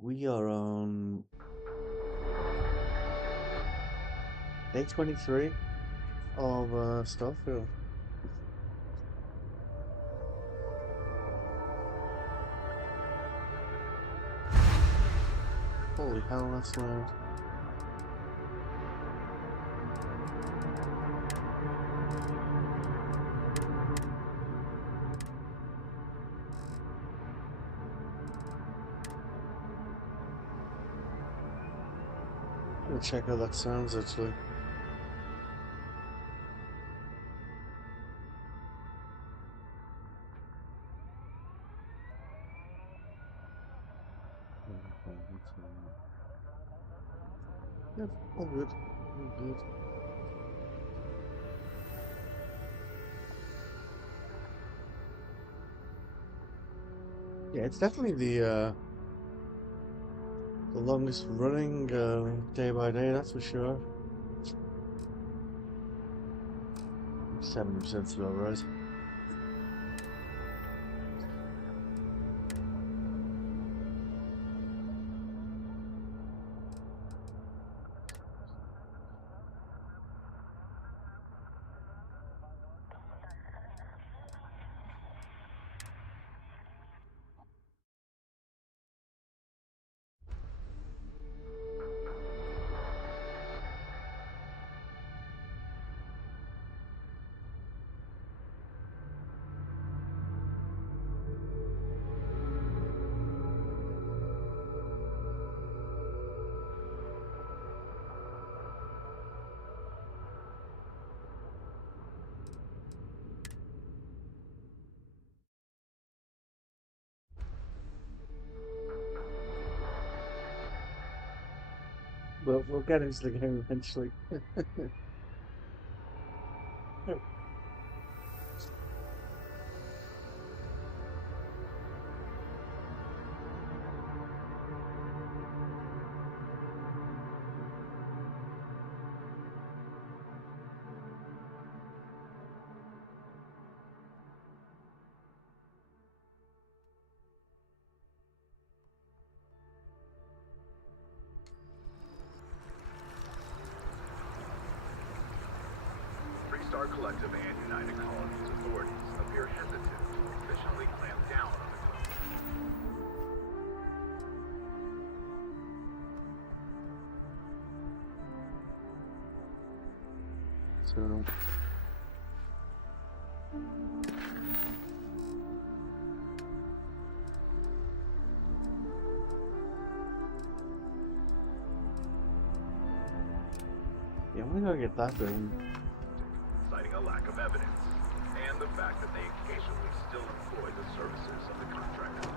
We are on day 23 of Starfield. Holy hell, that's loud. I'm gonna check how that sounds actually. Yep, all good. All good. Yeah, it's definitely the longest running day by day, that's for sure. 70% slow rise. But we'll get into the game eventually. Star Collective and United Colonies authorities appear hesitant to officially clamp down on the So yeah, we gotta get that done. citing a lack of evidence, and the fact that they occasionally still employ the services of the contractor.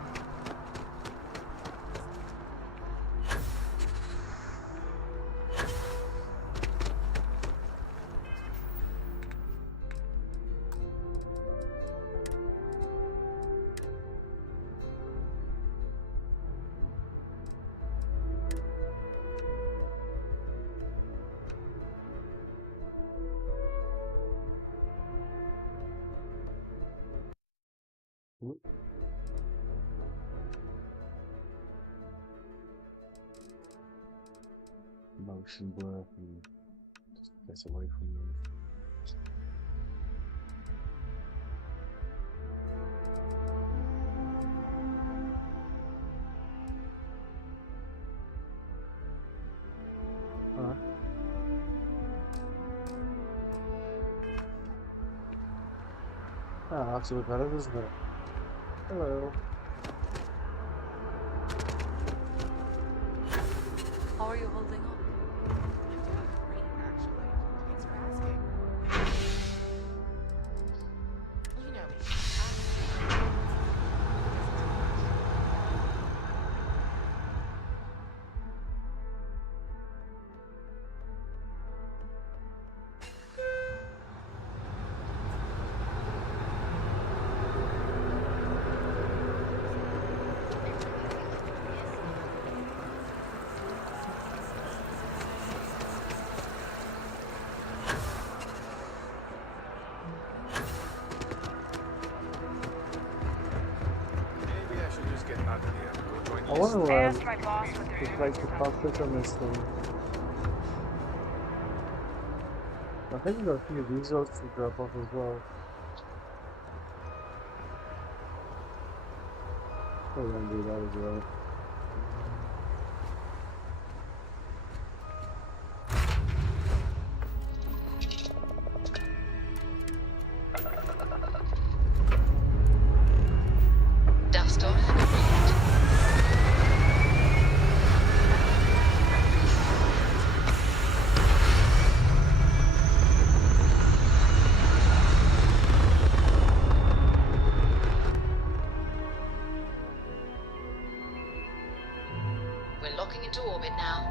Motion blur and just gets away from me. Alright. Ah, that's what better, isn't it? Hello. How are you holding up? I'm doing great, actually. Thanks for asking. You know me. I want to Asked my boss what they're doing replace the tonight. cockpit on this thing. I think we got a few results to drop off as well. We're gonna do that as well. Dust off complete. We're locking into orbit now.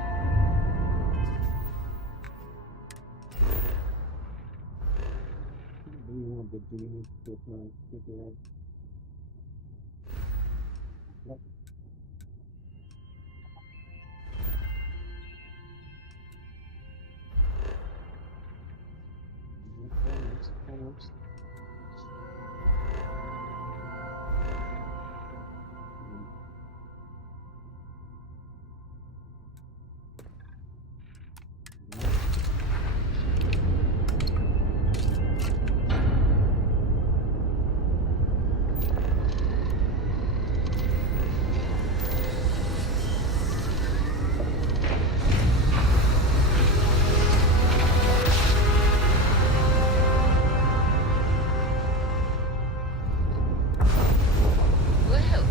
Well,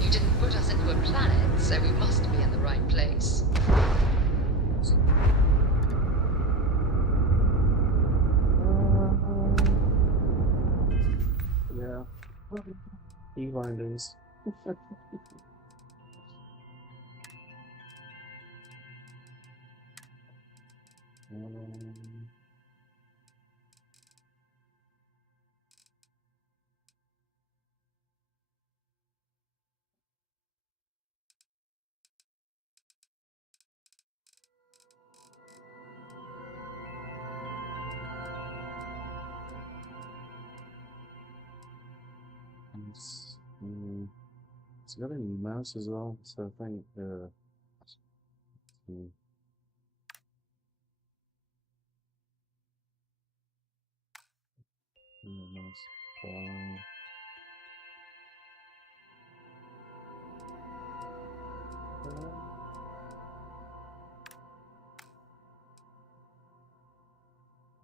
you didn't put us into a planet, so we must be in the right place. Yeah. E-windings. It's got a new mouse as well, so I think mouse.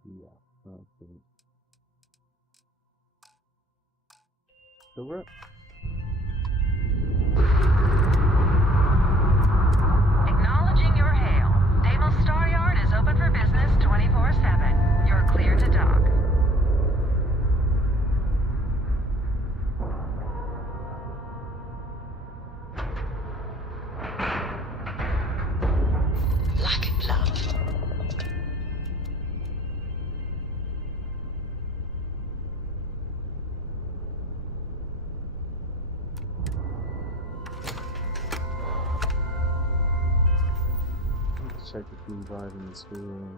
Yeah, okay. Over it. Acknowledging your hail. Damon's Star Yard is open for business 24/7. You're clear to dock. Like a glove. Let's check if you vibe in the school.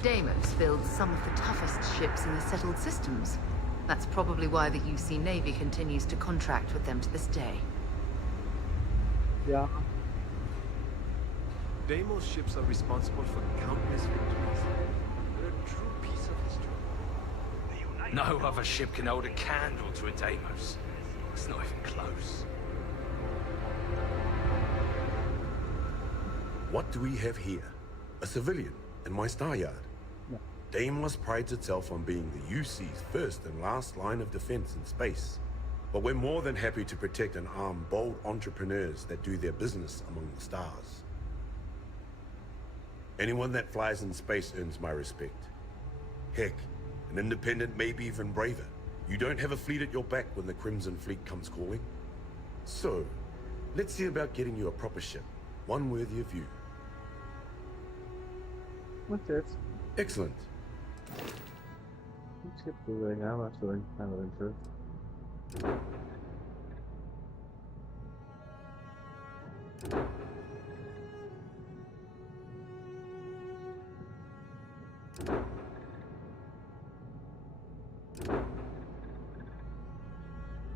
Deimos builds some of the toughest ships in the settled systems. That's probably why the UC Navy continues to contract with them to this day. Yeah. Deimos ships are responsible for countless victories. They're a true piece of history. No other ship can hold a candle to a Deimos. It's not even close. What do we have here? A civilian in my star yard. Deimos prides itself on being the UC's first and last line of defense in space. But we're more than happy to protect and arm bold entrepreneurs that do their business among the stars. Anyone that flies in space earns my respect. Heck, an independent may be even braver. You don't have a fleet at your back when the Crimson Fleet comes calling. So, let's see about getting you a proper ship, one worthy of you. What's it? Excellent. Which ship do they have actually? Kind of interest.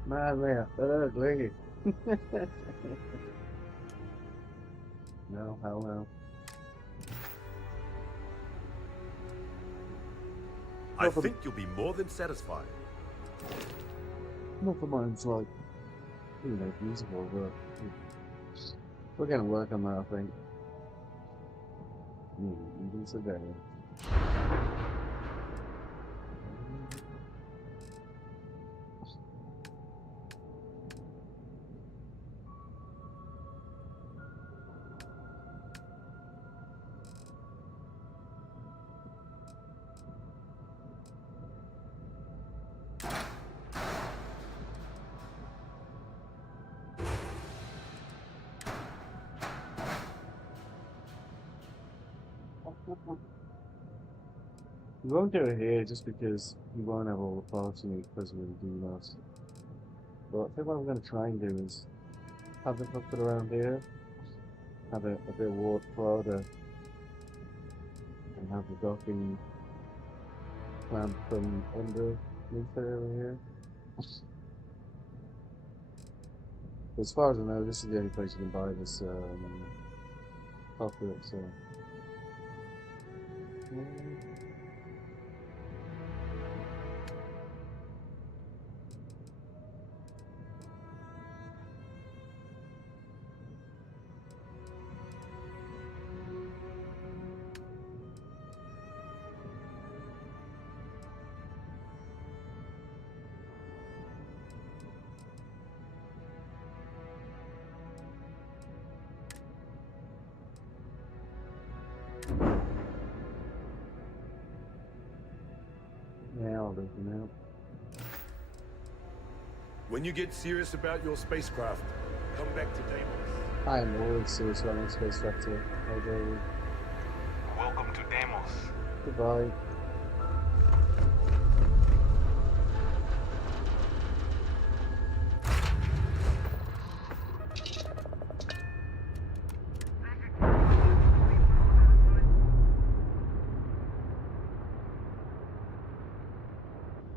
Man, they're ugly. No, hell no. I think you'll be more than satisfied. Not for mine's like, you know, beautiful, but we're gonna work on that, I think. Even today. We won't do it here just because we won't have all the parts in it because we do that. But I think what I'm going to try and do is have the cockpit around here, have a bit of water further, and have the docking clamp from underneath there over here. As far as I know, this is the only place you can buy this cockpit, so. Yeah, I'll do for now. When you get serious about your spacecraft, come back to Deimos. I am always serious about my space vector. Okay. Welcome to Deimos. Goodbye.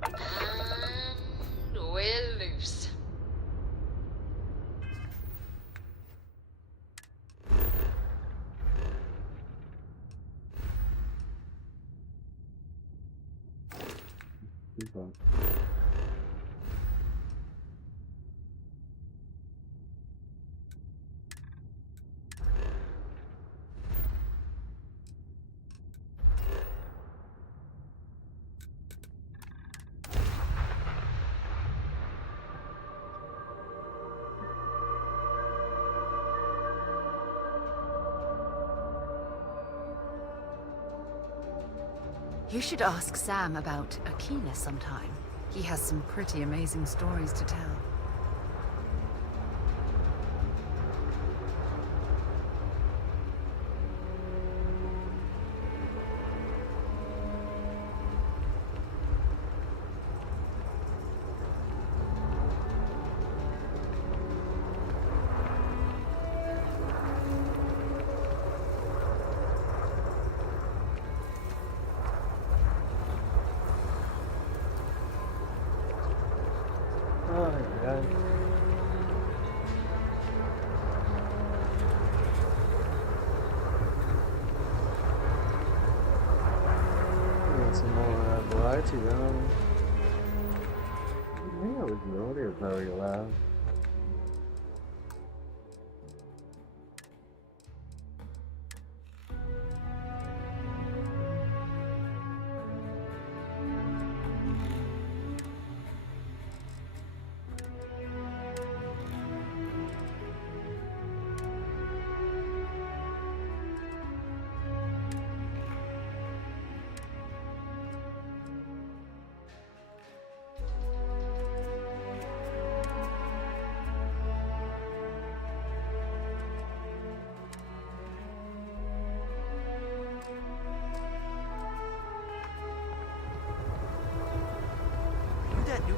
And we're loose. Goodbye. You should ask Sam about Akina sometime. He has some pretty amazing stories to tell. Some more variety now. Yeah, we can audio very loud.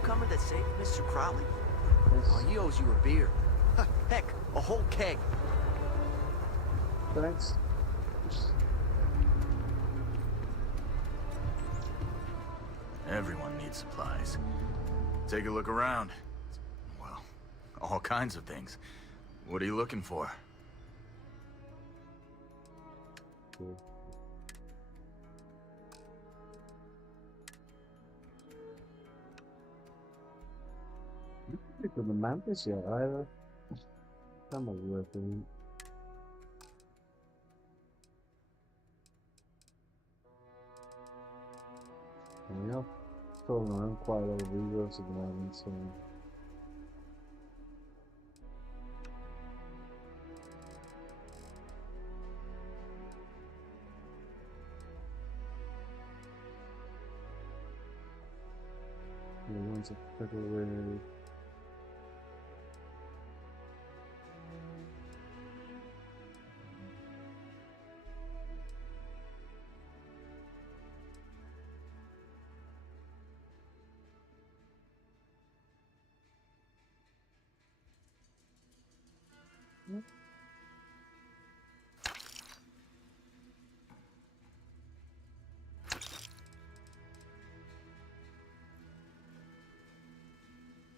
newcomer that saved Mr. Crowley? Yes. Oh, he owes you a beer. Heck, a whole keg. Thanks. Everyone needs supplies. Take a look around. Well, all kinds of things. What are you looking for? Cool. Look at the mantis here, either. That might be worth doing. We are throwing around quite a lot of resources at the moment, so. We want to put away.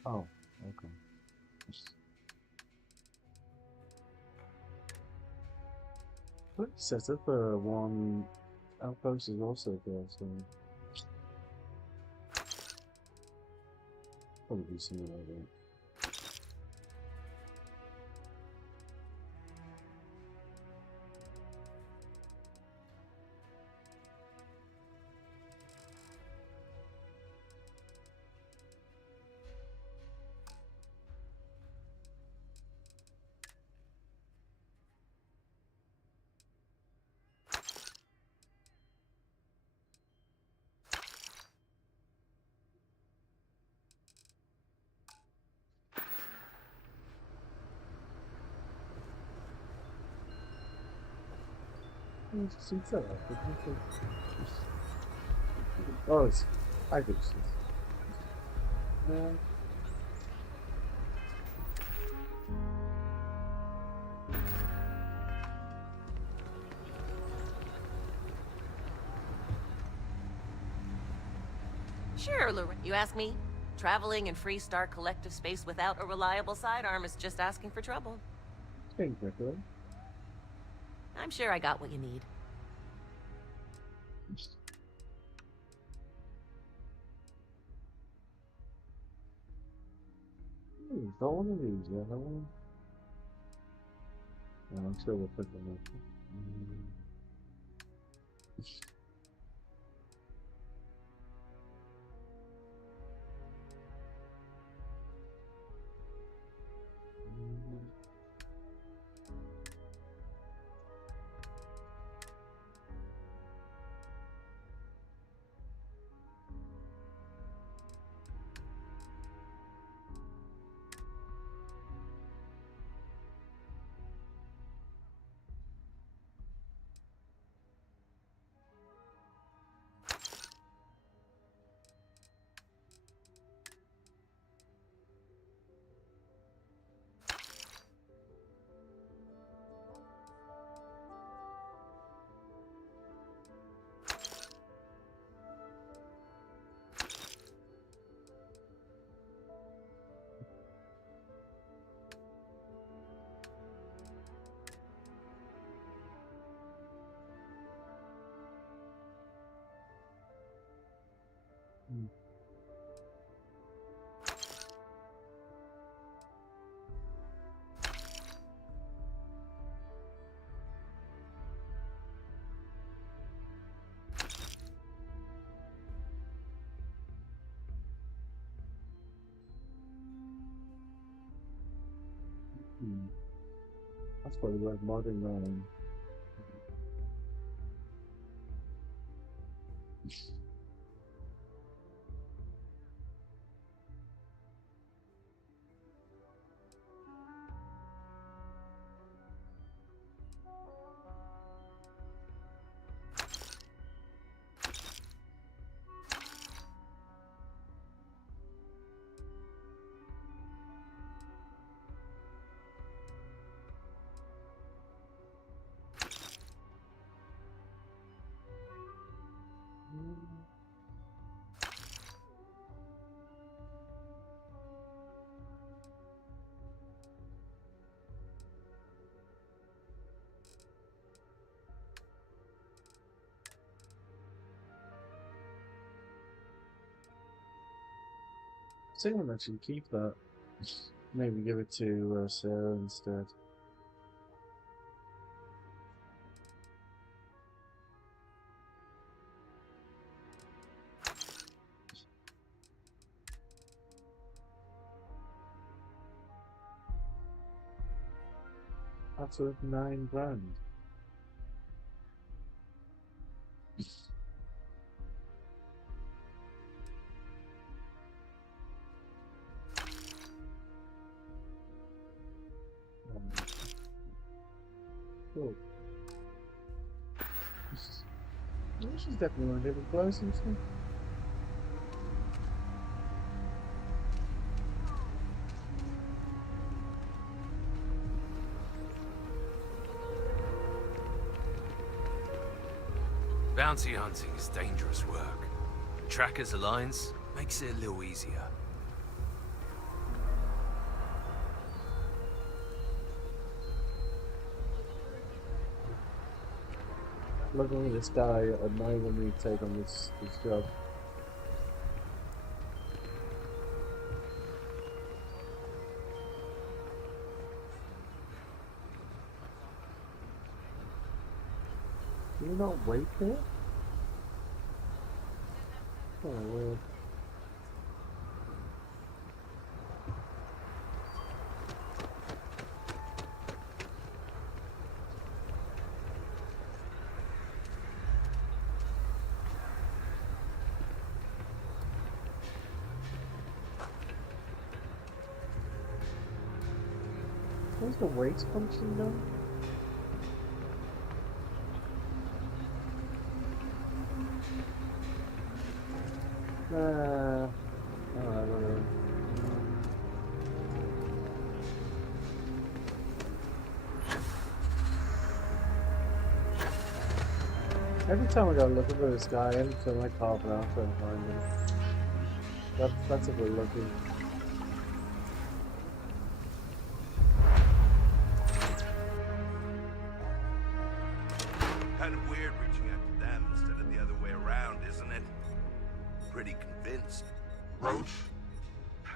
Oh, okay. But set up one outpost is also there, so probably do something like that. Interesting setup. Oh, it's I think so. Sure, Lorraine. You ask me? Traveling in Freestar collective space without a reliable sidearm is just asking for trouble. Thank you. I'm sure I got what you need. Got one of these, yeah, that one. Yeah, I'm sure we'll put them up. That's probably like modern I think I'm actually keep that. Maybe give it to Sarah instead. That's worth $9,000. Cool. She's definitely one of the close and stuff. Bounty hunting is dangerous work. Trackers Alliance makes it a little easier. Looking at this guy, admiring me take on this job. Can you not wait there? Oh, weird. Where's the weights function though? Whatever. Every time I go looking for this guy, I end up like half an hour trying to find him. That's if we're lucky. Kind of weird reaching out to them instead of the other way around, isn't it? Pretty convinced. Roach?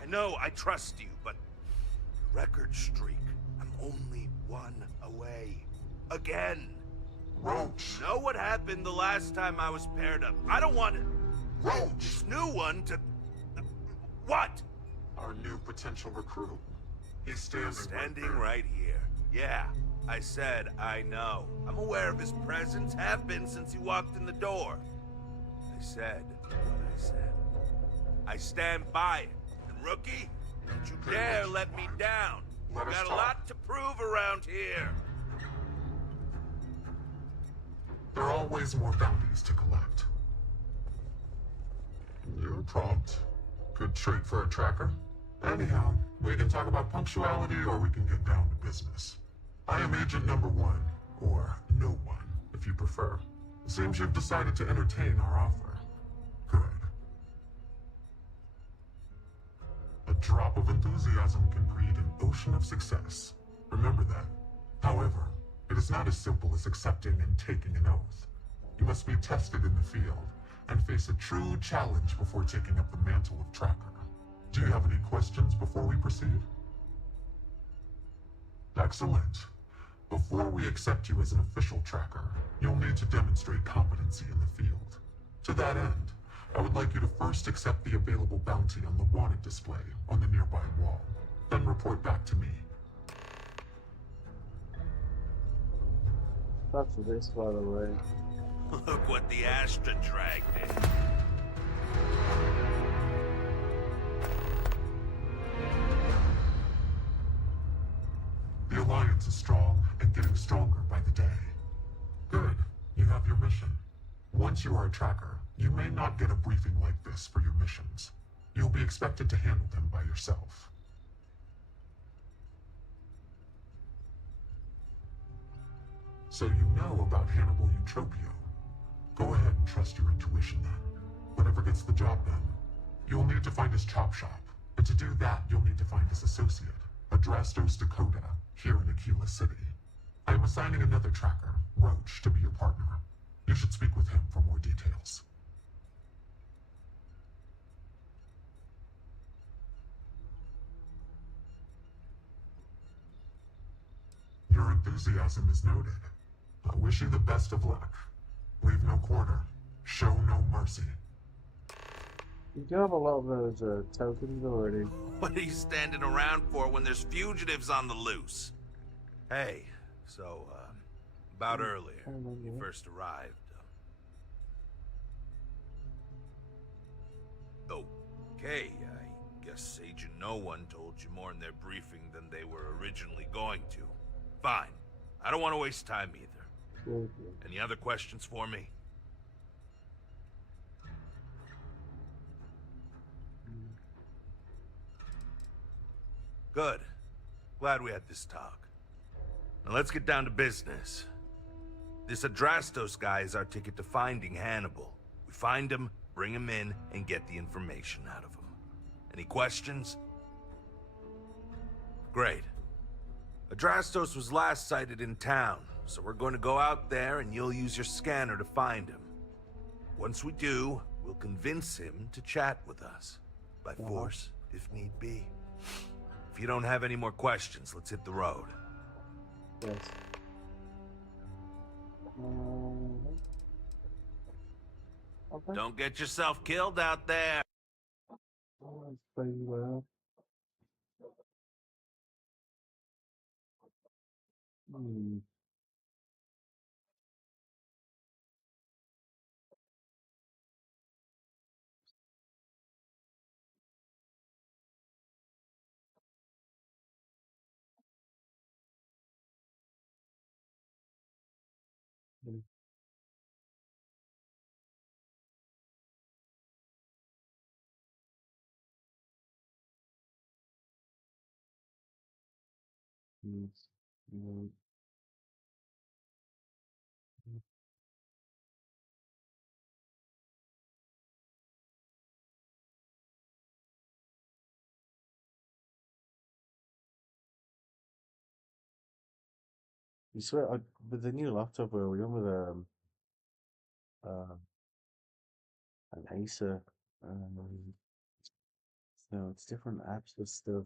I know, I trust you, but the record streak. I'm only one away. Again. Roach! Know what happened the last time I was paired up? I don't want it. Roach! This new one to... What? Our new potential recruit. He's Standing right here. Yeah, I said I know. I'm aware of his presence, have been since he walked in the door. I said what I said. I stand by it. And rookie, don't you dare let me down. Let us Got a talk. lot to prove around here. There are always more bounties to collect. You're prompt. Good trait for a tracker. Anyhow, we can talk about punctuality or we can get down to business. I am agent number 1, or no one, if you prefer. It seems you've decided to entertain our offer. Good. A drop of enthusiasm can create an ocean of success. Remember that. However, it is not as simple as accepting and taking an oath. You must be tested in the field and face a true challenge before taking up the mantle of tracker. Do you have any questions before we proceed? Excellent. Before we accept you as an official tracker, you'll need to demonstrate competency in the field. To that end, I would like you to first accept the available bounty on the wanted display on the nearby wall. Then report back to me. That's this, by the way. Look what the Astra dragged in. The Alliance is strong and getting stronger by the day. Good. You have your mission. Once you are a tracker, you may not get a briefing like this for your missions. You'll be expected to handle them by yourself. So you know about Hannibal Eutropio. Go ahead and trust your intuition then. need to find his chop shop. But to do that, you'll need to find his associate, Adrastos Dakota, here in Aquila City. I am assigning another tracker, Roach, to be your partner. You should speak with him for more details. Your enthusiasm is noted. I wish you the best of luck. Leave no quarter. Show no mercy. You do have a lot of those tokens already. What are you standing around for when there's fugitives on the loose? Hey, so, about earlier, when you first arrived. Okay, I guess Agent No One told you more in their briefing than they were originally going to. Fine. I don't want to waste time either. Any other questions for me? Good. Glad we had this talk. Now let's get down to business. This Adrastos guy is our ticket to finding Hannibal. We find him, bring him in, and get the information out of him. Any questions? Great. Adrastos was last sighted in town, so we're going to go out there and you'll use your scanner to find him. Once we do, we'll convince him to chat with us. By force, if need be. If you don't have any more questions, let's hit the road. Yes. Okay. Don't get yourself killed out there. Oh, that's pretty well. You swear, with the new laptop where we're with uh, an Acer, so it's different apps with stuff.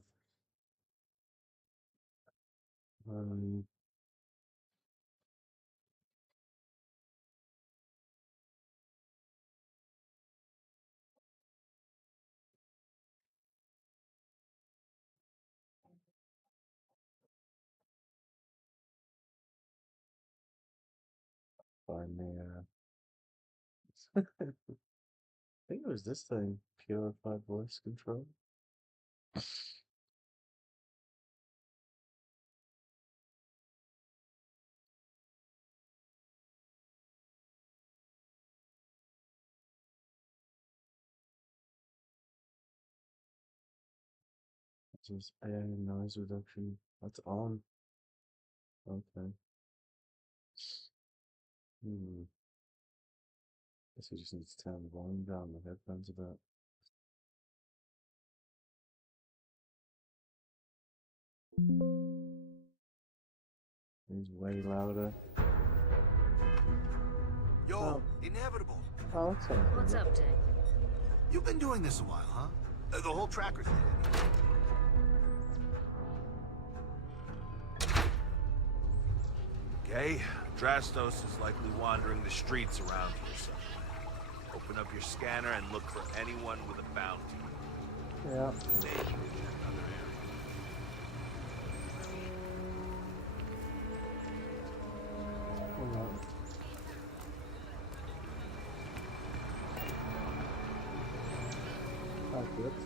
Find the I think it was this thing, purified voice control. Just AI noise reduction. That's on. Okay. Guess we just need to turn the volume down the headphones a bit. He's way louder. Yo, inevitable. Oh, that's something. What's up, Dave? You've been doing this a while, huh? The whole tracker thing. Okay, Adrastos is likely wandering the streets around here somewhere. Open up your scanner and look for anyone with a bounty. Yeah. Maybe in another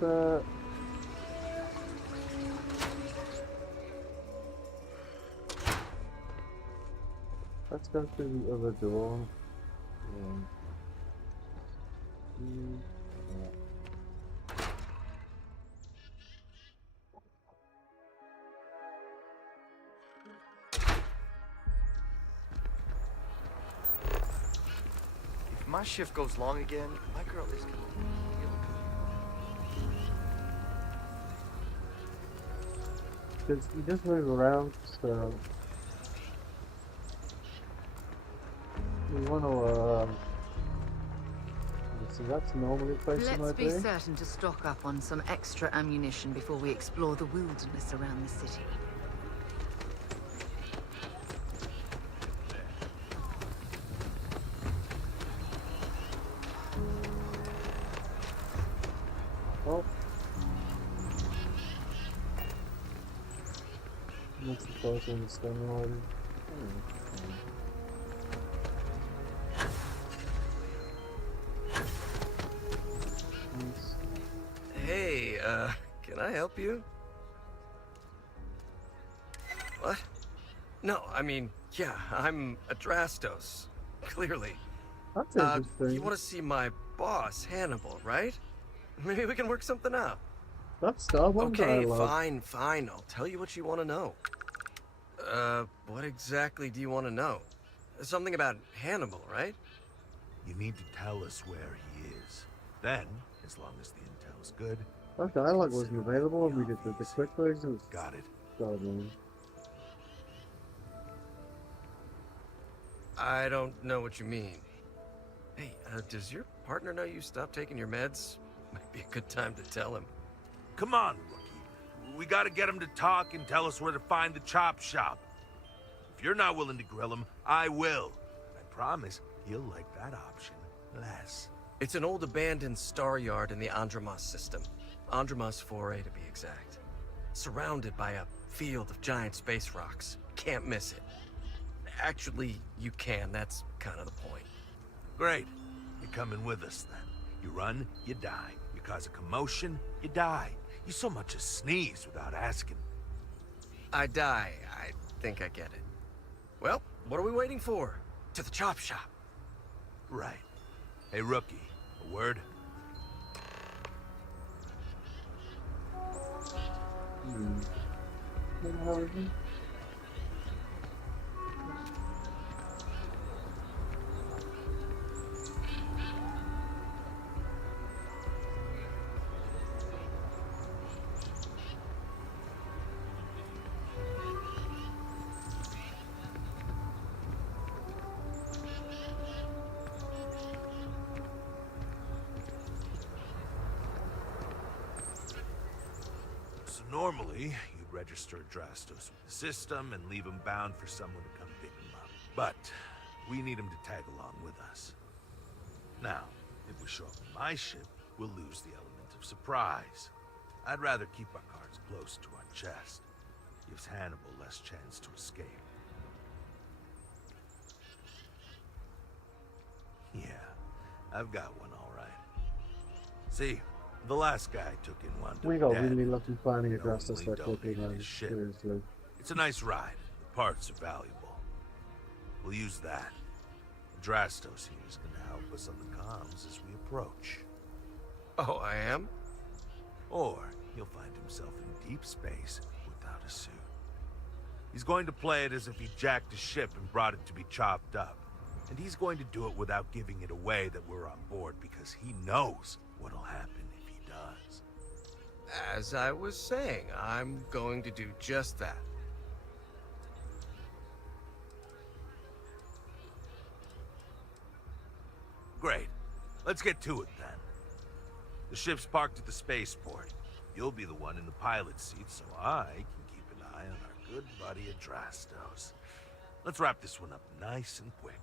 Okay, let's go through the other door. If my shift goes long again, my girl is gonna feel good. because you just move around, so you want to, so that's normally a place you Let's might be be. certain to stock up on some extra ammunition before we explore the wilderness around the city. Oh. What's the close on the stone already? Nice. Hey, can I help you? What? No, I mean, yeah, I'm Adrastos. Clearly. That's interesting. You want to see my boss, Hannibal, right? Maybe we can work something out. That's Starborn Okay, dialogue. fine. I'll tell you what you want to know. What exactly do you want to know? Something about Hannibal, right? You need to tell us where he is. Then, as long as the intel's good, That dialogue wasn't available when we did the quick version. got it. Starborn. I don't know what you mean. Hey, does your partner know you stopped taking your meds? Might be a good time to tell him. Come on, rookie. We gotta get him to talk and tell us where to find the chop shop. If you're not willing to grill him, I will. I promise he'll like that option less. It's an old abandoned star yard in the Andromos system. Andromos 4A to be exact. Surrounded by a field of giant space rocks. Can't miss it. Actually, you can. That's kind of the point. Great. You're coming with us then. You run, you die. You cause a commotion, you die. You so much as sneeze without asking. I die. I think I get it. Well, what are we waiting for? To the chop shop. Right. Hey, rookie. A word? So normally, you'd register Adrastos with the system and leave him bound for someone to come pick him up. But we need him to tag along with us. Now, if we show up in my ship, we'll lose the element of surprise. I'd rather keep our cards close to our chest. Gives Hannibal less chance to escape. Yeah, I've got one all right. See, the last guy took in one. We got really lucky finding a dress that's like looking like ship. seriously. It's a nice ride. The parts are valuable. We'll use that. Adrastos here is going to help us on the comms as we approach. Oh, I am? Or he'll find himself in deep space without a suit. He's going to play it as if he jacked a ship and brought it to be chopped up. And he's going to do it without giving it away that we're on board because he knows what'll happen if he does. As I was saying, I'm going to do just that. Great. Let's get to it then. The ship's parked at the spaceport. You'll be the one in the pilot's seat, so I can keep an eye on our good buddy Adrastos. Let's wrap this one up nice and quick.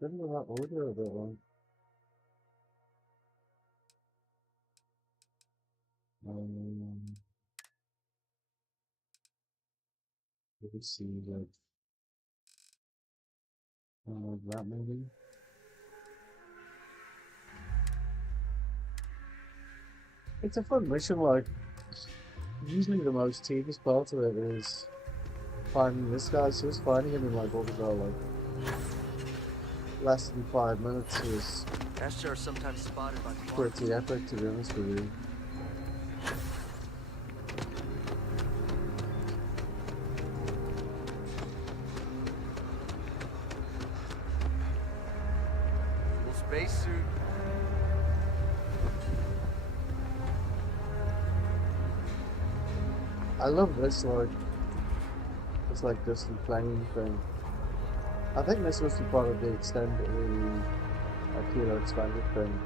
Didn't know that order of it one. Let me see that. That maybe. It's a fun mission. Like, usually the most tedious part of it is finding this guy. So just finding him in like what we got like less than 5 minutes is Astro are sometimes spotted by pretty epic, to be honest with you. Full spacesuit, I love this, like, it's like distant playing thing. I think this was the part of the extended, Akira expanded thing.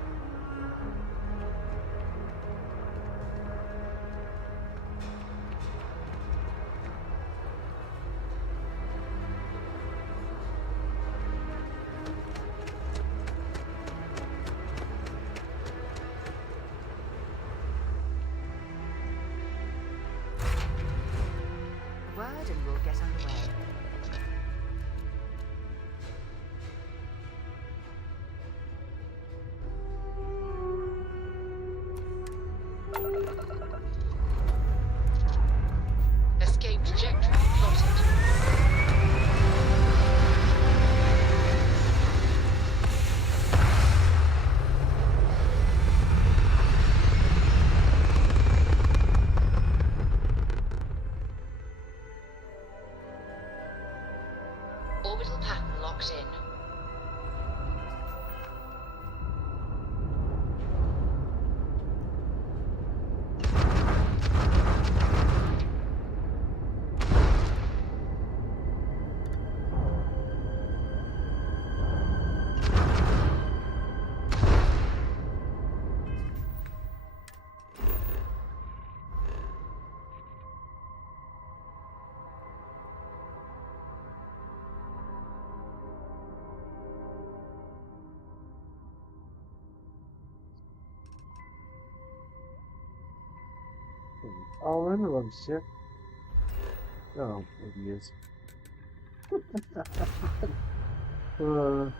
Word and we'll get underway. Escape trajectory plotted. Orbital pattern locked in. Oh, I remember them shit. Oh, idiots. uh,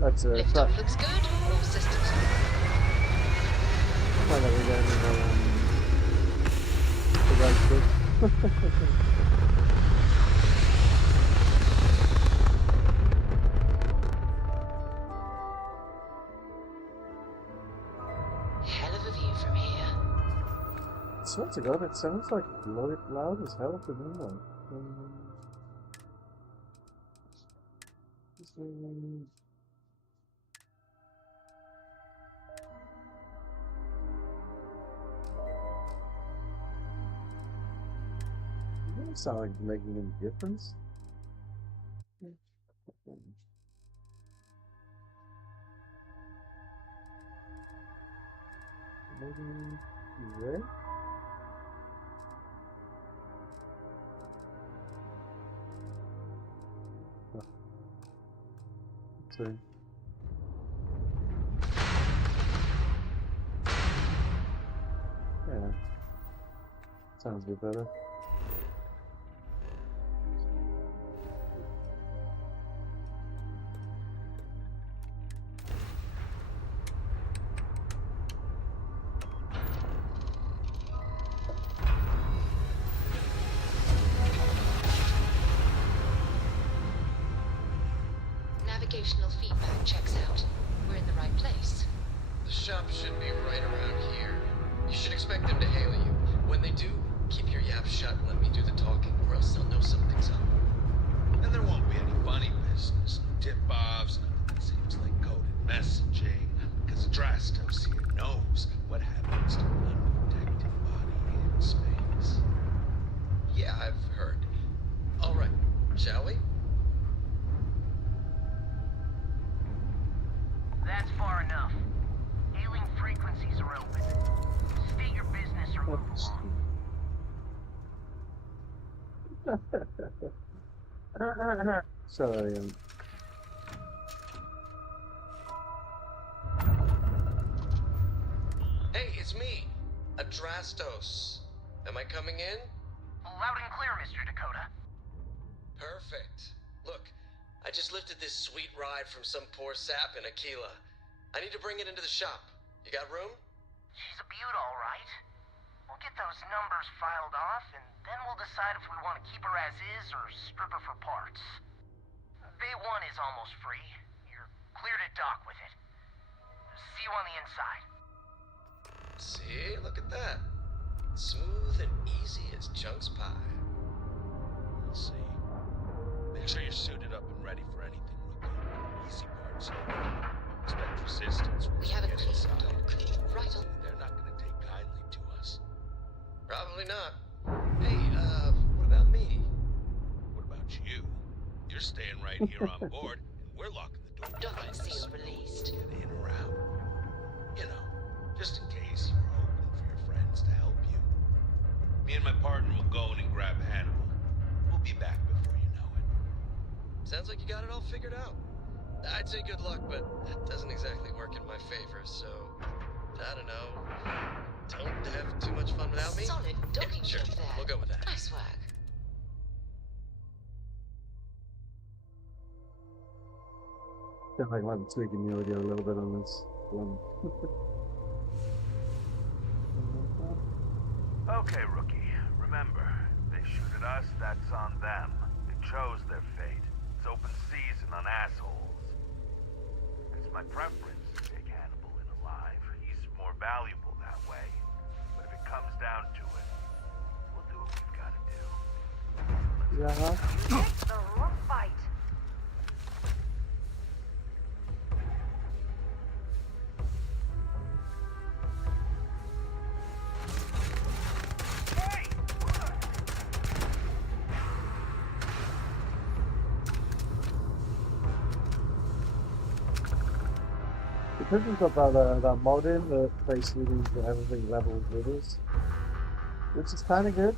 that's a Liftoff looks good. All systems Well, there we go. The right foot. hell of a view from here. Swear to God, it sounds like loud as hell to me, like. It doesn't sound like making any difference. Maybe there? Oh. Let's see. Yeah. Sounds a bit better. Navigational feedback checks out. We're in the right place. The shop should be right around here. You should expect them to hail you. When they do, keep your yap shut and let me do the talking, or else they'll know something's up. And there won't be any funny business, no tip-offs, nothing that seems like coded messaging, because Drastos here knows what happens to an unprotected body in space. Yeah, I've heard. All right, shall we? That's far enough. Hailing frequencies are open. State your business or move along. Sorry. Hey, it's me, Adrastos. Am I coming in? Loud and clear, Mr. Dakota. Perfect. Look, I just lifted this sweet ride from some poor sap in Aquila. I need to bring it into the shop. You got room? She's a beaut, all right. We'll get those numbers filed off, and then we'll decide if we want to keep her as is or strip her for parts. Bay 1 is almost free. You're clear to dock with it. See you on the inside. See, look at that. Smooth and easy as Chunk's pie. We'll see. Make sure you're suited up and ready for anything, Rookie. Easy parts here. Expect resistance when We have a get clean inside. dock. Right on. They're not gonna take kindly to us. Probably not. Hey, what about me? What about you? You're staying right here on board, and we're locking the door behind Document us. seal released. Get in or out. You know, just in case you were hoping for your friends to help you. Me and my partner will go in and grab Hannibal. We'll be back before you know it. Sounds like you got it all figured out. I'd say good luck, but that doesn't exactly work in my favor, so... I don't know. Don't have too much fun without me? Solid docking Sure, ship there. we'll go with that. Nice work. I feel like I'm tweaking the audio a little bit on this one. Okay, Rookie. Remember, they shoot at us, that's on them. They chose their fate. It's open season on assholes. It's my preference to take Hannibal in alive. He's more valuable that way. But if it comes down to it, we'll do what we've got to do. Yeah. Take the rough fight. Because we've got that mod in that basically means that everything levels with us, which is kind of good.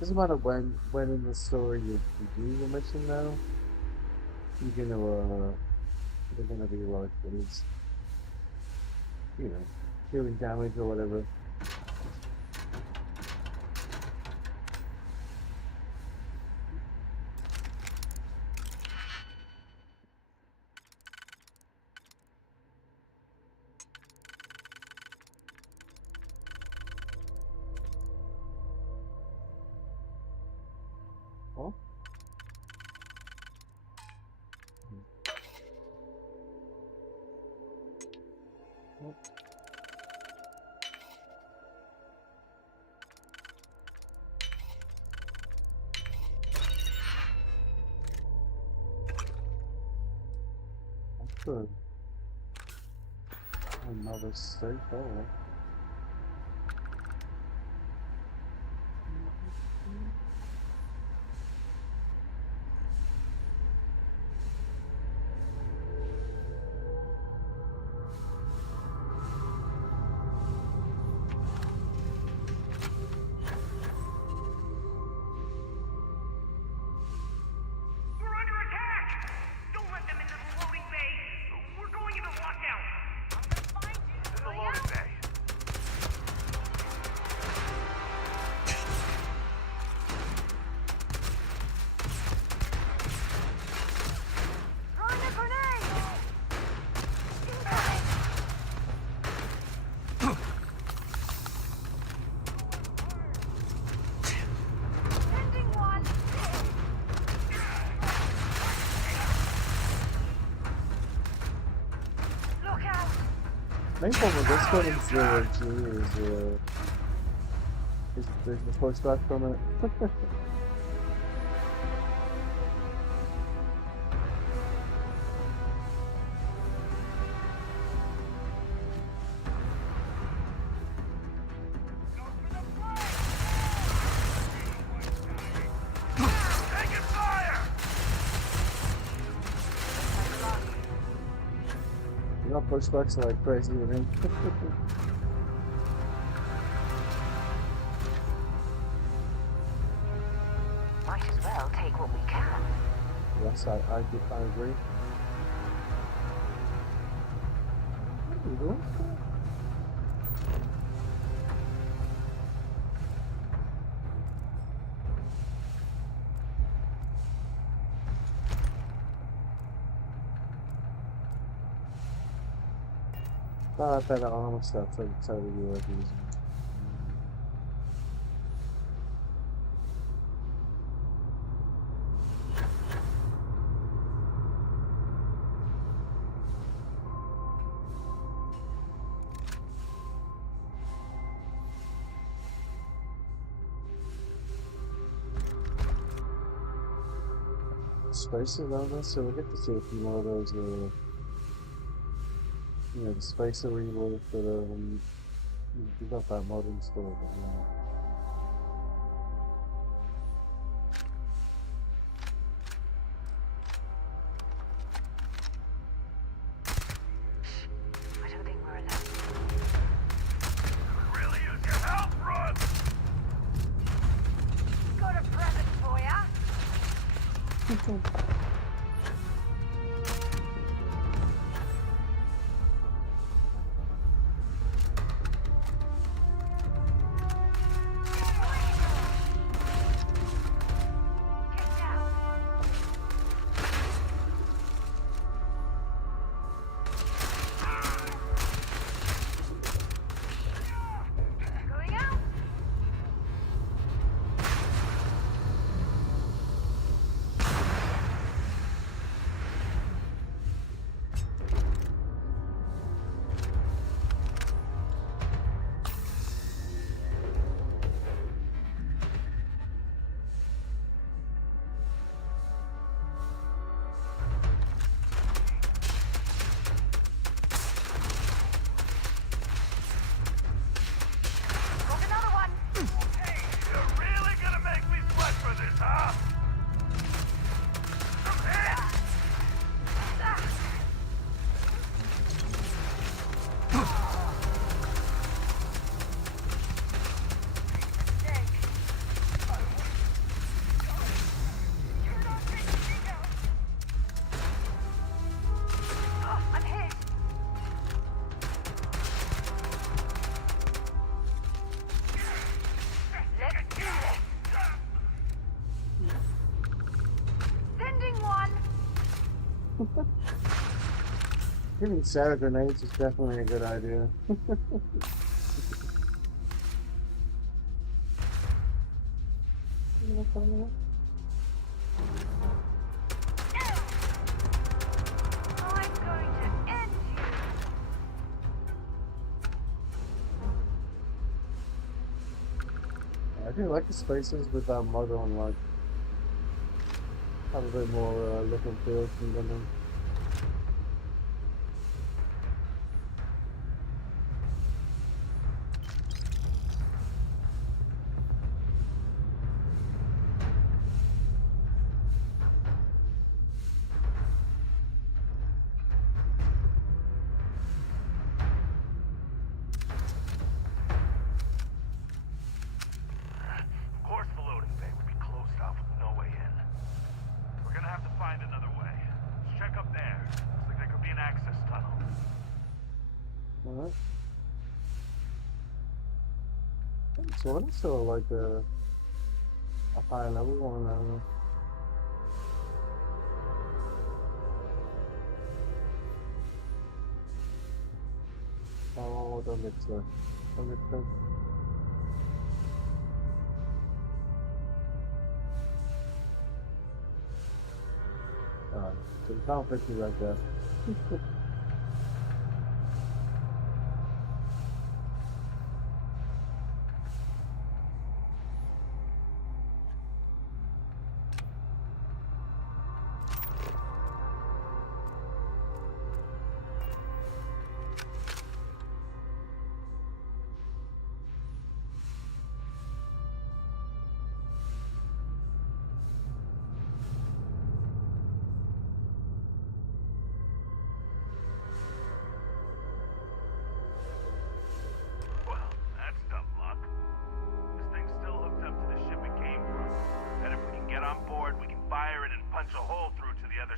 Doesn't matter when in the story you do the mission now, you're gonna be like, at least, you know, doing damage or whatever. Oh. Oh. That's good. Another safe, alright. We're under attack! Don't let them into the loading bay! We're going into lockdown! I'm gonna find you! In the loading bay. Throwing a grenade! Sending one! Look out! Main problem with this one is the pushback from it. pushbacks are like crazy, you know? Might as well take what we can. Yes, I agree. What are you doing? Better armor stuff, so totally worth using. Spacer on this, so we get to see a few more of those, you know, the spacer reload that, you got that modern stuff, I don't think we're alone. Really use your help, run! Got a present for ya. Going out. Got another one. Hey, you're really gonna make me sweat for this, huh? Some hit! I'm hit. Let's do this. Sending one. Giving Sarah grenades is definitely a good idea. I'm going to end you. I do like the spacers with that model and like have a bit more look and feel from them. Of course the loading bay would be closed off with no way in. We're gonna have to find another way. Let's check up there. Looks like there could be an access tunnel. Alright. So it's still like a high level one. Oh, don't get to. Don't get to. Alright, so we can't fix it right there.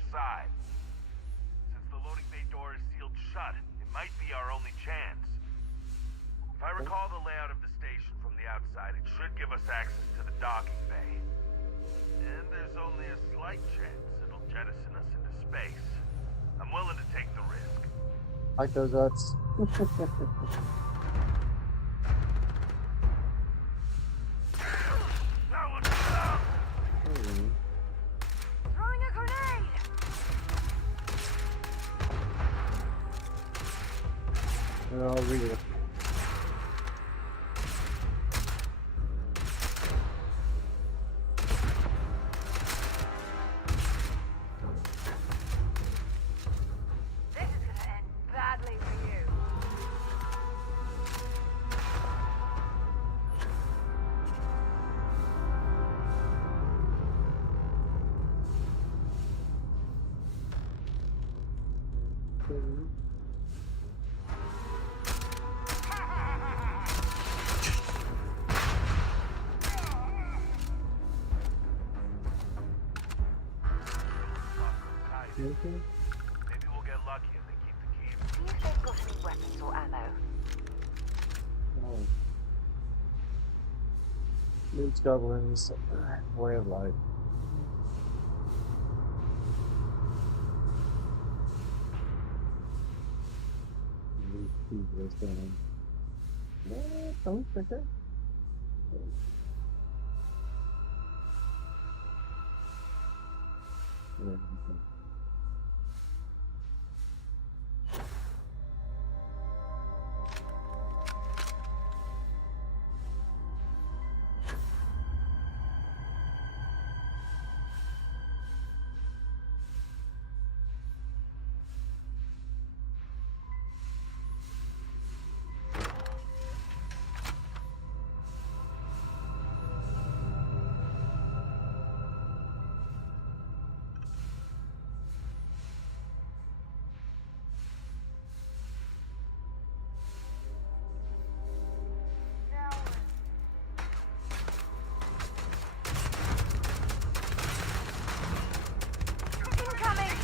outside. Since the loading bay door is sealed shut, it might be our only chance. If I recall the layout of the station from the outside, it should give us access to the docking bay. And there's only a slight chance it'll jettison us into space. I'm willing to take the risk. Like those odds. Throwing a grenade! I'll read it. This is gonna end badly for you. Maybe we'll get lucky and they keep the key. See if they've got any weapons or ammo. Oh. Loot goblins, way of life. Loot down. Don't think it. Yeah, okay. Incoming!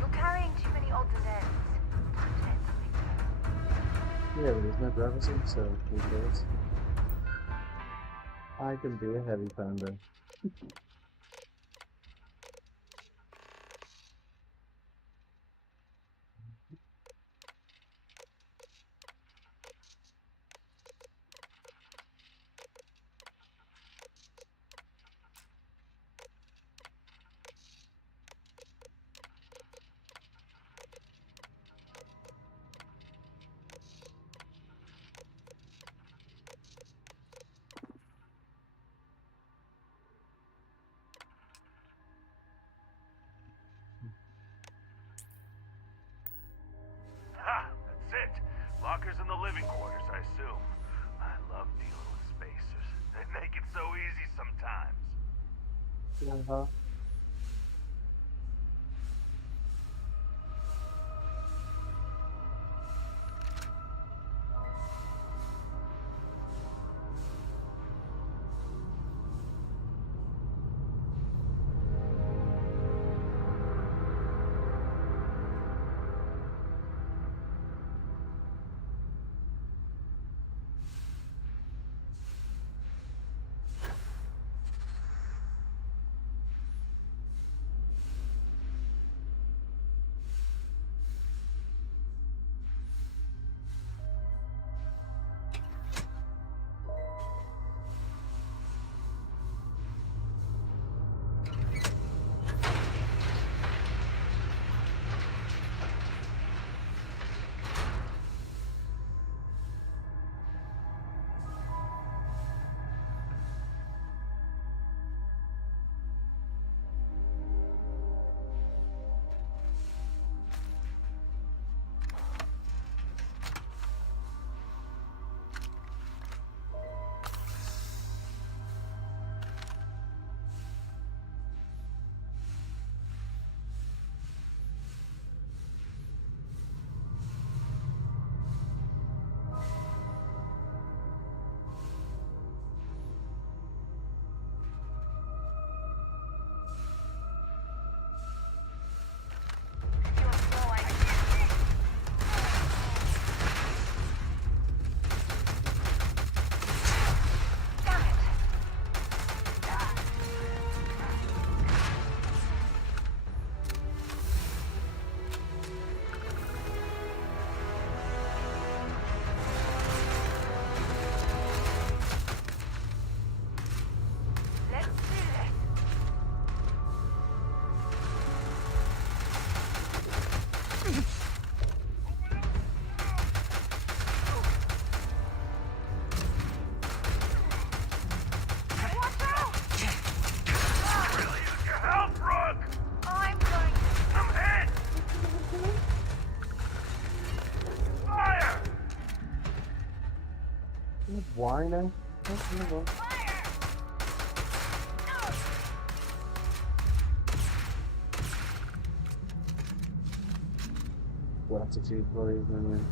You're carrying too many odds and ends. Time to let something go. Yeah, but there's no gravity, so who cares? I can be a heavy pounder. Ha! That's it. Lockers in the living quarters, I assume. I love dealing with spacers. They make it so easy sometimes. Uh-huh. Whining? Gratitude for you, man.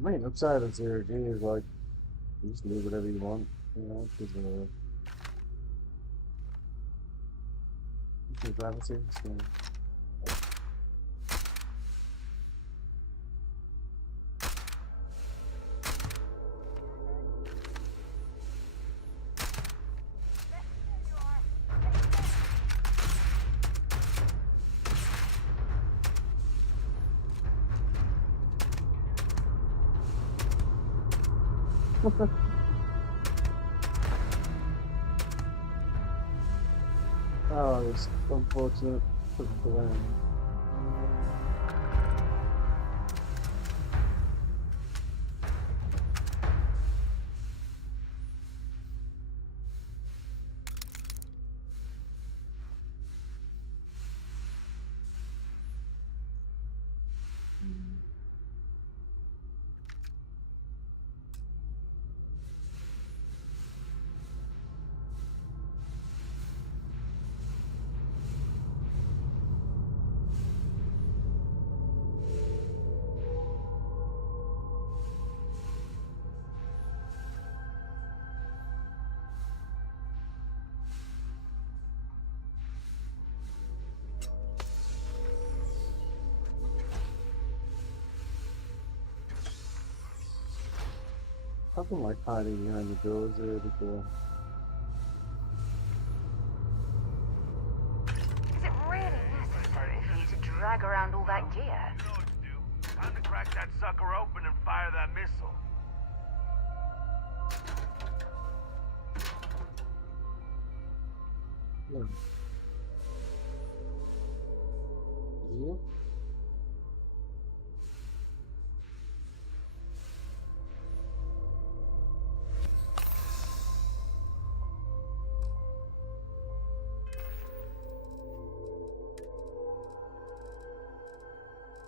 I mean, upside of zero G is like, you just do whatever you want, you know, because gravity, so. Oh, it's unfortunate. Put the land. Something like hiding behind the doors there before. You know what to do. Time to crack that sucker open and fire that missile. Yeah. Yep.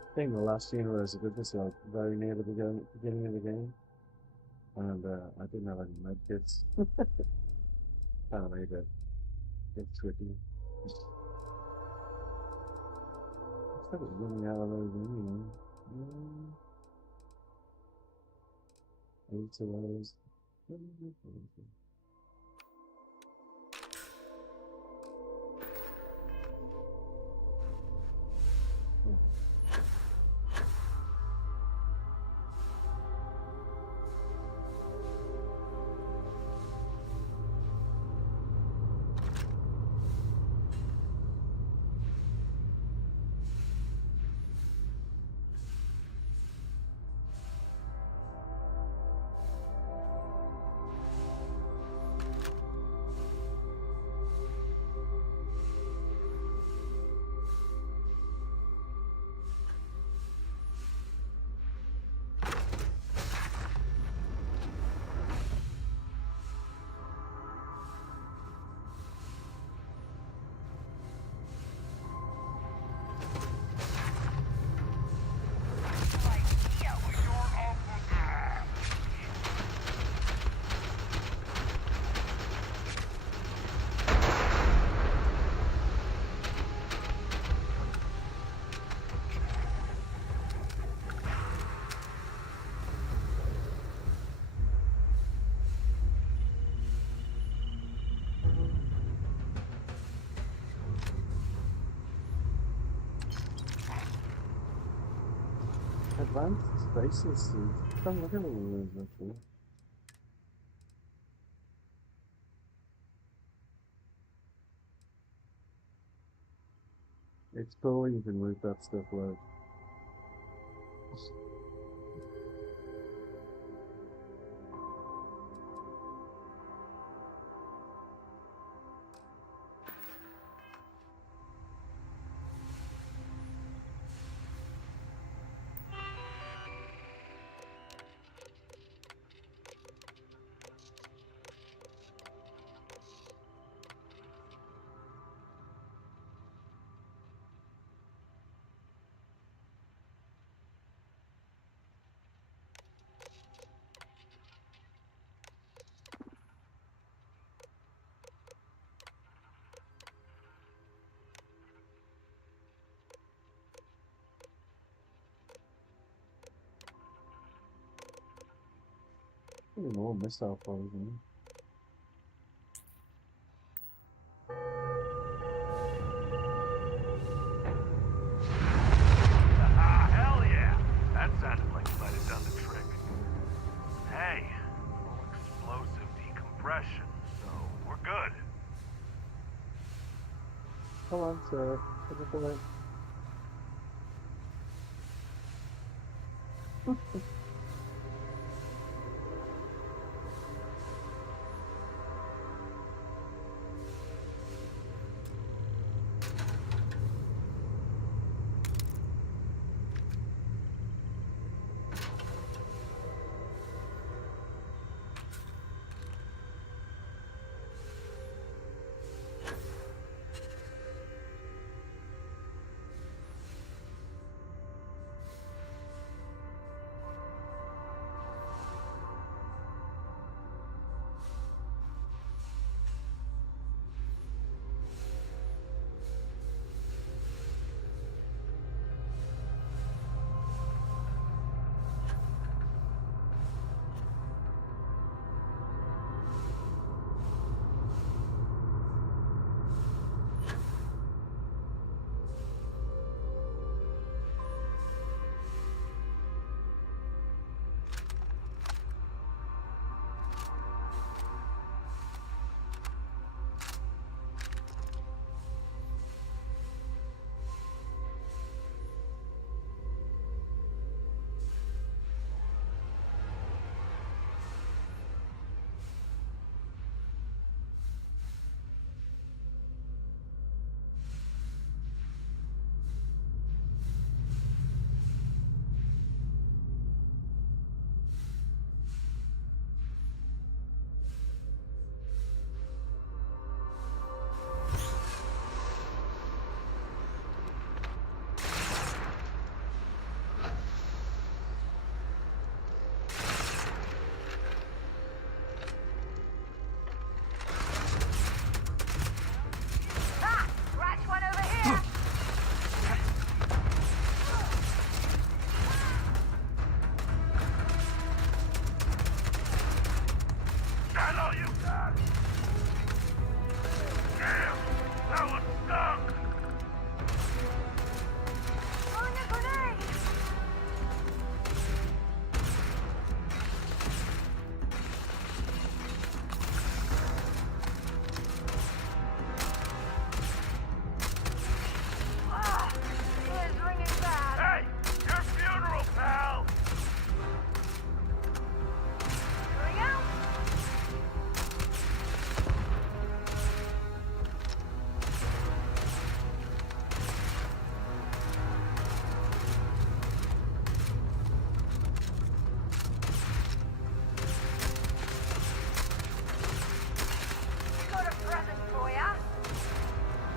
I think the last scene was a good this like very near the beginning of the game, and I didn't have any med kits. Kind of made it tricky. Instead of running out of those anyway. Mm, 8 of those. Advanced spaces suit. Come look at all those actually. It's cool you can loot that stuff like. Any more missile poisoning. Ah, hell yeah! That sounded like it might have done the trick. Hey, full explosive decompression, so we're good. Come on, sir. Put it away.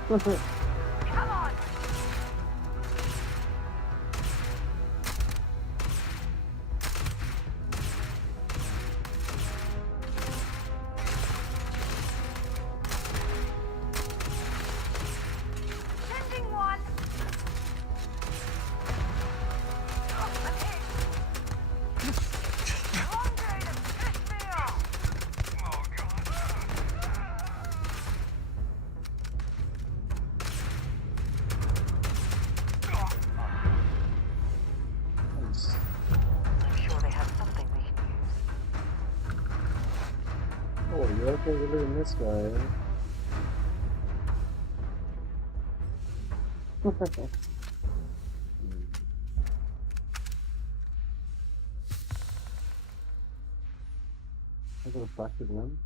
Come on! Sending one! Oh, I'm hit! Long day to piss me off! Oh, God. Nice. I'm sure they have something we can use. Oh, you're okay with doing this guy, eh? I got a fractured limb.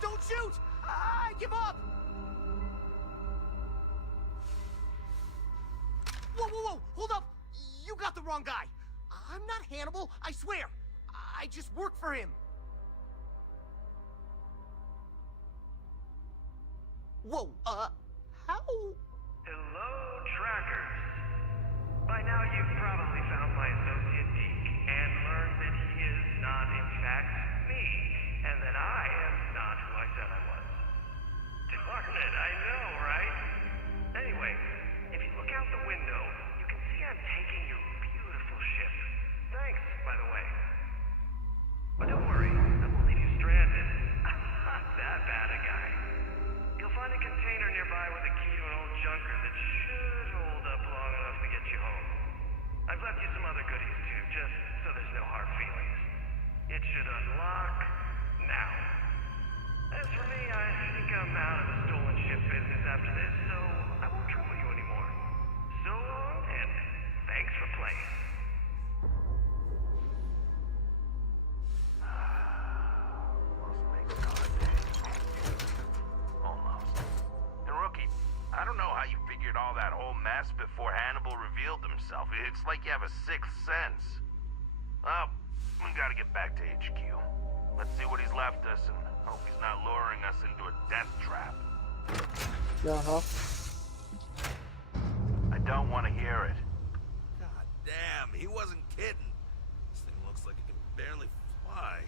Don't shoot! I give up! Whoa, whoa, whoa! Hold up! You got the wrong guy! I'm not Hannibal, I swear! I just work for him! Whoa, how? Hello, trackers. By now you've probably found my associate Deke and learned that he is not in fact me, and that I am not who I said I was. Darn it, I know, right? Anyway, if you look out the window, you can see I'm taking your beautiful ship. Thanks, by the way. But don't worry, I won't leave you stranded. I'm not that bad a guy. You'll find a container nearby with a key to an old junker that should hold up long enough to get you home. I've left you some other goodies too, just so there's no hard feelings. It should unlock now. As for me, I think I'm out of the stolen ship business after this, so I won't trouble you anymore. So long, and thanks for playing. Must make God day. Almost. And Rookie, I don't know how you figured all that whole mess before Hannibal revealed himself. It's like you have a sixth sense. Well, we gotta get back to HQ. Let's see what he's left us and hope he's not luring us into a death trap. Yeah, I don't want to hear it. God damn, he wasn't kidding. This thing looks like it can barely fly.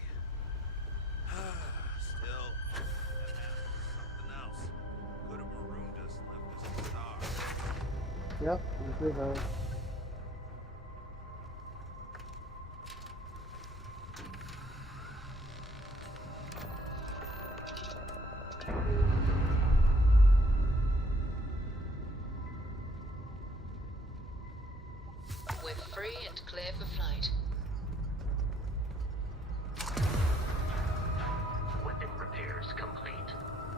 Still, that Hannibal is something else. Could have marooned us and left us to starve. Yep, you do have. We're free and clear for flight. Weapon repairs complete.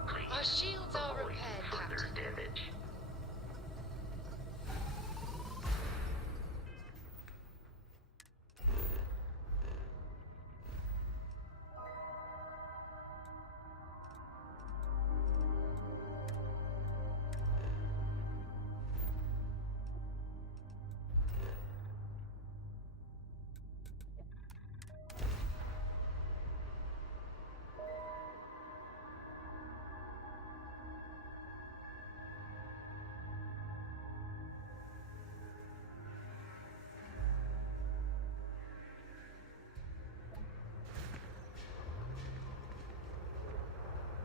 Please Our shields are avoid repaired, further Captain. damage.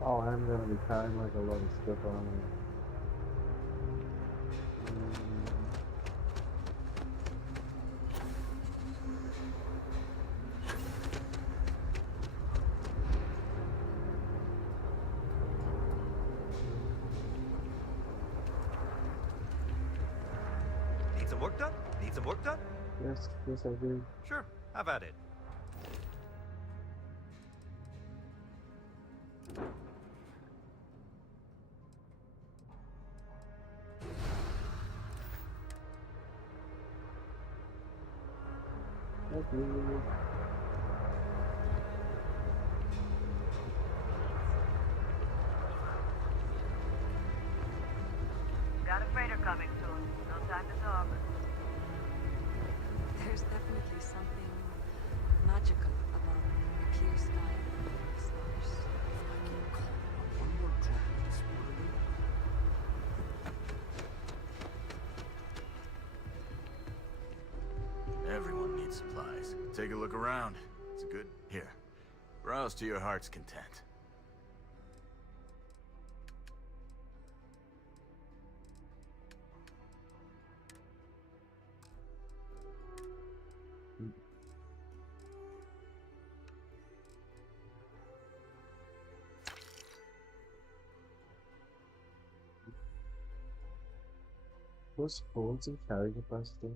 Oh, I'm gonna be carrying like a lot of stuff on me. Need some work done? Need some work done? Yes, yes I do. Sure, have at it. you. Got a freighter coming soon. No time to talk. There's definitely something magical about the clear sky and the stars. One more drop of this morning. Everyone needs supplies. Take a look around. It's a good... Here. Browse to your heart's content. Plus points and carry capacity.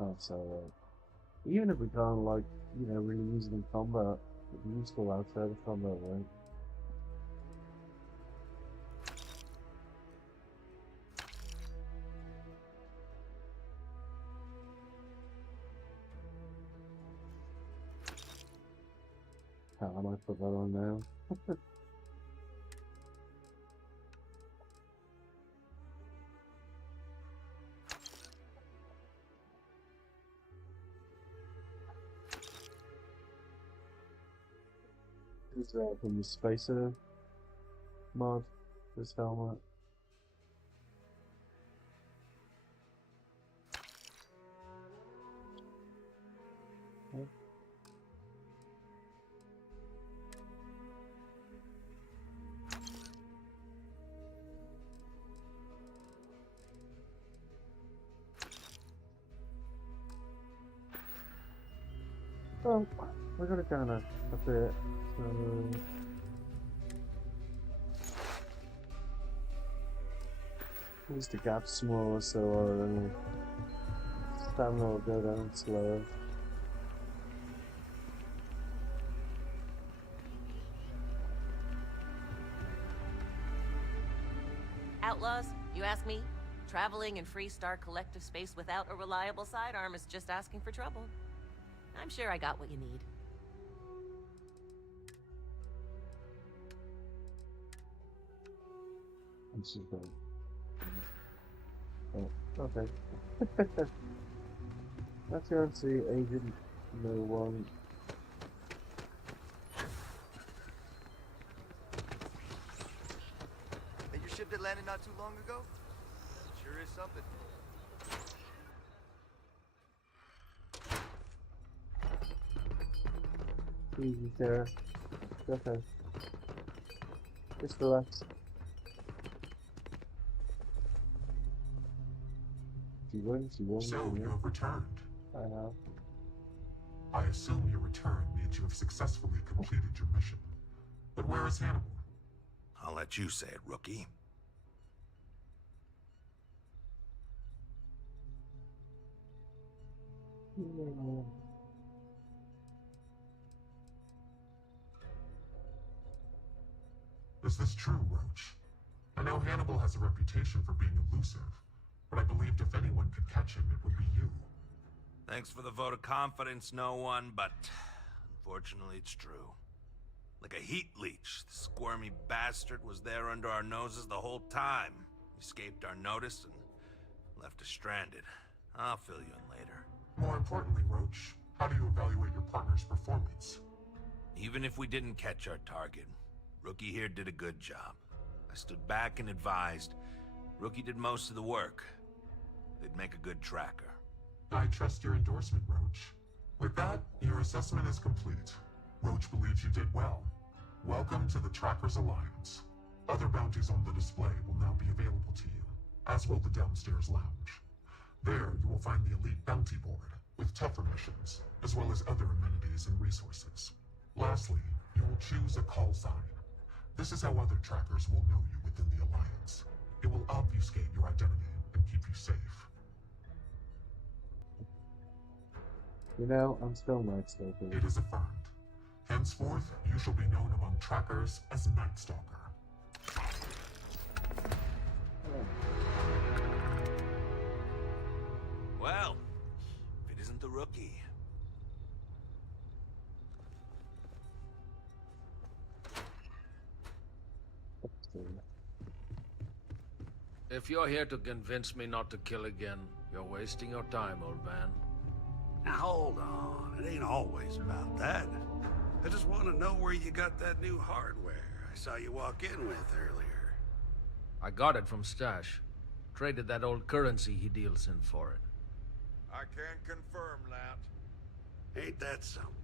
Oh, so even if we can't, like, you know, really use it in combat, it'd be useful outside of combat, right? I might put that on now. Is that from the Spacer mod, this helmet? Okay. Well, we're gonna kind of a bit, so at least the gap's smaller, so our stamina will go down slower. Outlaws, you ask me? Traveling in free star collective space without a reliable sidearm is just asking for trouble. I'm sure I got what you need. I'm super. Oh, okay. Let's go and see Agent No One. Hey, your ship that landed not too long ago? Sure is something. Easy, Sarah. Okay. Just relax. She won. So, you have returned. I have. I assume your return means you have successfully completed your mission. But where is Hannibal? I'll let you say it, rookie. Yeah. Is this true, Roach? I know Hannibal has a reputation for being elusive, but I believed if anyone could catch him, it would be you. Thanks for the vote of confidence, no one, but unfortunately it's true. Like a heat leech, the squirmy bastard was there under our noses the whole time. Escaped our notice and left us stranded. I'll fill you in later. More importantly, Roach, how do you evaluate your partner's performance? Even if we didn't catch our target, Rookie here did a good job. I stood back and advised. Rookie did most of the work. They'd make a good tracker. I trust your endorsement, Roach. With that, your assessment is complete. Roach believes you did well. Welcome to the Trackers Alliance. Other bounties on the display will now be available to you, as will the downstairs lounge. There, you will find the Elite Bounty Board, with tougher missions, as well as other amenities and resources. Lastly, you will choose a call sign. This is how other trackers will know you within the Alliance. It will obfuscate your identity and keep you safe. You know, I'm still Night Stalker. It is affirmed. Henceforth, you shall be known among trackers as Night Stalker. Well, if it isn't the Rookie, thing. If you're here to convince me not to kill again, you're wasting your time, old man. Now hold on, it ain't always about that. I just want to know where you got that new hardware I saw you walk in with earlier. I got it from Stash. Traded that old currency he deals in for it. I can't confirm that. Ain't that something?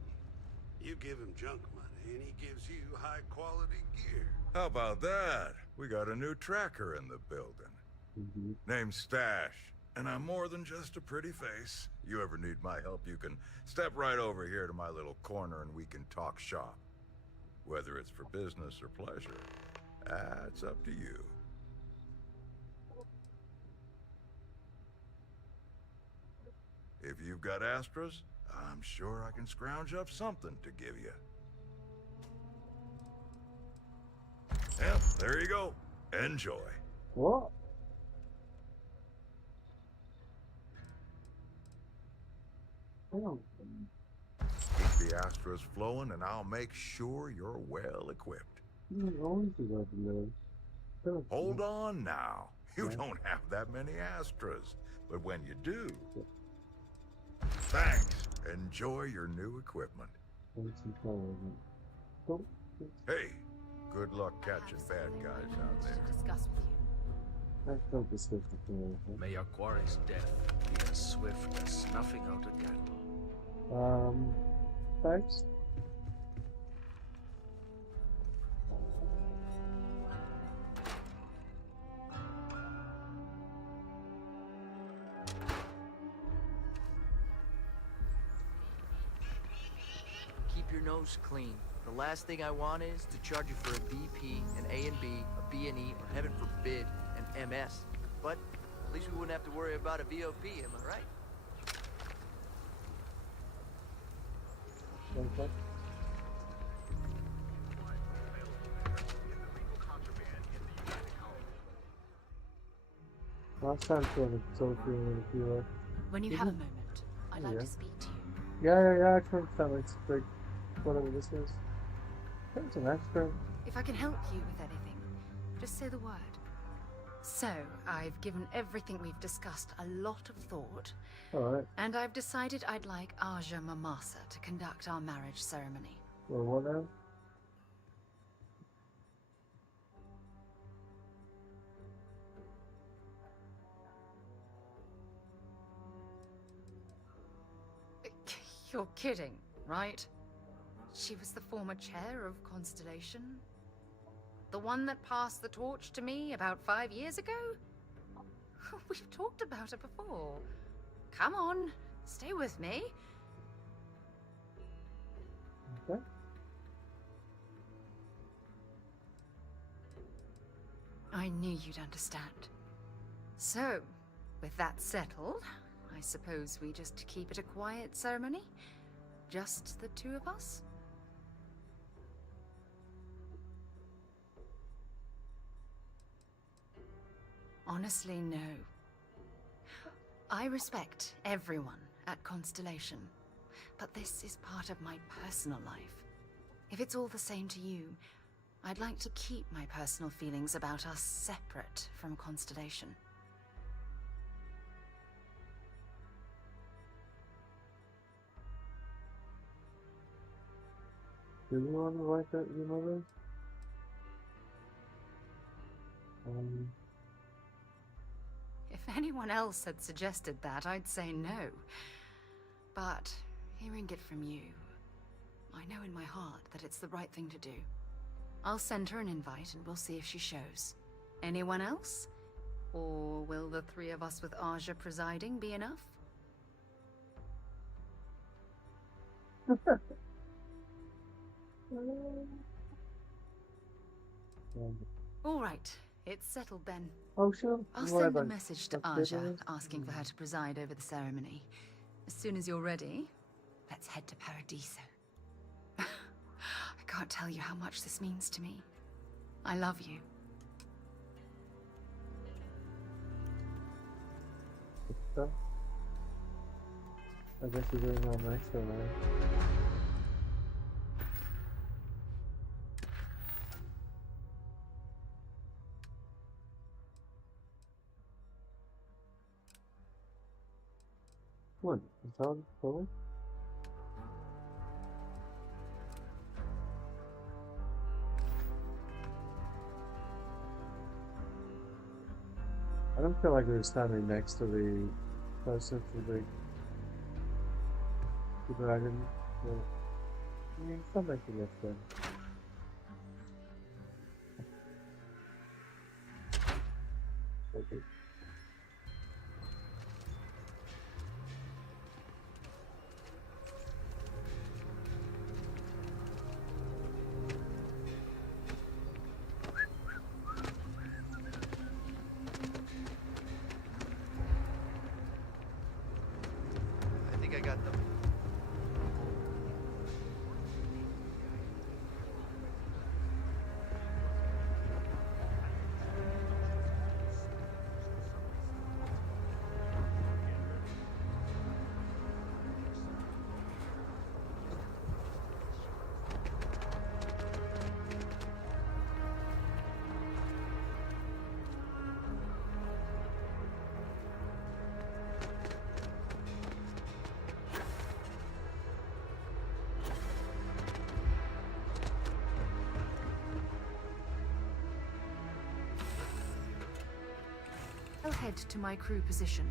You give him junk money, and he gives you high-quality gear. How about that? We got a new tracker in the building. Name's Stash, and I'm more than just a pretty face. You ever need my help, you can step right over here to my little corner and we can talk shop. Whether it's for business or pleasure, that's up to you. If you've got Astras, I'm sure I can scrounge up something to give you. Yep, there you go. Enjoy. What? Keep the Astras flowing and I'll make sure you're well equipped. Hold on now. You don't have that many Astras. But when you do... Thanks. Enjoy your new equipment. Hey, good luck catching bad guys out there. Discuss with you. May your quarry's death be as swift as snuffing out a candle. Thanks. Keep your nose clean. The last thing I want is to charge you for a BP, an A and B, a B and E, or heaven forbid, an MS. But at least we wouldn't have to worry about a VOP, am I right? Okay. Last time for the Starfield, if you were. When you have a moment, I'd like to speak to you. Yeah, I can tell it's like whatever this is. It's an extra. If I can help you with anything, just say the word. So, I've given everything we've discussed a lot of thought. Alright. And I've decided I'd like Aja Mamasa to conduct our marriage ceremony. Well, what now? You're kidding, right? She was the former chair of Constellation? The one that passed the torch to me about 5 years ago? We've talked about it before. Come on, stay with me. Okay. I knew you'd understand. So, with that settled, I suppose we just keep it a quiet ceremony? Just the two of us? Honestly, no. I respect everyone at Constellation, but this is part of my personal life. If it's all the same to you, I'd like to keep my personal feelings about us separate from Constellation. Do you want to write that, you mother? If anyone else had suggested that, I'd say no. But hearing it from you, I know in my heart that it's the right thing to do. I'll send her an invite and we'll see if she shows. Anyone else? Or will the three of us with Aja presiding be enough? All right, it's settled then. Oh, sure. I'll send a message to Aja asking for her to preside over the ceremony. As soon as you're ready, let's head to Paradiso. I can't tell you how much this means to me. I love you. I guess you're doing all nice for now. What? Intelligence forward? I don't feel like we were standing next to the person to the dragon. But, I mean, something to get done. Okay. I think I got them. I'll head to my crew position.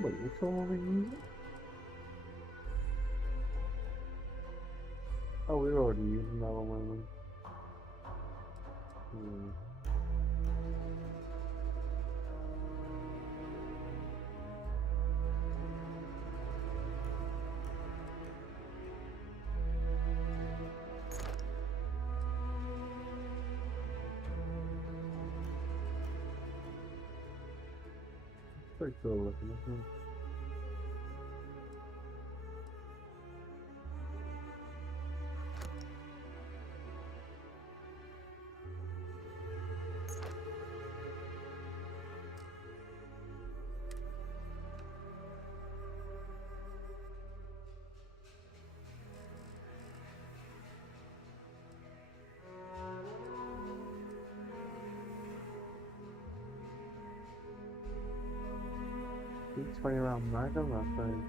Wait, which one are we using? Oh, we were already using that one, weren't we? Pretty cool looking, isn't it? It's 20 round magnum, I think.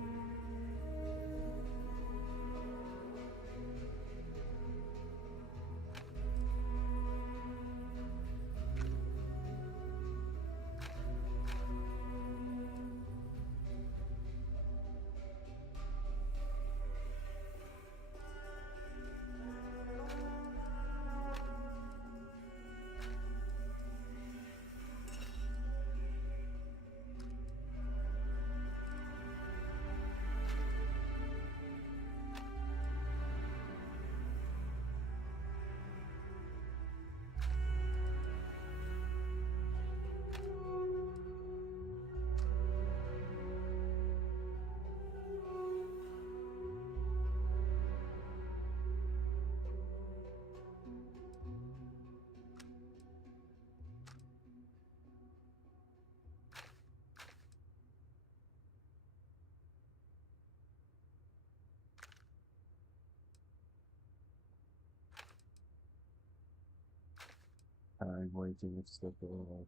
I'm waiting to step away.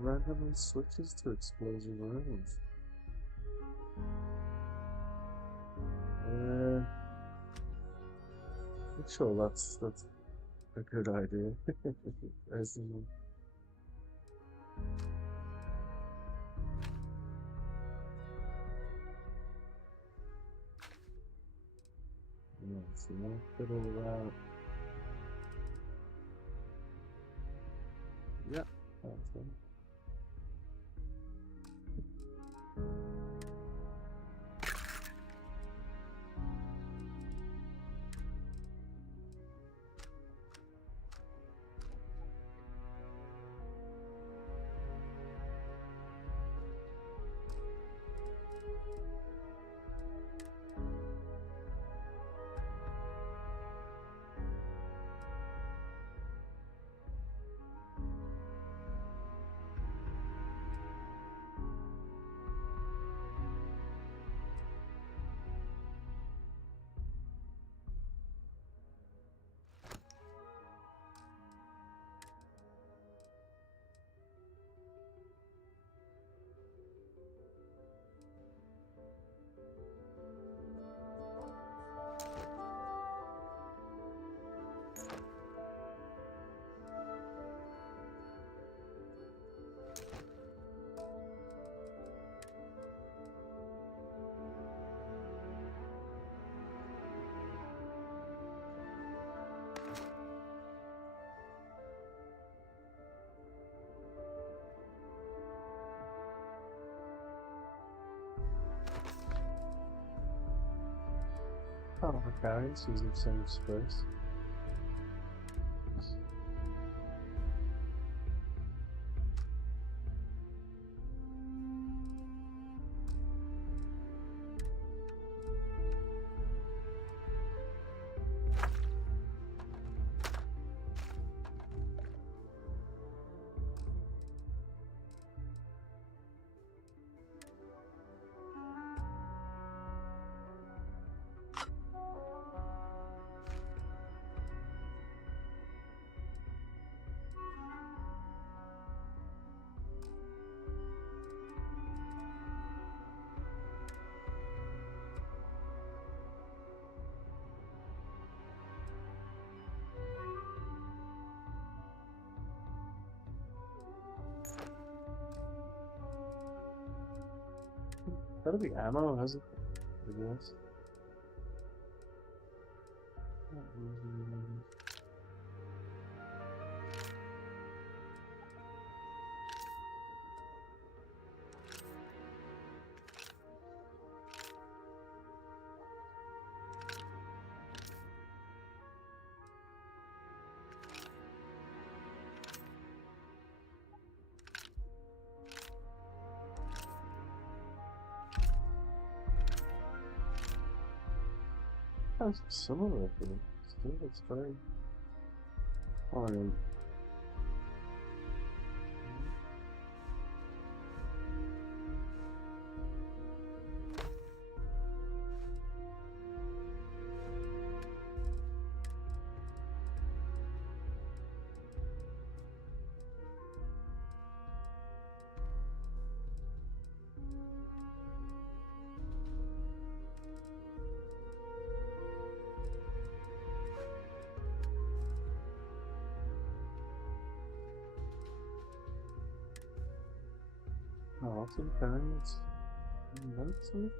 Randomly switches to explosion rounds. I'm sure that's a good idea. As in, yeah, so we'll fiddle it out. Yep, that's it. Oh, her parents using the same space. That'll be ammo, has it? I guess. That's similar to it. Still, it's very. Alright. Oh, sometimes notes anything?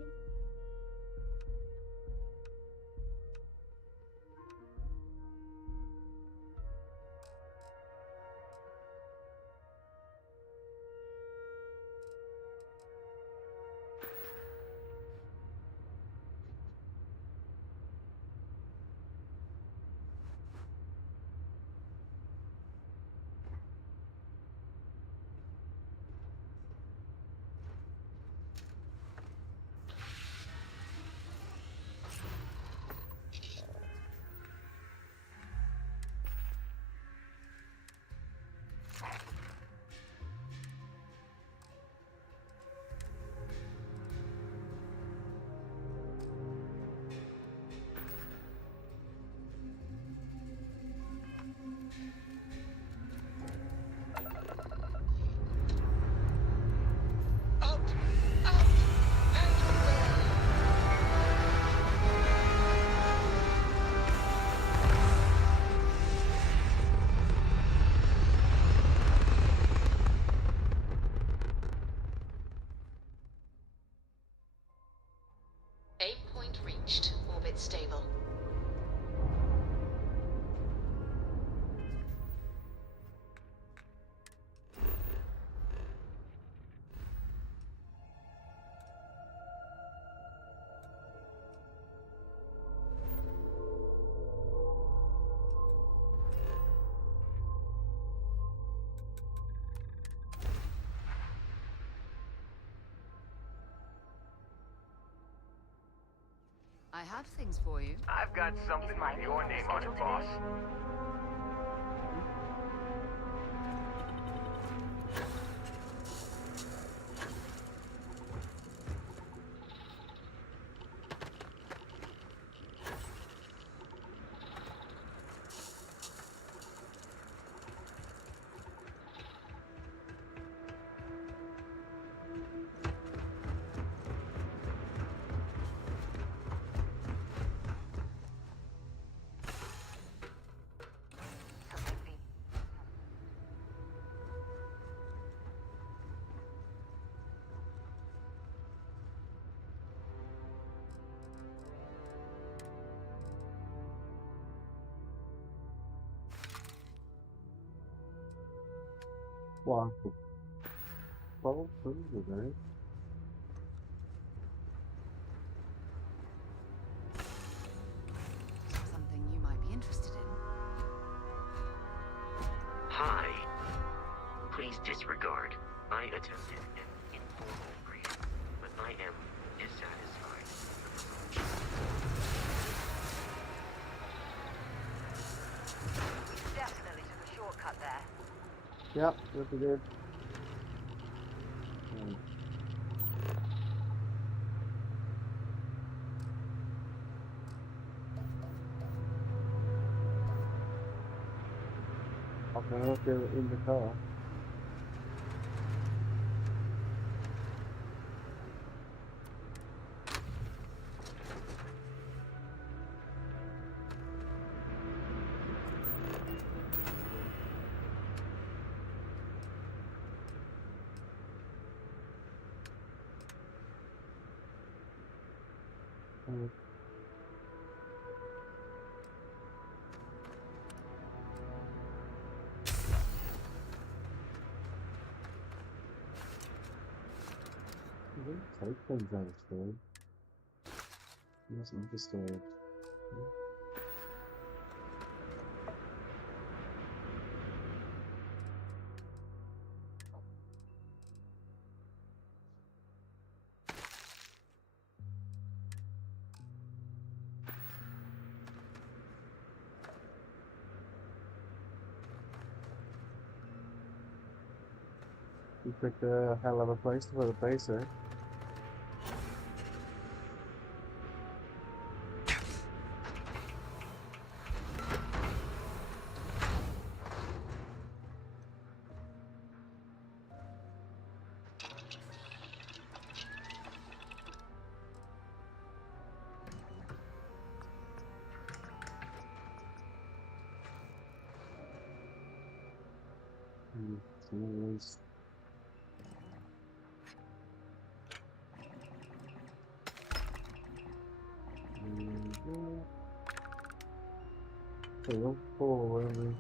Aim point reached. Orbit stable. I have things for you. I've got something with your name on it, boss. Wow. Well, pretty good, right? Please disregard. I attempted an informal brief, but I am dissatisfied. We definitely took a shortcut there. Yep, yes we did. Okay, look, they're in the car. Take things out of storage. Yes, into storage. You picked a hell of a place to put a base, eh? Anyways. Hello, forward.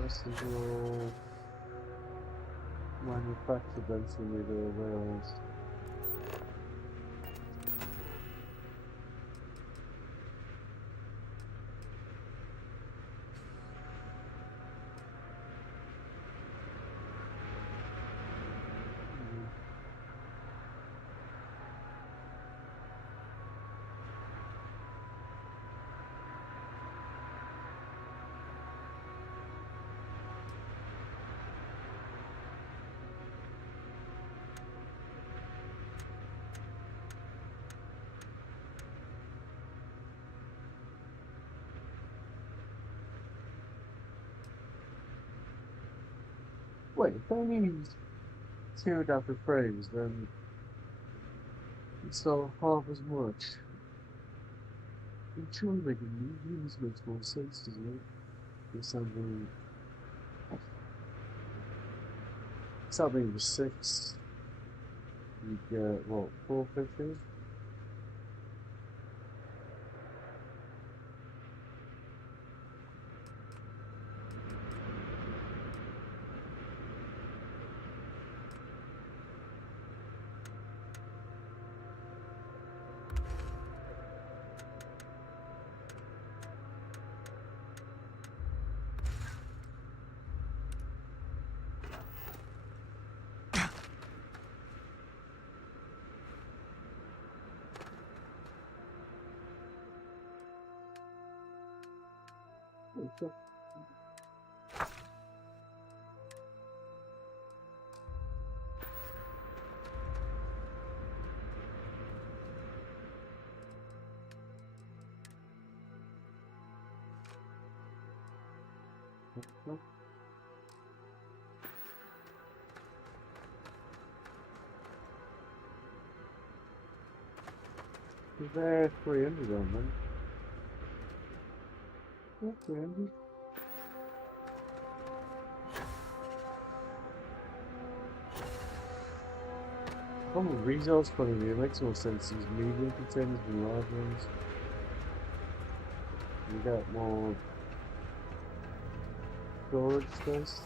Residual manufacture density to rails. Wait, if they need two adaptive frames, then it's all half as much. I'm sure they can use makes more sense, doesn't it? There's something with 6. You get, what, 450? Okay. There's 300 on them. Yeah, 300. From a resource point of view, it makes more sense to use medium containers than large ones. You got more storage space.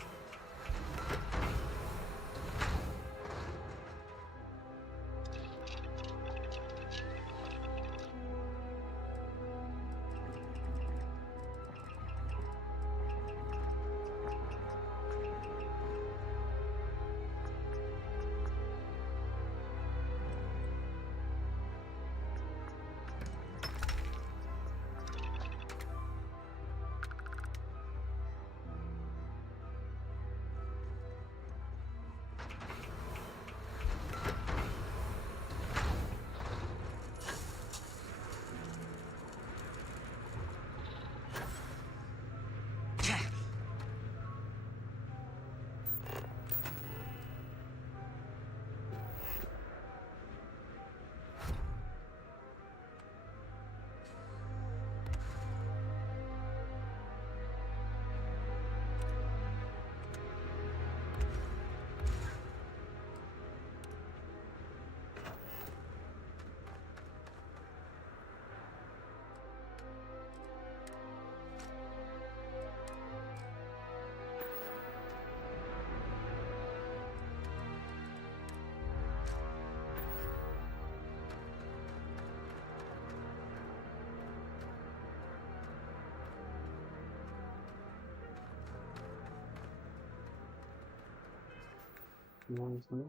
You want to see it?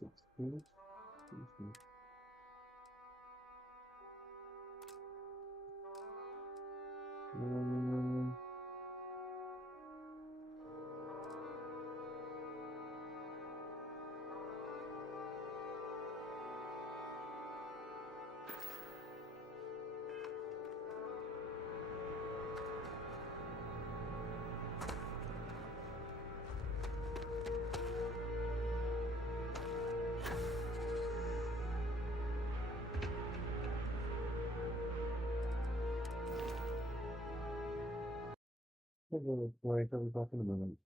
16. Wait, I'll be back in a minute.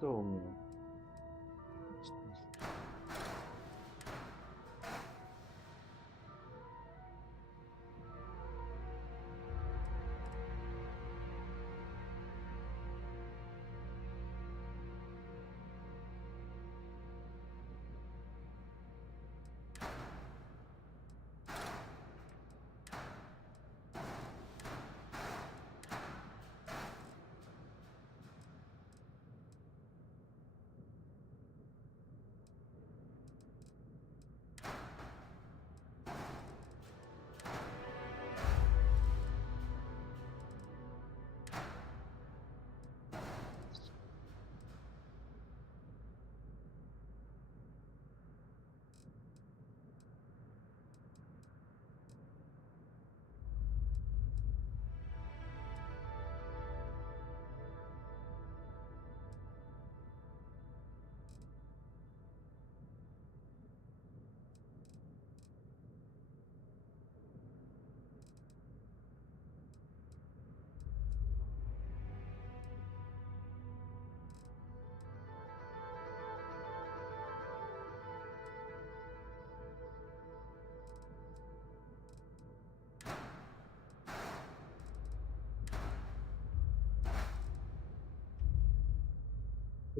So,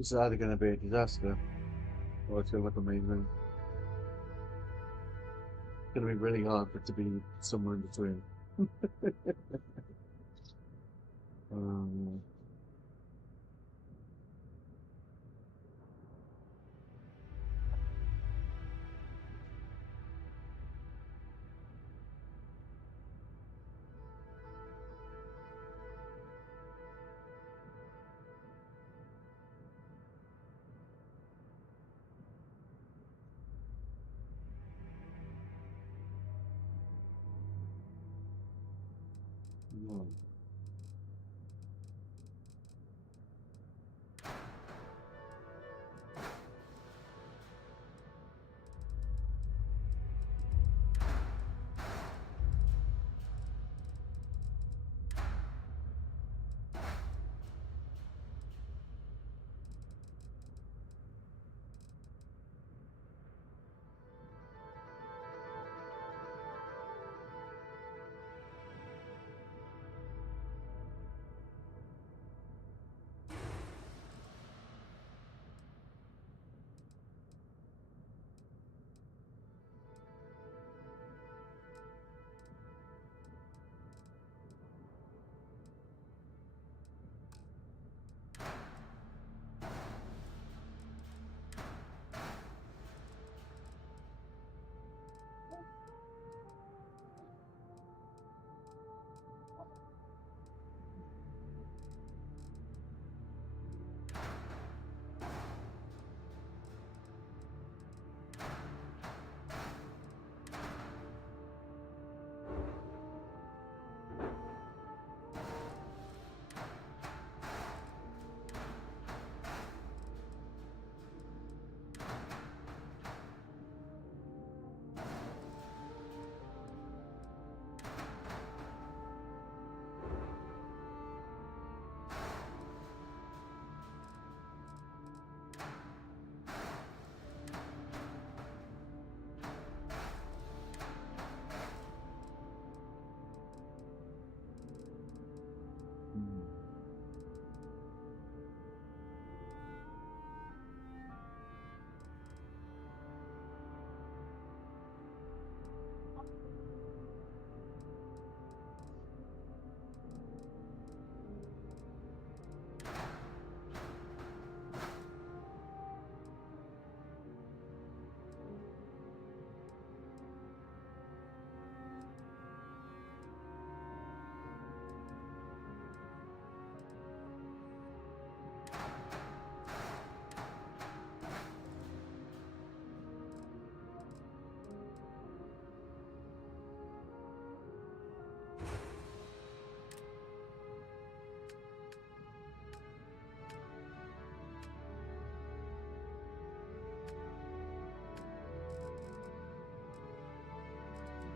it's either going to be a disaster or it's going to look amazing. It's going to be really hard for it to be somewhere in between. um, no.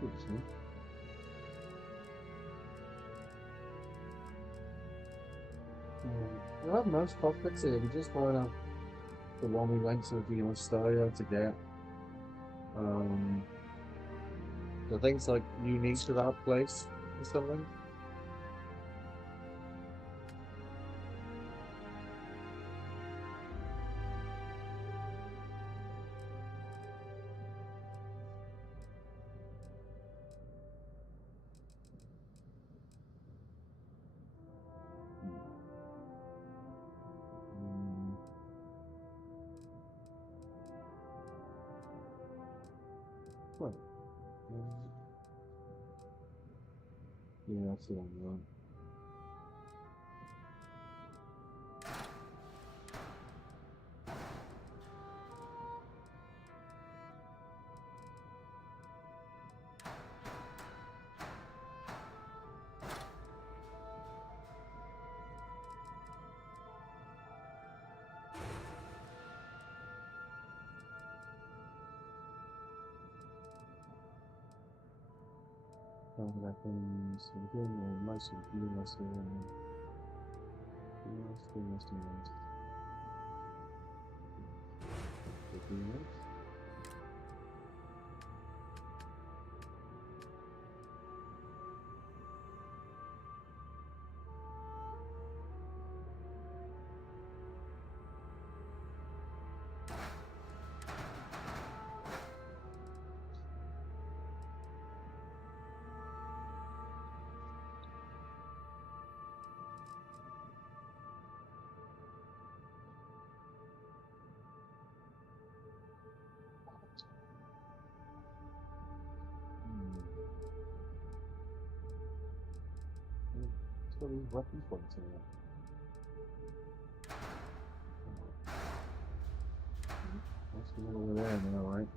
Oopsie. We have most cockpits here. We just brought up the one we went to the Starfield to get. I think it's like unique to that place or something. What? Yeah, that's the one. That thing's again, most of the most Let's go these weapon points in it. Let's go over there now, right?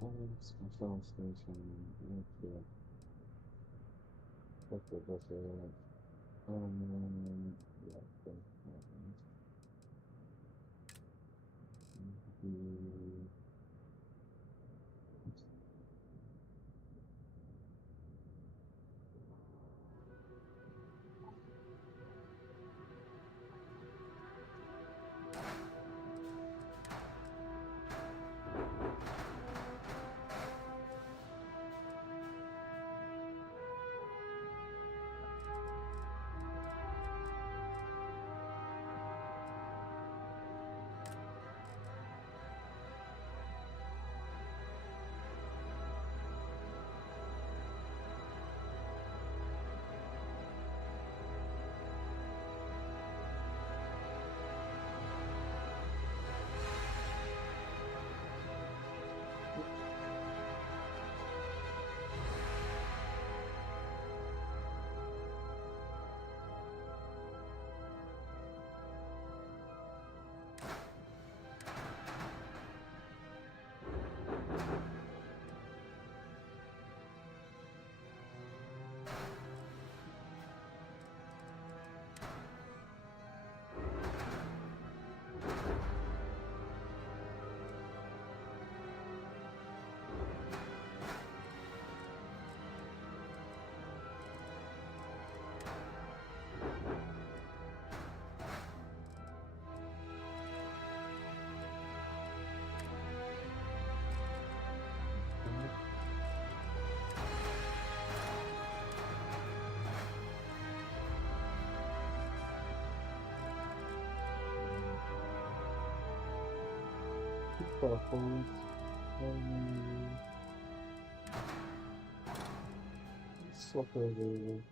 Science control station. Okay. Okay. Yeah, okay. Platforms. Swap over.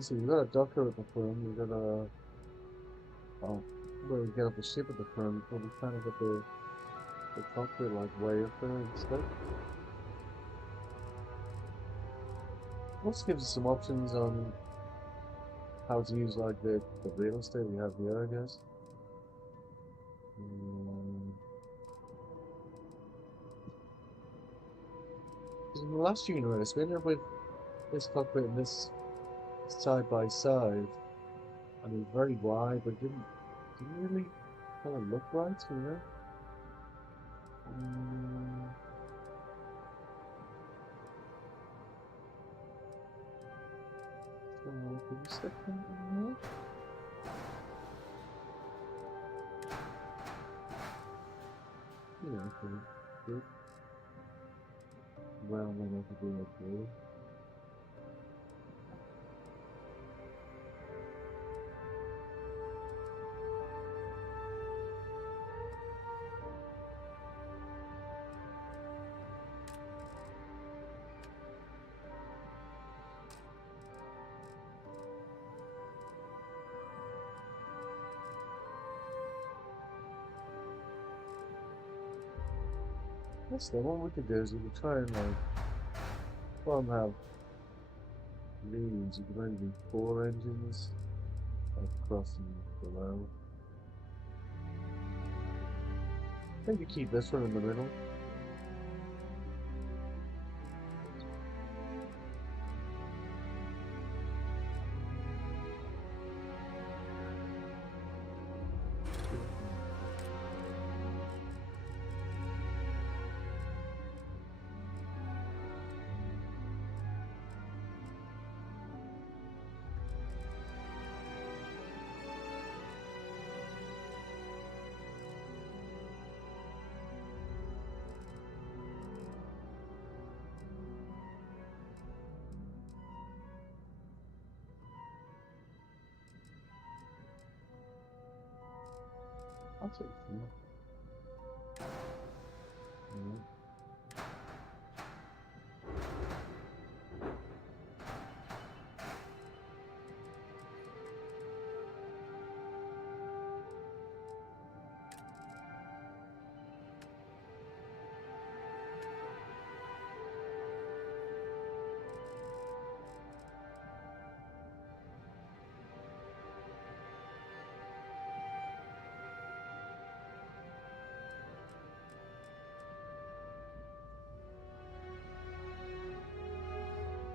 So you got a doctor at the front, you got a Oh, we'll get up the ship at the front, but we kind of got the cockpit like way up there and stuff. This gives us some options on how to use like the real estate we have here, I guess. In the last universe, we ended up with this cockpit and this side by side. I mean, very wide, but didn't really kind of look right, you know? Can you stick them in there? Yeah, okay. Good. Well, then I could do okay. That's the one we could do is we could try and like, well, have these, you could only do 4 engines across and below. Maybe keep this one in the middle. I'll take it.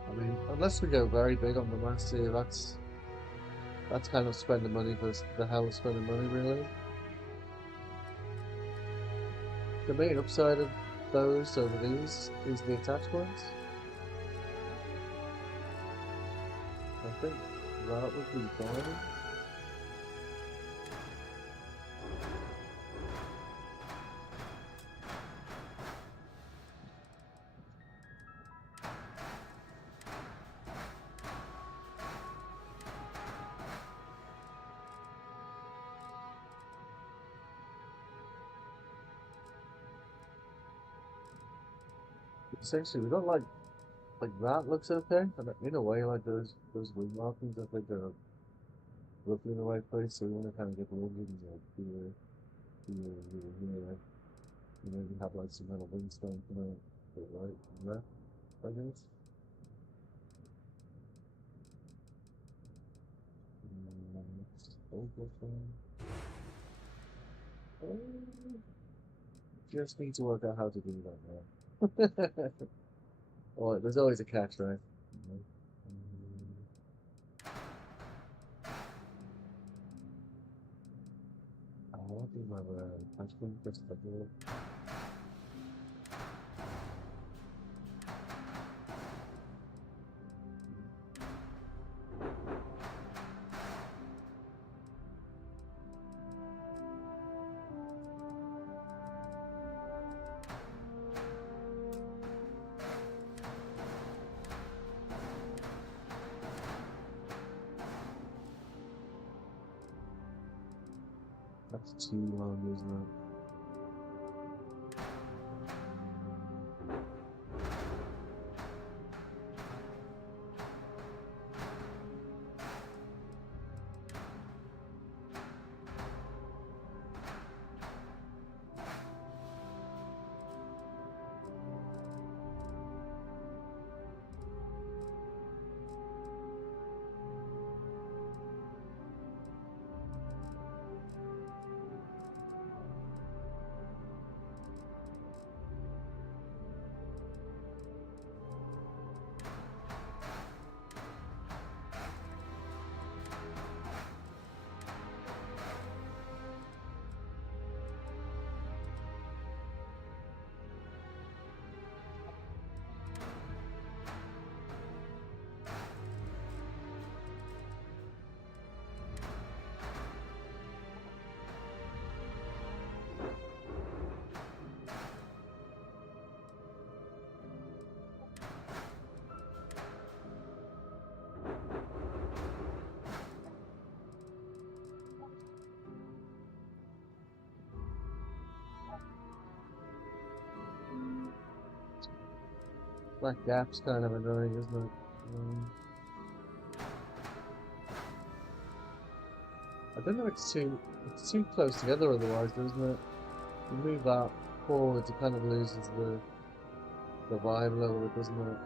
I mean, unless we go very big on the mass here, that's kind of spending money for the hell of spending money, really. The main upside of those over these is the attach points. I think that would be fine. Essentially, we got like that looks okay, and in a way, like those wing markings, I think are roughly in the right place. So we want to kind of get the wings like here, here. And then we have like some kind of wing stone coming out to the right and left, I guess. Just need to work out how to do that now. Well, there's always a catch, right? What do my punch point just a little? That's too long, isn't it? That gap's kind of annoying, isn't it? I don't know. It's too close together otherwise, doesn't it? You move that forwards, it kind of loses the vibe a little bit, doesn't it?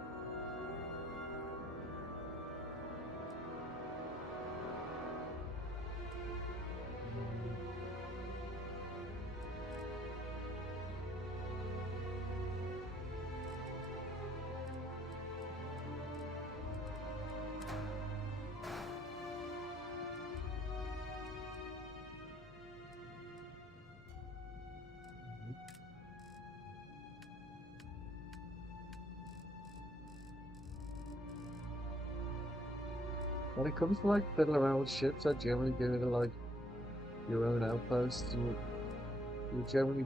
When it comes to like fiddling around with ships, I generally go to like your own outposts. You're generally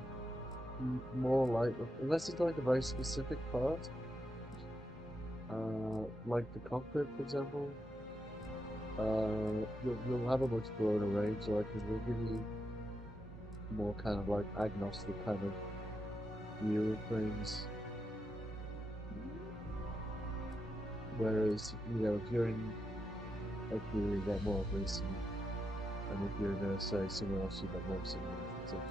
more like, unless it's like a very specific part, like the cockpit, for example. You'll have a much broader range, like, because they'll give you more kind of like agnostic kind of view of things. Whereas, you know, if you're in like you get more recent, and if you're gonna say somewhere else you get more similar, etc.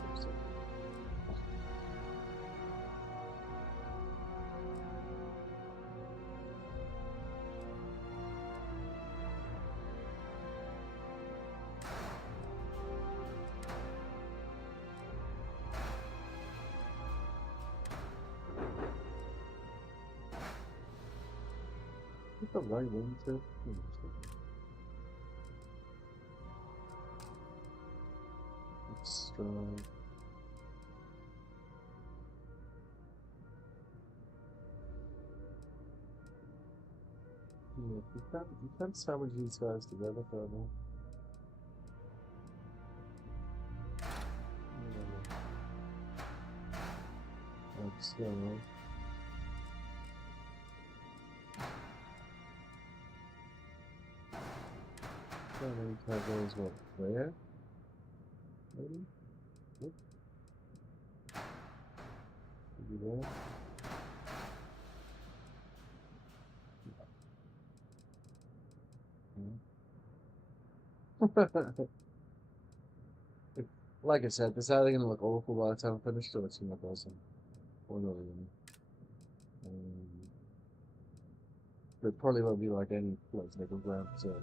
It's the right wing too. It's strong. Yeah, you can't salvage these guys together for a while. That's slow. That goes what? There? Maybe? Yep. Maybe there. Like I said, this is either gonna look awful by the time I finish, or it's gonna look awesome. Or not really. It probably won't be like any place middle ground, so.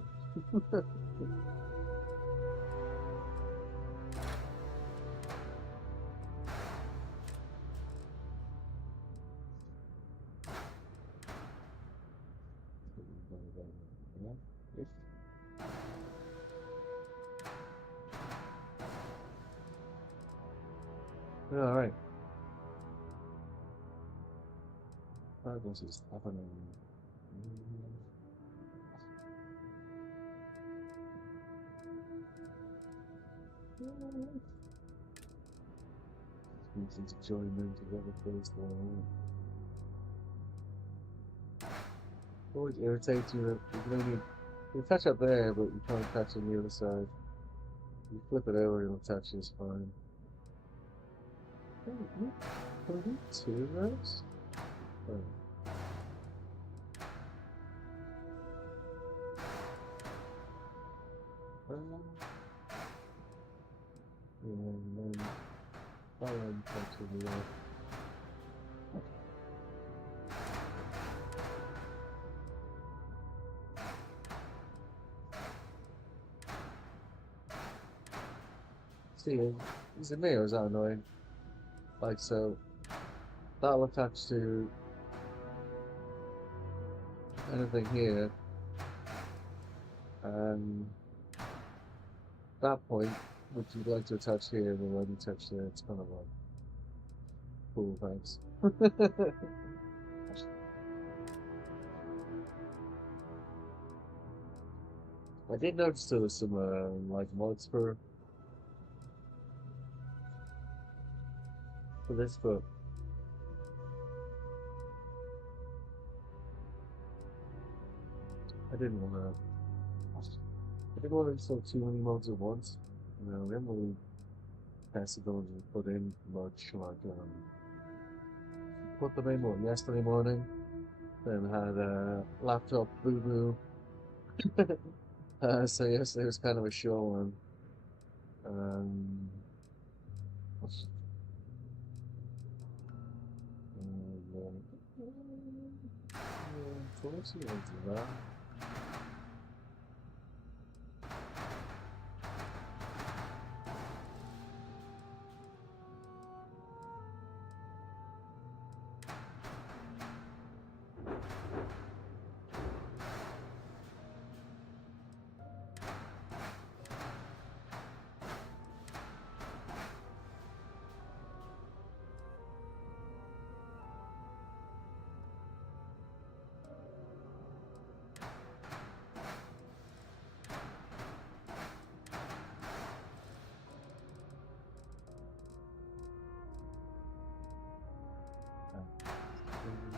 Alright. This is happening. Need to join them together first. Always irritates you that you can only touch up there, but you can't touch on the other side. You flip it over, it'll touch just fine. Can we do two rows? Oh. And then touch to the left. See, is it me or is that annoying? Like, so, that'll attach to anything here, and that point, which you'd like to attach here, will already touch there. It's kind of like, cool, thanks. I did notice there was some, like, mods for this, but I didn't want to install too many mods at once. You know, we haven't really possibility to put in much, like, put them in, what, yesterday morning, Then had a laptop boo boo. So yes, it was kind of a short one. Um, so let's see what that.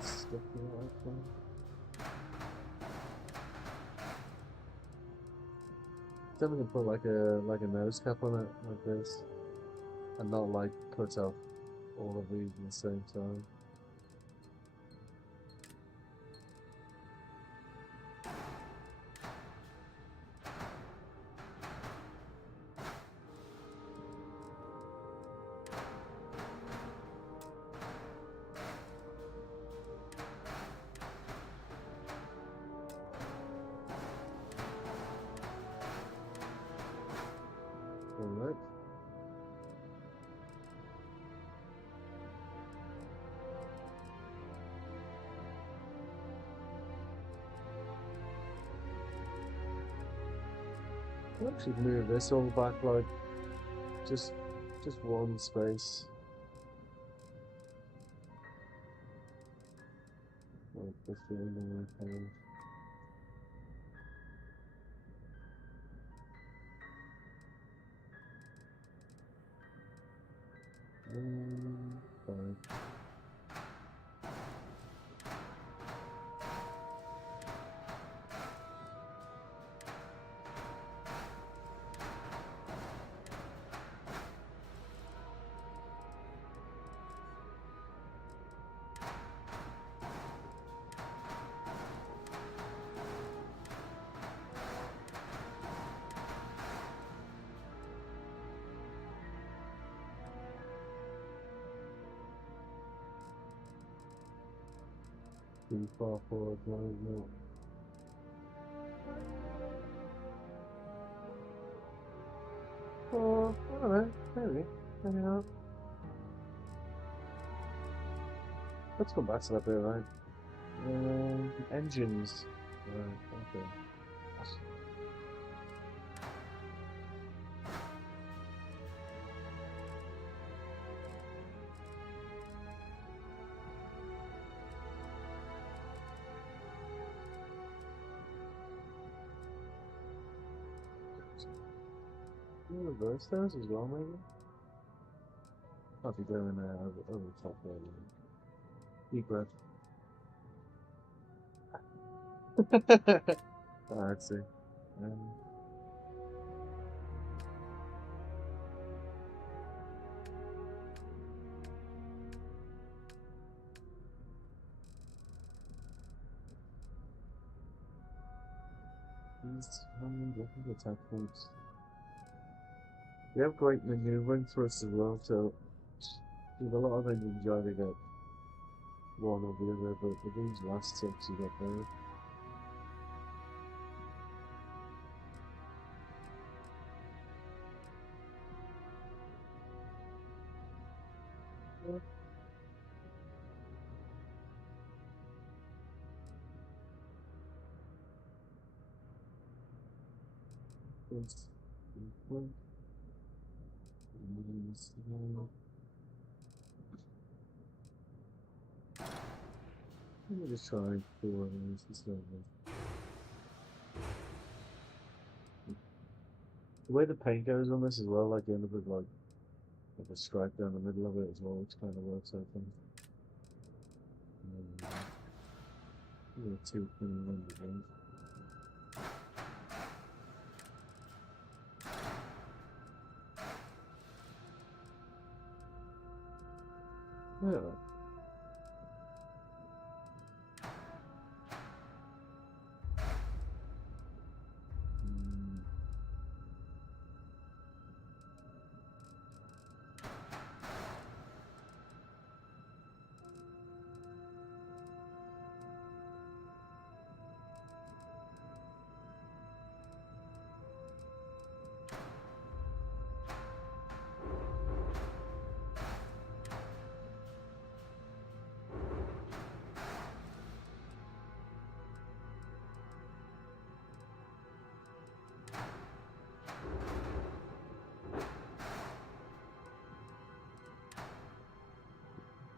Stick to it like that. Then we can put like a nose cap on it like this, and not like cut off all of these at the same time. Alright. I'll actually move this all back like just one space. Like this one kind of. Fine. Too far forward, no. Oh, I don't know, maybe. Let's go back to that bit, right? Engines. Right, okay. Reverse those as well, maybe? I'll be going over the top there. Deep breath. Let's see. These different attack points. We have great maneuvering for us as well, so with a lot of engines you either get one or the other, but with these last six you get both. Yes. Let me just try four of these instead of the way the paint goes on this as well, like you end up with like a stripe down the middle of it as well, which kind of works I think. Two clean ones again. Yeah.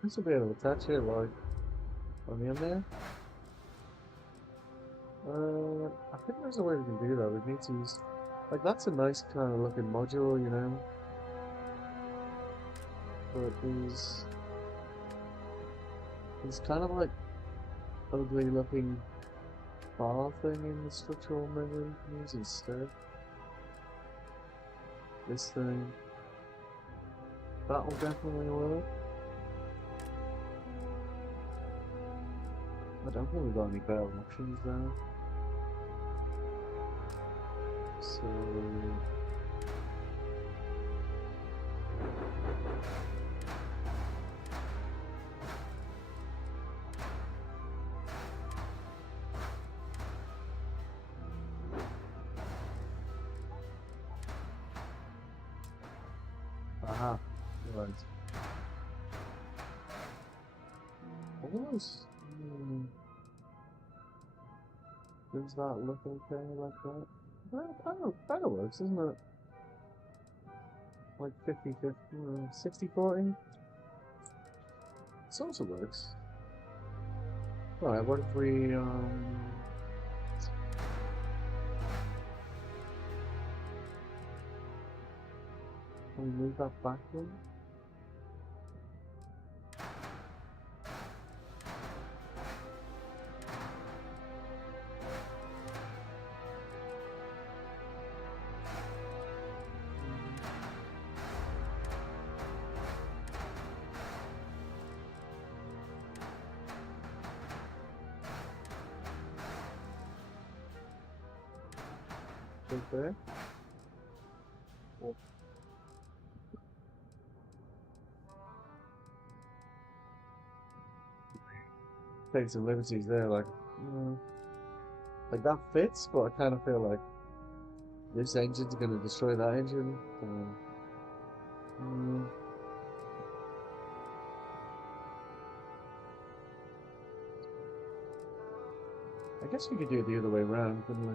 This will be able to attach it, like, on the end there. I think there's a way we can do that. We need to use, like, that's a nice kind of looking module, you know. But there's kind of like ugly looking bar thing in the structural memory we can use instead. This thing. That will definitely work. I don't think we've got any better options there. So aha, right. Almost. Does that look okay like that? Well, kind of works, isn't it? Like 50-50, 60-40? It also works. Alright, what if we, can we move that backward? Right there? Oh. Take some liberties there, like that fits, but I kind of feel like this engine's gonna destroy that engine. I guess we could do it the other way around, couldn't we?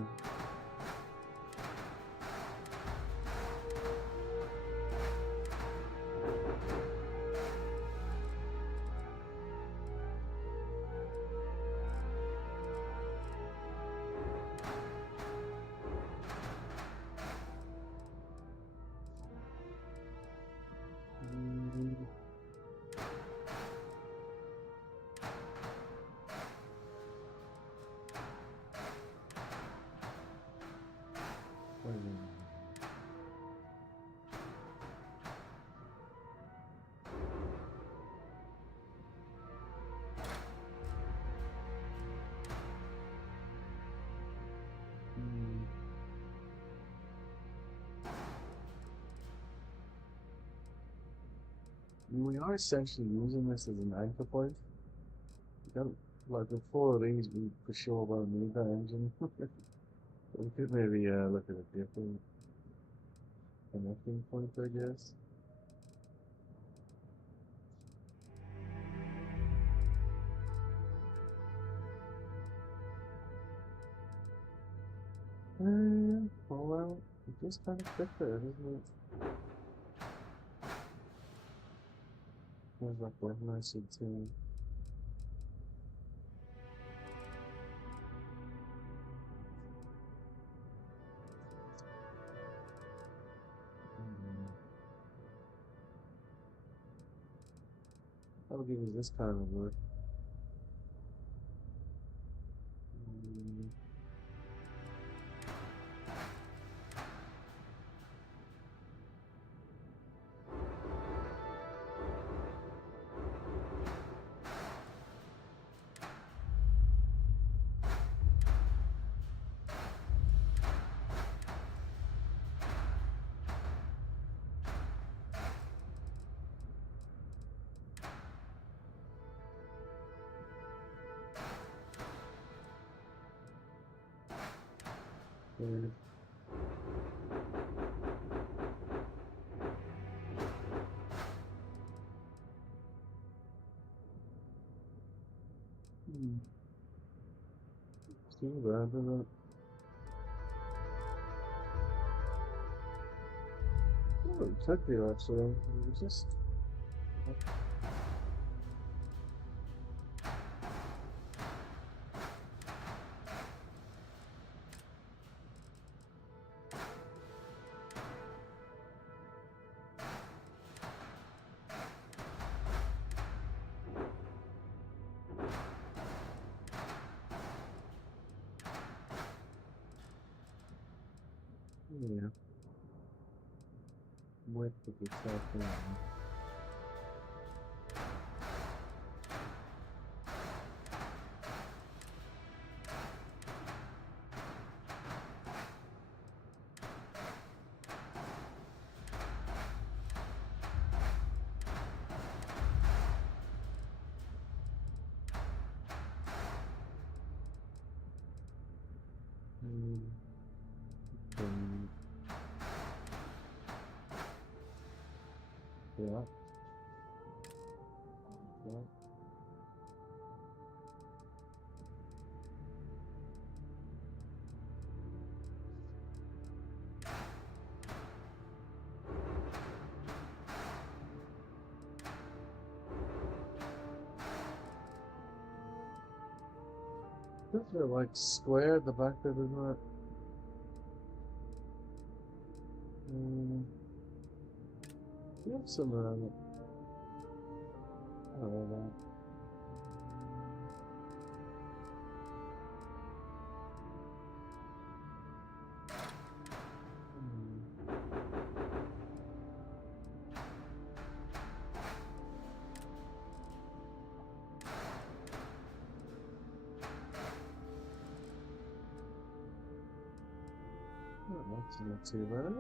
We are essentially using this as an anchor point. We don't, like with 4 of these, we for sure won't need that engine. We could maybe look at a different connecting point, I guess. Oh well, it just kind of fit there, doesn't it? There's like one nice too. That'll give us this kind of look. See that, isn't it? Oh, it took you actually. It was just Yeah. What did you tell me? Yeah. Yeah. Those are like square at the back there, isn't it? You have some, I don't know. That's not too bad.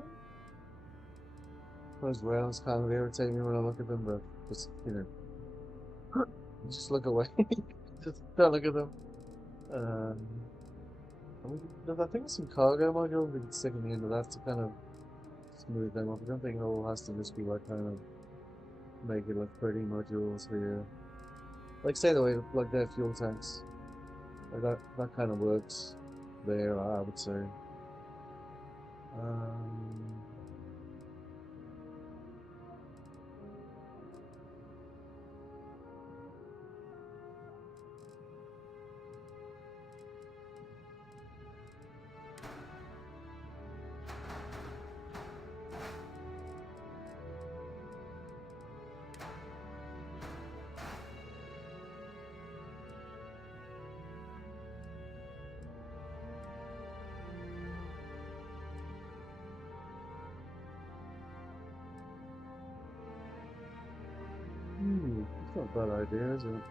Those rails kind of irritate me when I look at them, but just, you know, just look away. Just don't look at them. I think some cargo modules we can stick in the end of that to kind of smooth them up. I don't think it all has to just be like kind of make it look pretty modules here. Like say the way like their fuel tanks. Like that kind of works there, I would say. It's not a bad idea, is it?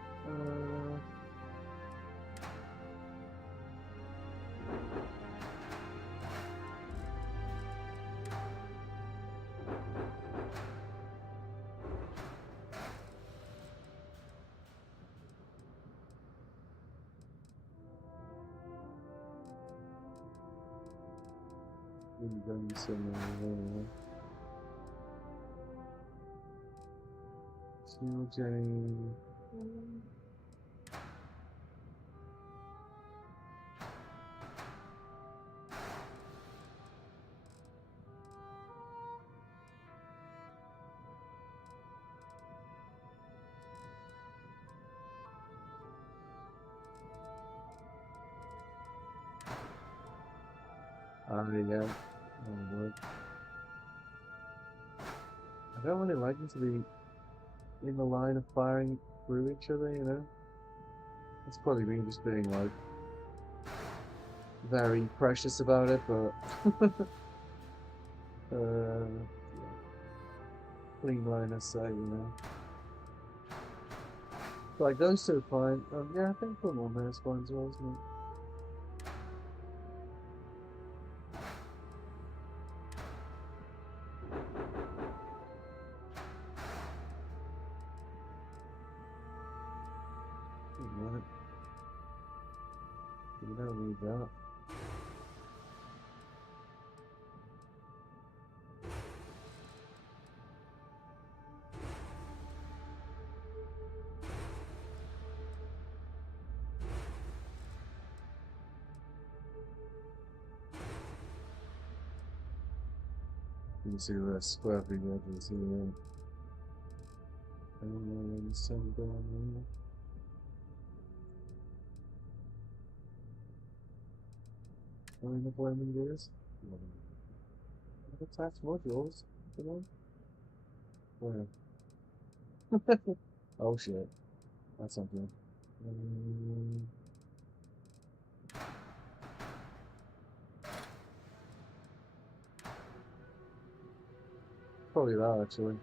Done some CJ. Yeah. Oh, work. I don't really like them to be in the line of firing through each other, you know? It's probably me just being like very precious about it, but yeah. Clean line of sight, you know. Like those two are fine. Yeah, I think put one there is fine as well, isn't it? Right. You don't need that. You can see the scrappy edges here. And then some down there. Find the blending gears. Attach modules. You know? Where? Oh shit. That's something. Probably that, actually.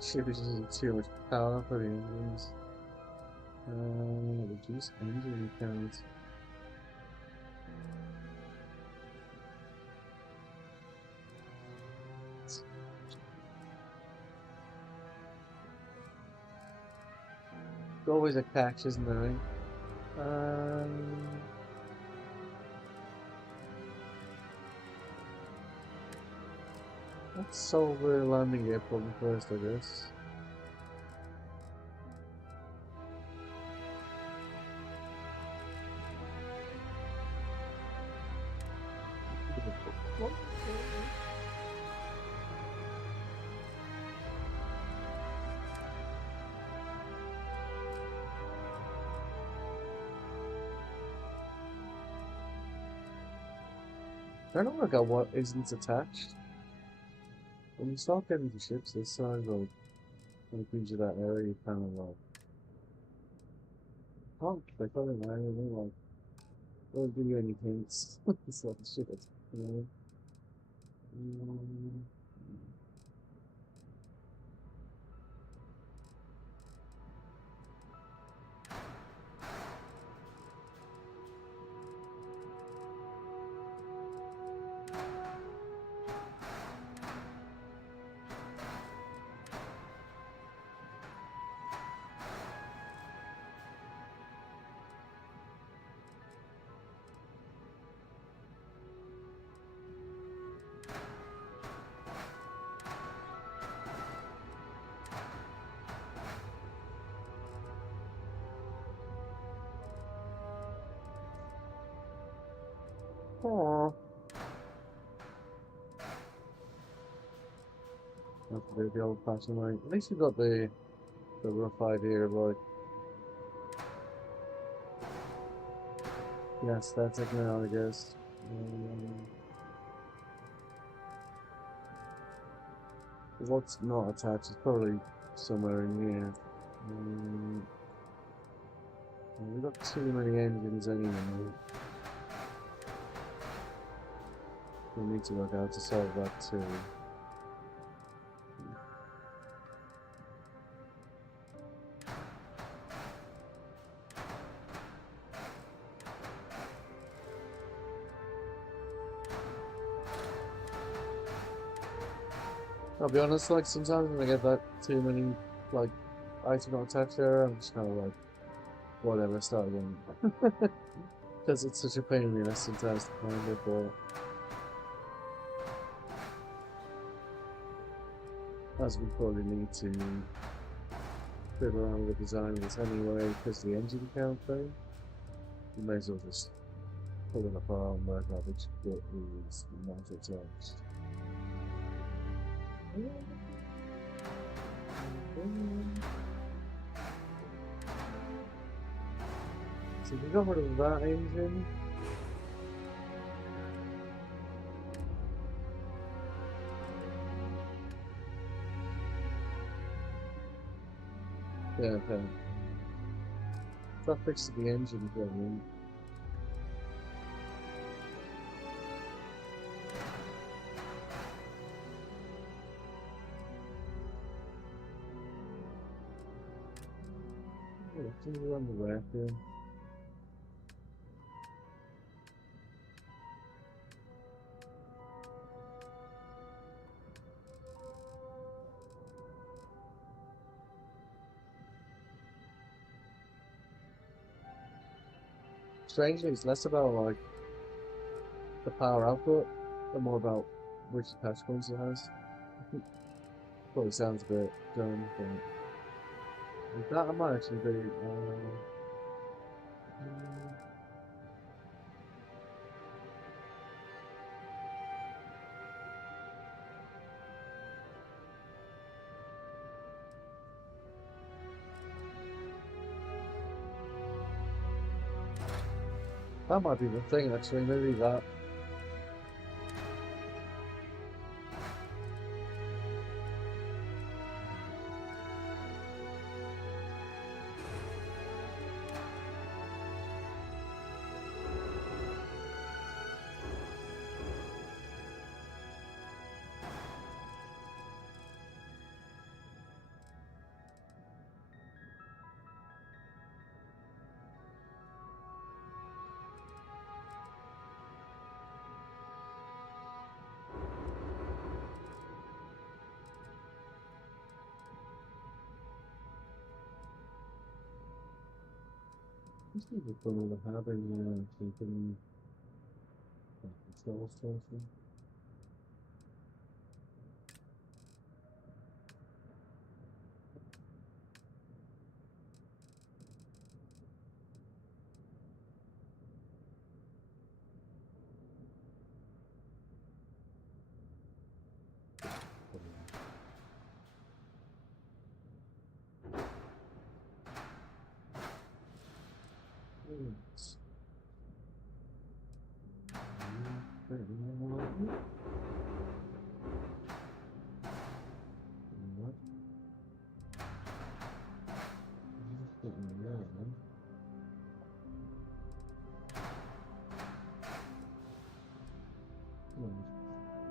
Shit, this is too much power for the engines. Reduce engine count. There's always a catch, isn't there? Let's solve the landing gear problem first, I guess. I don't work out what isn't attached. When you start getting to ships this size, or when it comes to that area, you kind of like, oh, they got it, man. They like, won't give you any hints. It's like shit. You know? Mm. Aww. Have to do the old fashioned way. At least we got the rough idea of like, yeah, static now, I guess. What's not attached is probably somewhere in here. We've got too many engines anyway. We need to work out to solve that too. I'll be honest, like sometimes when I get that too many like items not attached there, I'm just kind of like, whatever, start again. Because it's such a pain in the ass sometimes to find it, but as we probably need to fit around with the design of this anyway, because the engine count thing, you may as well just pull it apart and work out which bit is not attached. So we got rid of that engine. Yeah, okay. That fixes the engine problem. Yeah, it's on the rack here. Strangely, it's less about like the power output and more about which attach points it has. Probably sounds a bit dumb, but with that I might actually be. That might be the thing actually, maybe that. These people probably having taken control station.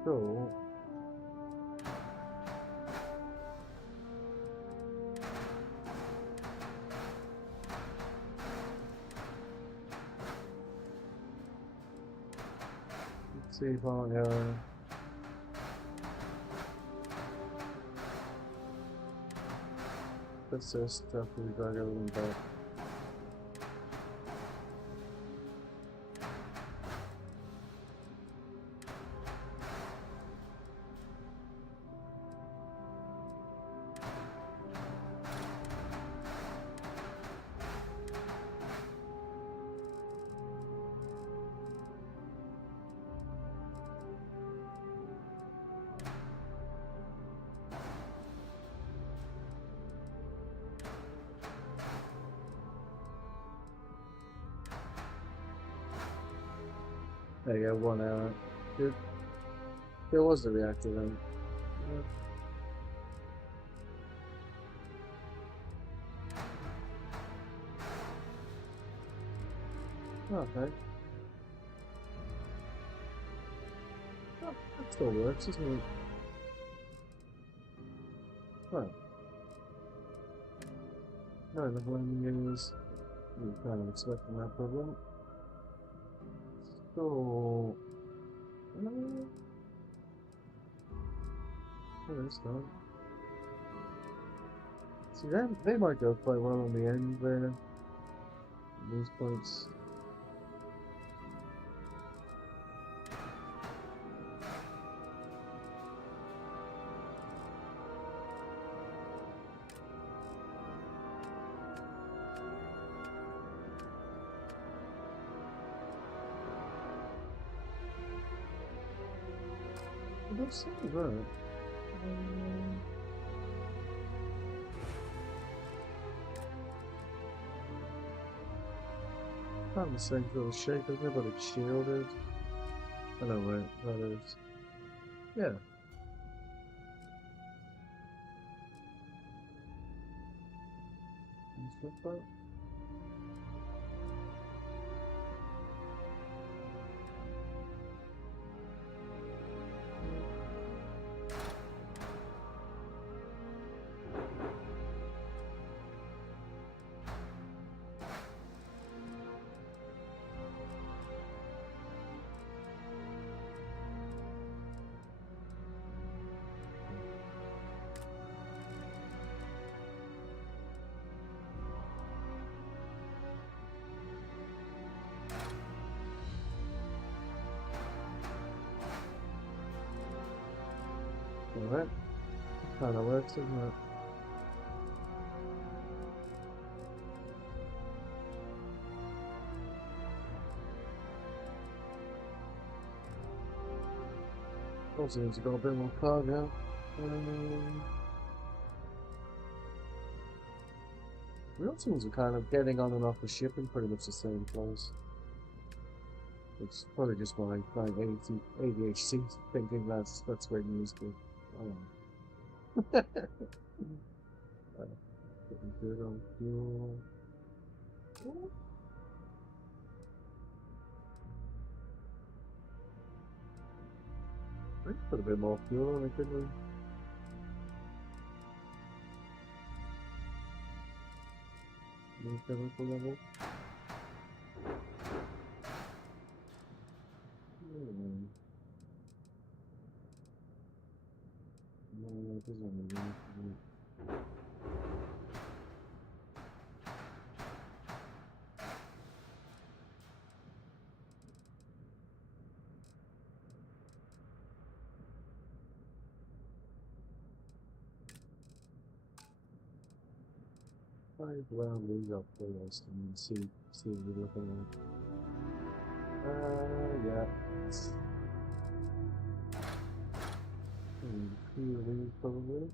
So let's see if I let's just stuff we got everything back. There you go, 1 hour. There was the reactor then. Yeah. Okay. Oh, that still works, isn't it? Right. No, the one is you kind of expecting that problem. So that's done. See, they might go quite well in the end there. These points. Let's see that. Kind of the same sort of shape, isn't it? But it's shielded. I know where that is. Yeah. Stuff like Alright. Kind of works, doesn't it? Also needs to go a bit more cargo. Real teams are kind of getting on and off the ship in pretty much the same place. It's probably just my ADHD thinking that's where it needs to. Getting good on fuel. We could put a bit more fuel on it, couldn't we? New chemical level. No, it doesn't really. Well, we got first and see what we're looking at. Yeah. Clearly, probably.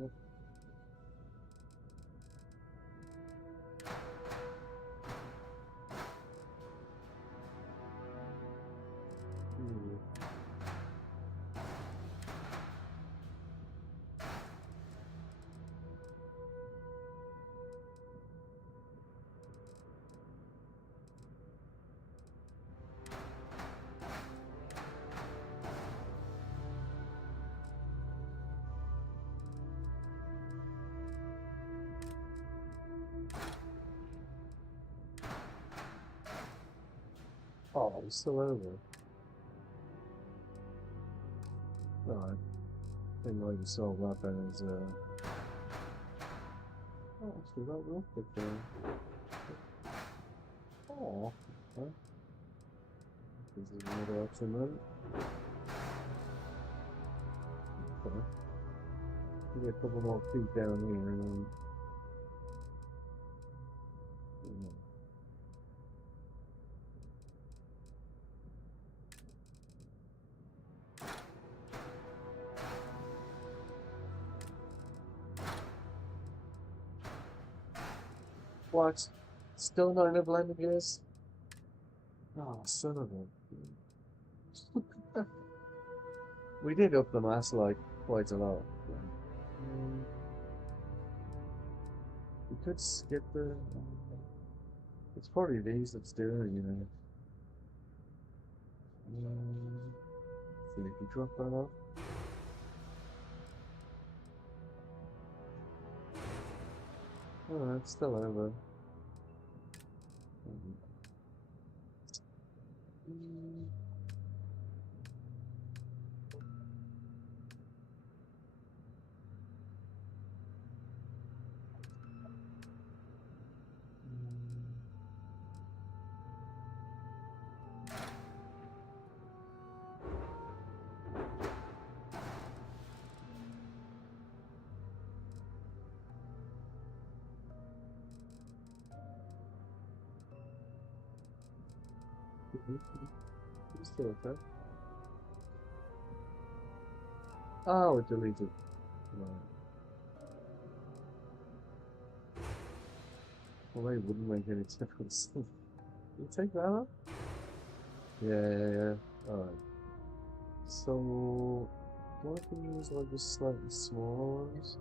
Yep. Oh, it's still over. No, I didn't really saw weapon as oh, actually, that will fit there. Oh, okay. This is another option then. Okay. We get a couple more feet down here and then. What? Still not enough landing gears? Oh, son of a. We did up the mass like quite a lot. We could skip the. It's probably these that's doing, you know. See if you drop that off. Oh, it's still over. It's still okay. Oh, it deleted. Right. Well, they wouldn't make any difference. You take that up? Yeah. Alright. So, what if we use like the slightly smaller ones?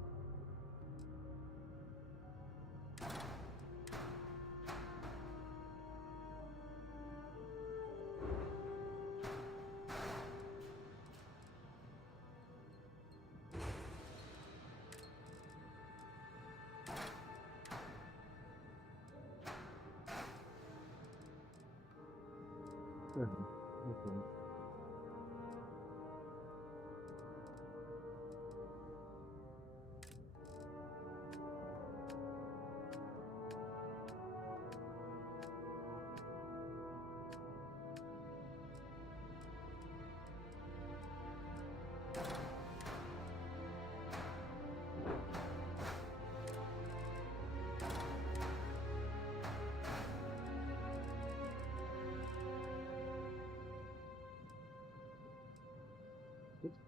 Okay.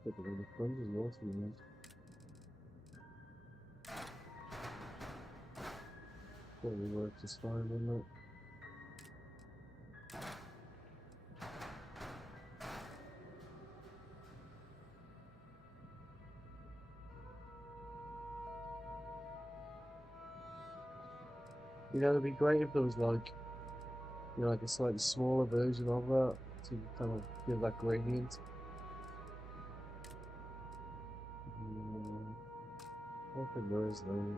Let's put it in the sponge as well, so you know. Probably works just fine, wouldn't it? You know, it'd be great if there was like, you know, like a slightly smaller version of that to kind of give that gradient. I don't think there is though.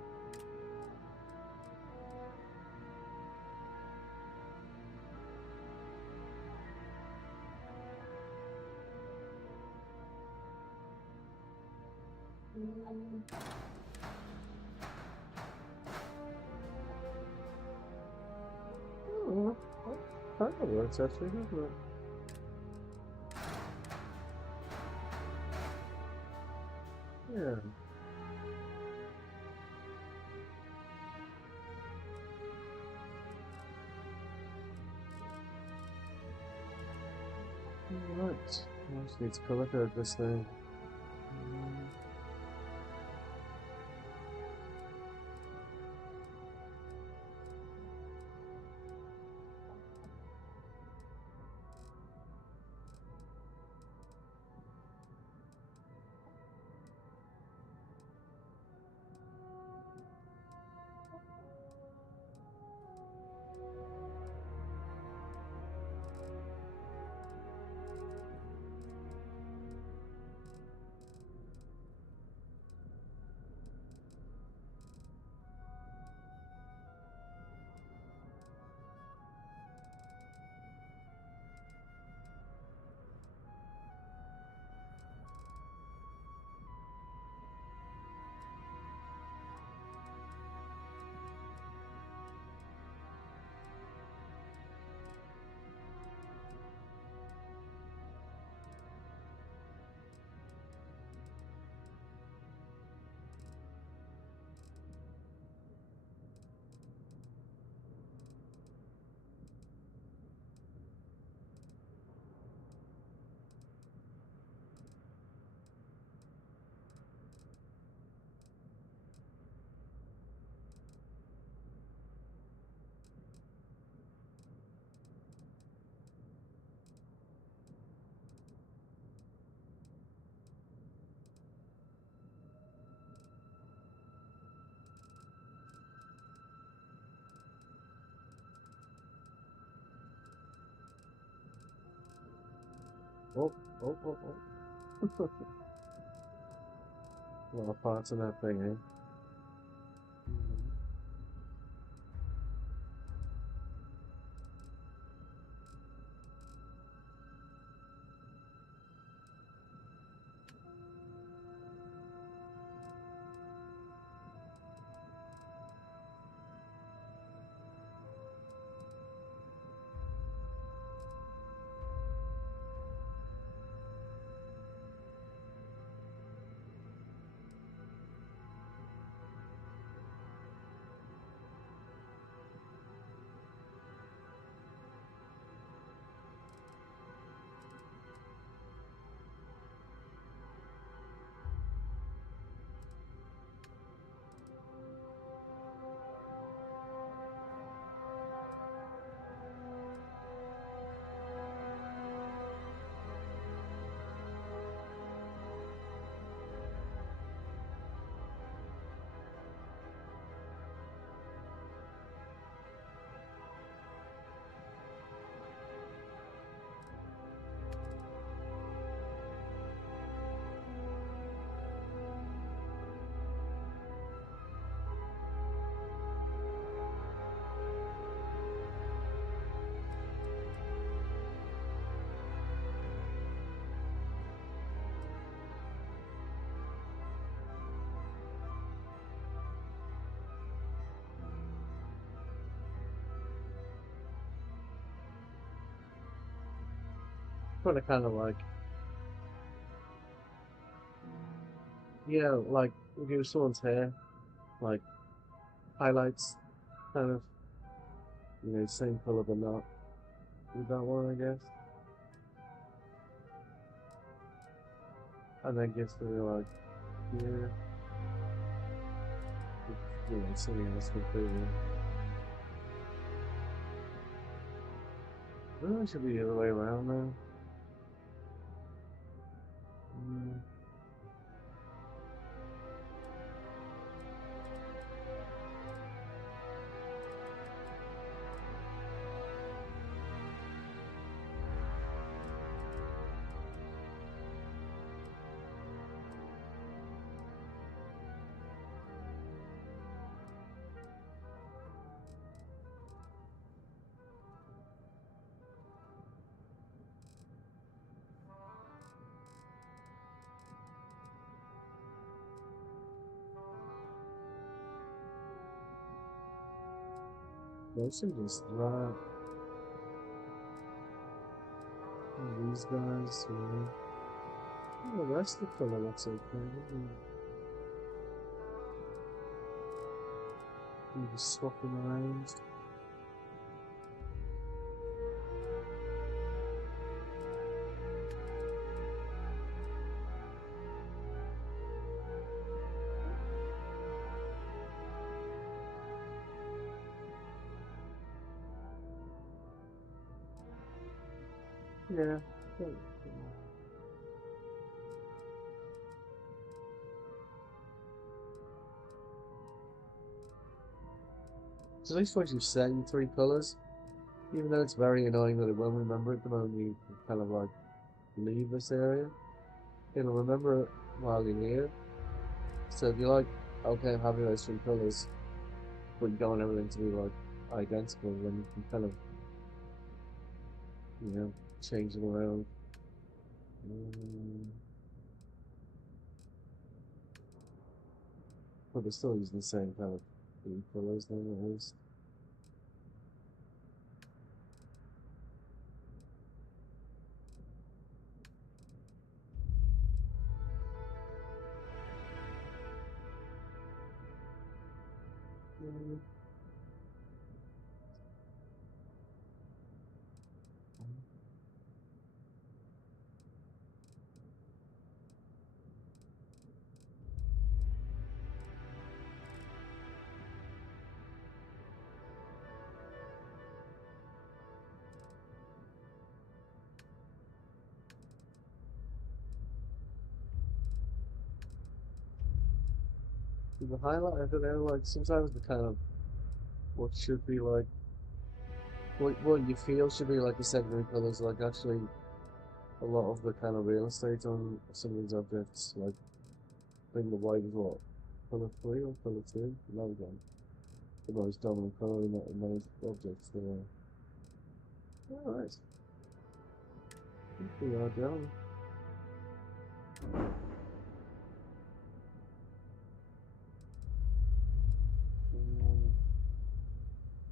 Oh, that kind of works actually, doesn't it? Yeah. Alright. I just need to color code this thing. Oh, oh, oh, oh. A lot of parts in that thing, eh? But I kind of like, yeah, like if you someone's hair, like highlights, kind of, you know, same color but not with that one, I guess. And then gets to like here. You know, sitting this completely. Really should be the other way around now. Mostly just that. And these guys, the rest of the color looks okay. You just swap them around. Yeah. So at least once you've set your 3 colors, even though it's very annoying that it won't remember it the moment you kind of like leave this area, it'll remember it while you're here. So if you're like, okay, I'm having those 3 colors, but you don't want everything to be like identical, then you can kind of, you know, change it around. But they're still using the same kind of 3 colors then at least. The highlight, I don't know, like sometimes the kind of what should be like, what you feel should be like the secondary colors, like actually a lot of the kind of real estate on some of these objects, like I think the white is what, color 3 or color 2? No, again, the most dominant color in those objects there. Alright. I think we are done.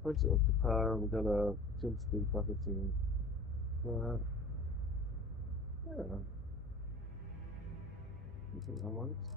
Punch it up the car and we got a jump speed bucket to yeah. I think that works.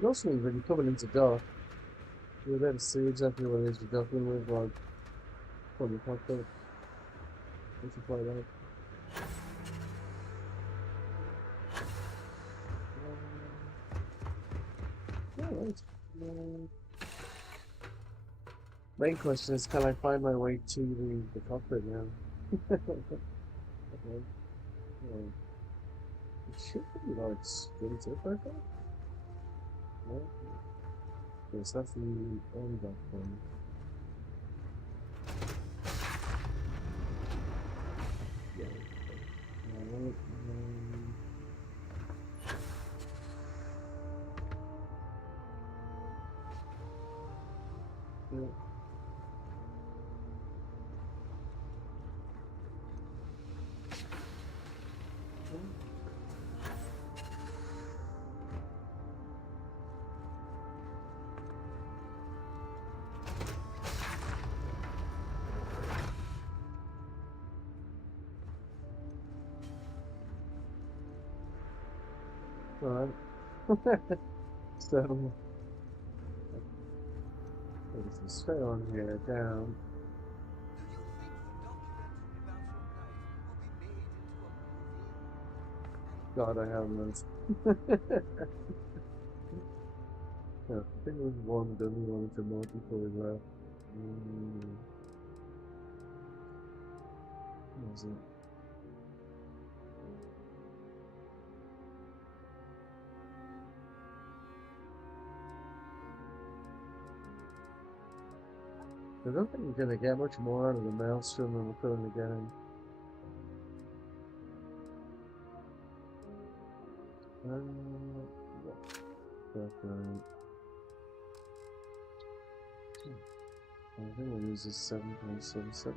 Mostly when you're coming into dark, you're there to see exactly what it is you're jumping with, like, from the cockpit. If you play that. Alright. Main question is, can I find my way to the cockpit now? Okay. It should be like straight up, I think. No? Yes, that's the only back one. Yeah. Alright, Alright. So, let's stay on here, down. God, I have those. Yeah, I think there's one dummy one to multiple as well. What was it? I don't think we're gonna get much more out of the maelstrom than we're currently getting. Yeah. But, I think we'll use this 7.77.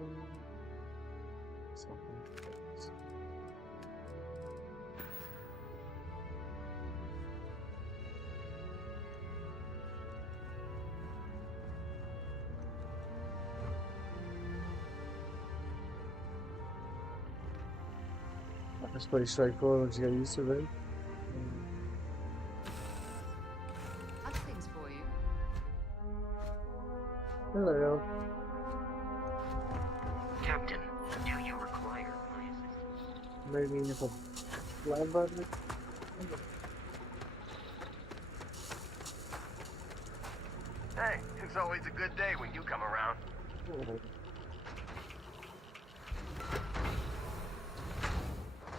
That's pretty straightforward once you get used to it. Other things for you. Hello. Captain, do you require my assistance? Maybe if a land button? Hey, it's always a good day when you come around.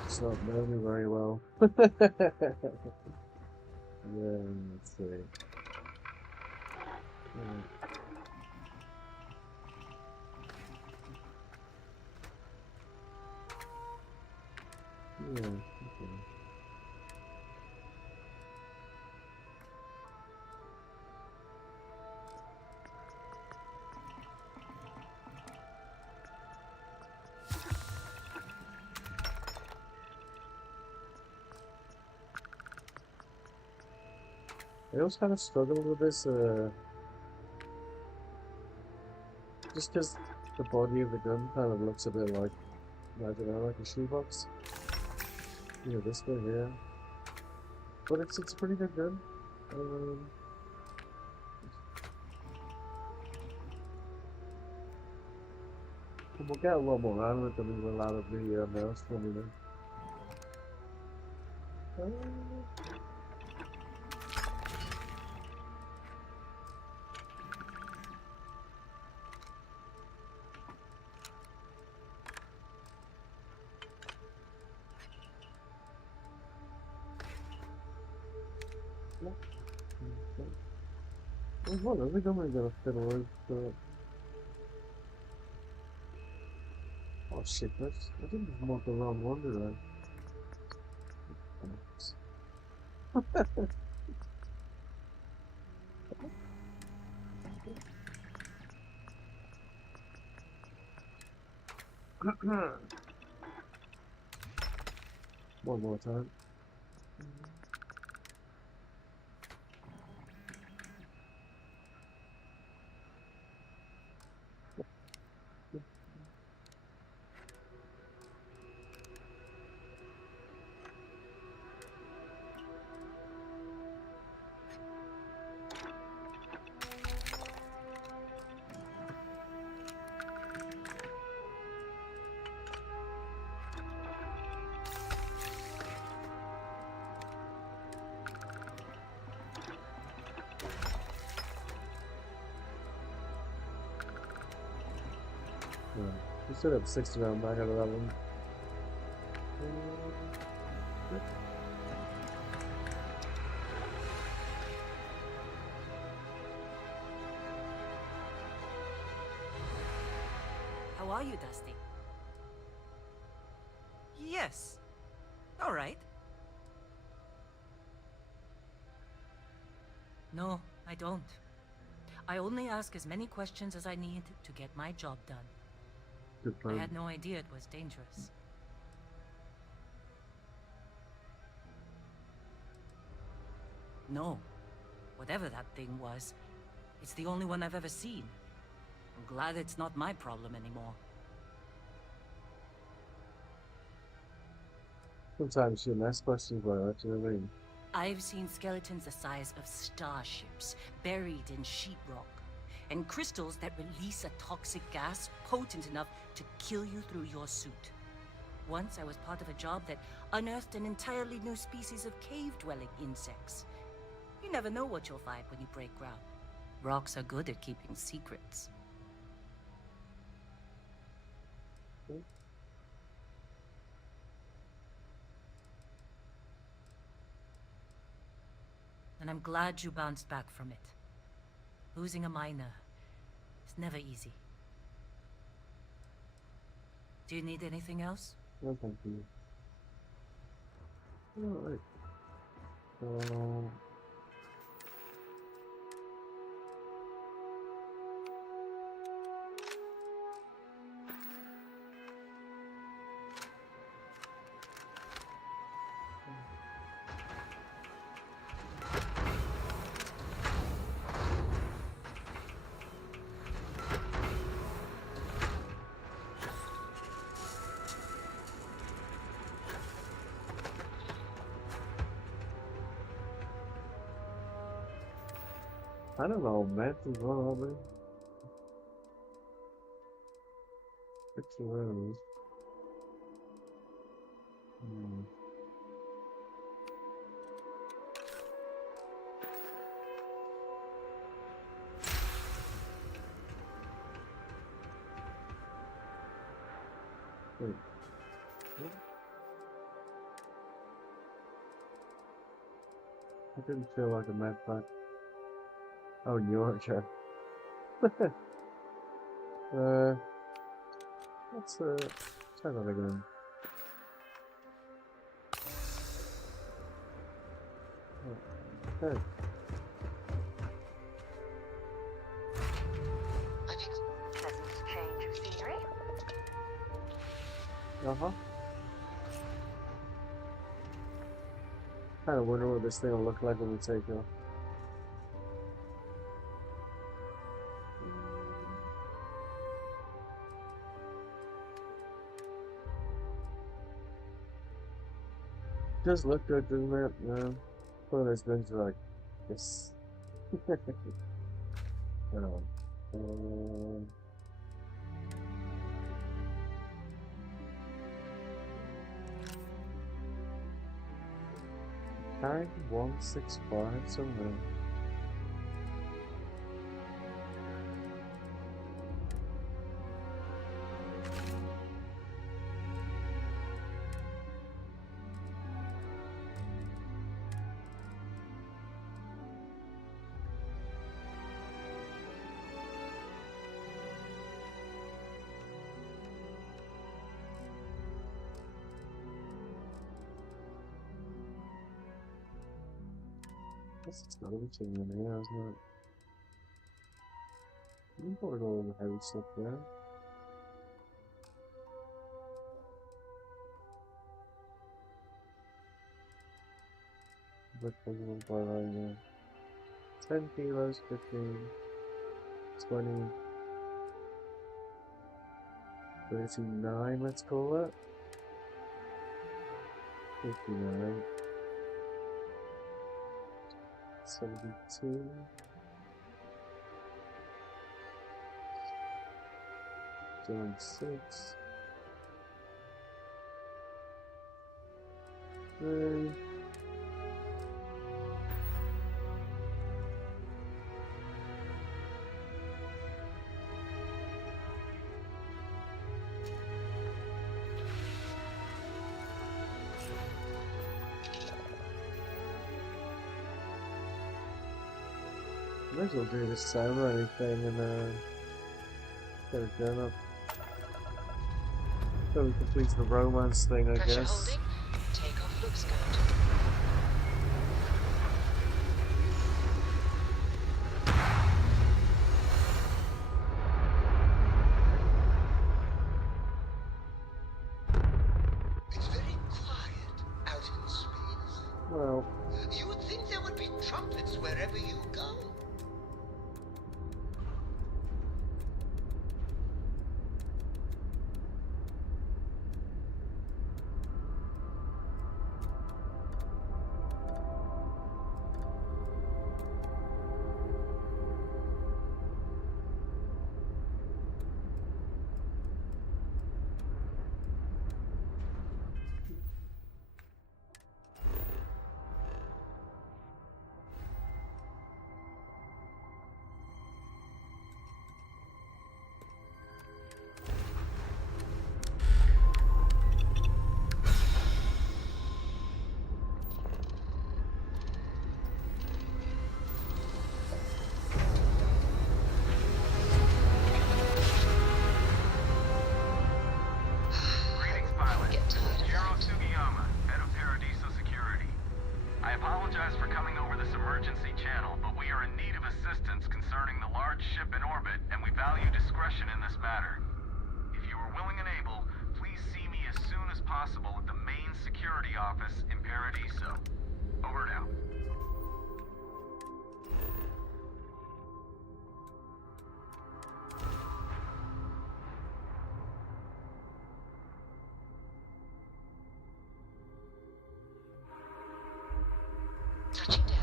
It's not moving very well. Yeah, let's see. Yeah, okay. I always kind of struggle with this, just because the body of the gun kind of looks a bit like, I don't know, like a shoebox. You know, this guy here. But it's a pretty good gun. We'll get a lot more out of it than we will out of the mouse from you know. Well, we don't really gonna fit away, but... Oh shit, I think it's more the wrong one, did I? One more time. Yeah. We still have 60 round back out of that one. How are you, Dusty? Yes. All right. No, I don't. I only ask as many questions as I need to get my job done. Good I plan. had no idea it was dangerous. No. Whatever that thing was, it's the only one I've ever seen. I'm glad it's not my problem anymore. Sometimes you ask questions like that, you know what I mean? I've seen skeletons the size of starships, buried in sheetrock, and crystals that release a toxic gas potent enough to kill you through your suit. Once I was part of a job that unearthed an entirely new species of cave-dwelling insects. You never know what you'll find when you break ground. Rocks are good at keeping secrets. And I'm glad you bounced back from it. Losing a miner is never easy. Do you need anything else? No, thank you. Alright. I don't know, Matt as well, are they? 6 rounds. Wait. I didn't feel like a mad fight. Oh, New Yorkshire. Let's try that again. Okay. Pleasant change of scenery. Kind of wonder what this thing will look like when we take off. Does look good, doesn't it? No. One of those things are like this. Carry 165 somewhere. It's got everything in here, isn't it? You can put all the heavy stuff there. But we're going to buy right now. 10 kilos, 15, 20, 39, let's call it. 59. 72. 26. 3. Might as well do this sound or anything and get it done up. So we complete the romance thing, I Pressure guess. holding. Takeoff looks good. It's very quiet out in space. Well, You would think there would would be trumpets wherever you go. I apologize for coming over this emergency channel, but we are in need of assistance concerning the large ship in orbit, and we value discretion in this matter. If you are willing and able, please see me as soon as possible at the main security office in Paradiso. Over and out. Touching down.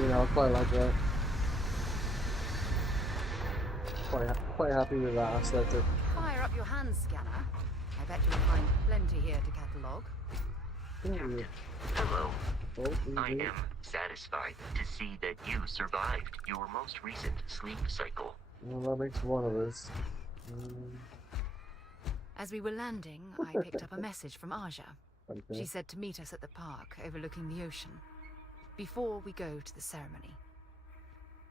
You know, I quite like that. Quite happy with that aesthetic. Fire up your hand scanner. I bet you'll find plenty here to catalogue. Hello. Oh, I am satisfied to see that you survived your most recent sleep cycle. Well, that makes one of us. As we were landing, I picked up a message from Aja. Okay. She said to meet us at the park overlooking the ocean. Before we go to the ceremony,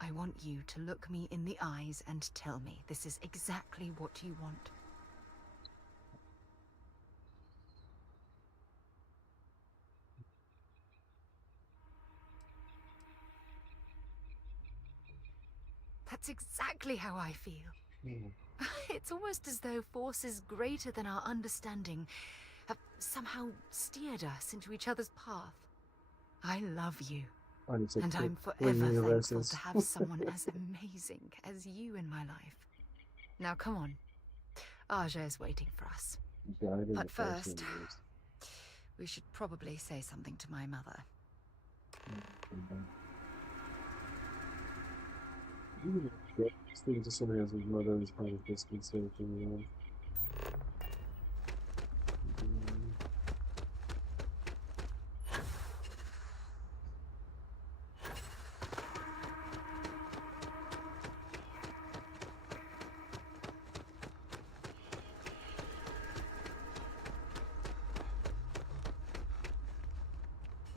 I want you to look me in the eyes and tell me this is exactly what you want. That's exactly how I feel. It's almost as though forces greater than our understanding have somehow steered us into each other's path. I love you, and I'm forever thankful to have someone as amazing as you in my life. Now come on, Aja is waiting for us. But first, we should probably say something to my mother. Speaking to somebody else's mother is kind of disconcerting, you know.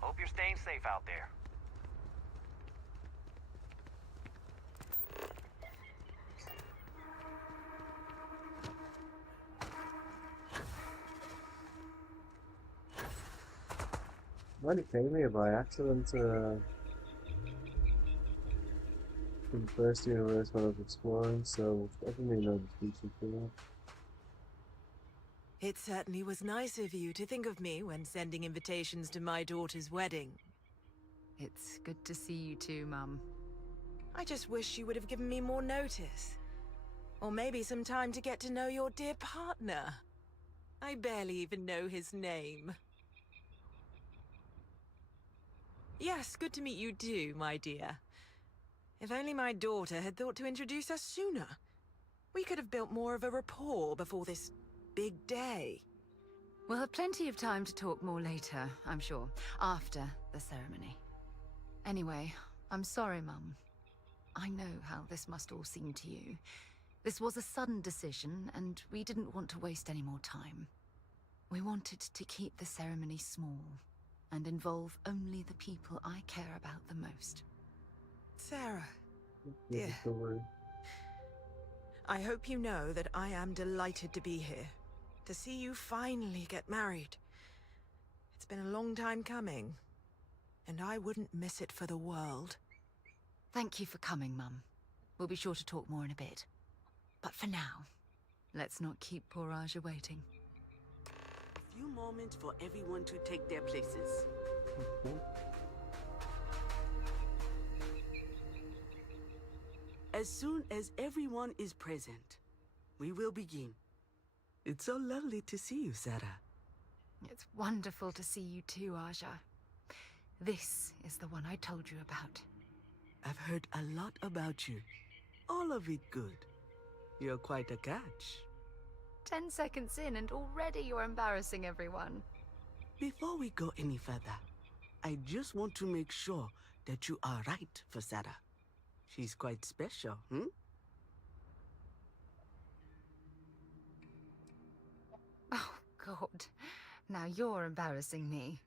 Hope you're staying safe out there. Well, it came here by accident in the first universe when I was exploring, so I didn't even know the feature for that. It certainly was nice of you to think of me when sending invitations to my daughter's wedding. It's good to see you too, Mum. I just wish you would have given me more notice. Or maybe some time to get to know your dear partner. I barely even know his name. Yes, good to meet you too, my dear. If only my daughter had thought to introduce us sooner. We could have built more of a rapport before this big day. We'll have plenty of time to talk more later, I'm sure, after the ceremony. Anyway, I'm sorry, Mum. I know how this must all seem to you. This was a sudden decision, and we didn't want to waste any more time. We wanted to keep the ceremony small, and involve only the people I care about the most. Sarah, dear, I hope you know that I am delighted to be here, to see you finally get married. It's been a long time coming, and I wouldn't miss it for the world. Thank you for coming, Mum. We'll be sure to talk more in a bit. But for now, Let's not keep poor Aja waiting. A few moments for everyone to take their places. As soon as everyone is present, we will begin. It's so lovely to see you, Sarah. It's wonderful to see you too, Aja. This is the one I told you about. I've heard a lot about you. All of it good. You're quite a catch. 10 seconds in and already you're embarrassing everyone. Before we go any further, I just want to make sure that you are right for Sarah. She's quite special, Oh, God. Now you're embarrassing me.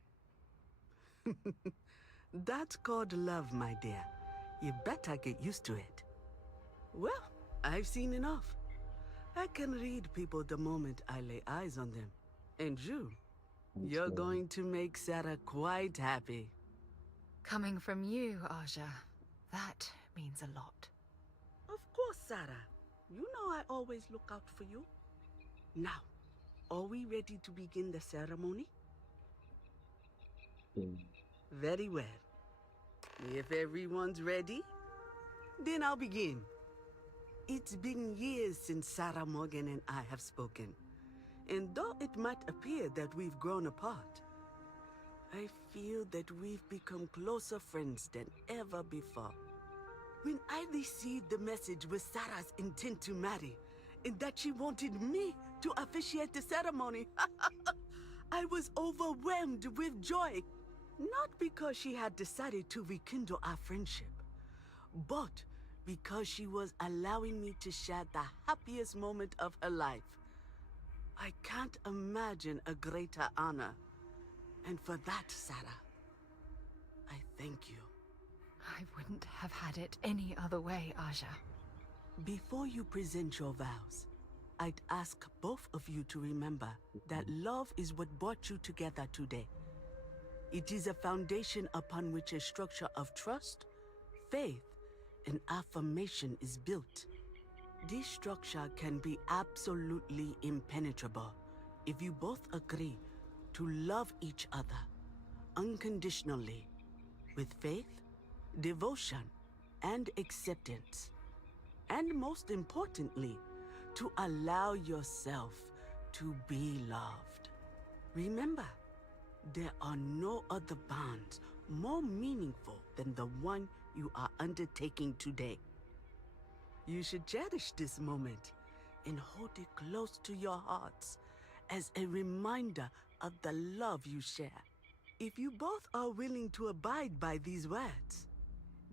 That's called love, my dear. You better get used to it. Well, I've seen enough. I can read people the moment I lay eyes on them. And you're going to make Sarah quite happy. Coming from you, Aja, that means a lot. Of course, Sarah. You know I always look out for you. Now, are we ready to begin the ceremony? Very well. If everyone's ready, then I'll begin. It's been years since Sarah Morgan and I have spoken. And though it might appear that we've grown apart, I feel that we've become closer friends than ever before. When I received the message with Sarah's intent to marry, and that she wanted me to officiate the ceremony, I was overwhelmed with joy. Not because she had decided to rekindle our friendship, but because she was allowing me to share the happiest moment of her life. I can't imagine a greater honor. And for that, Sarah, I thank you. I wouldn't have had it any other way, Aja. Before you present your vows, I'd ask both of you to remember that love is what brought you together today. It is a foundation upon which a structure of trust, faith, and affirmation is built. This structure can be absolutely impenetrable if you both agree to love each other unconditionally, with faith, devotion, and acceptance. And most importantly, to allow yourself to be loved. Remember, there are no other bonds more meaningful than the one you are undertaking today. You should cherish this moment and hold it close to your hearts as a reminder of the love you share. If you both are willing to abide by these words,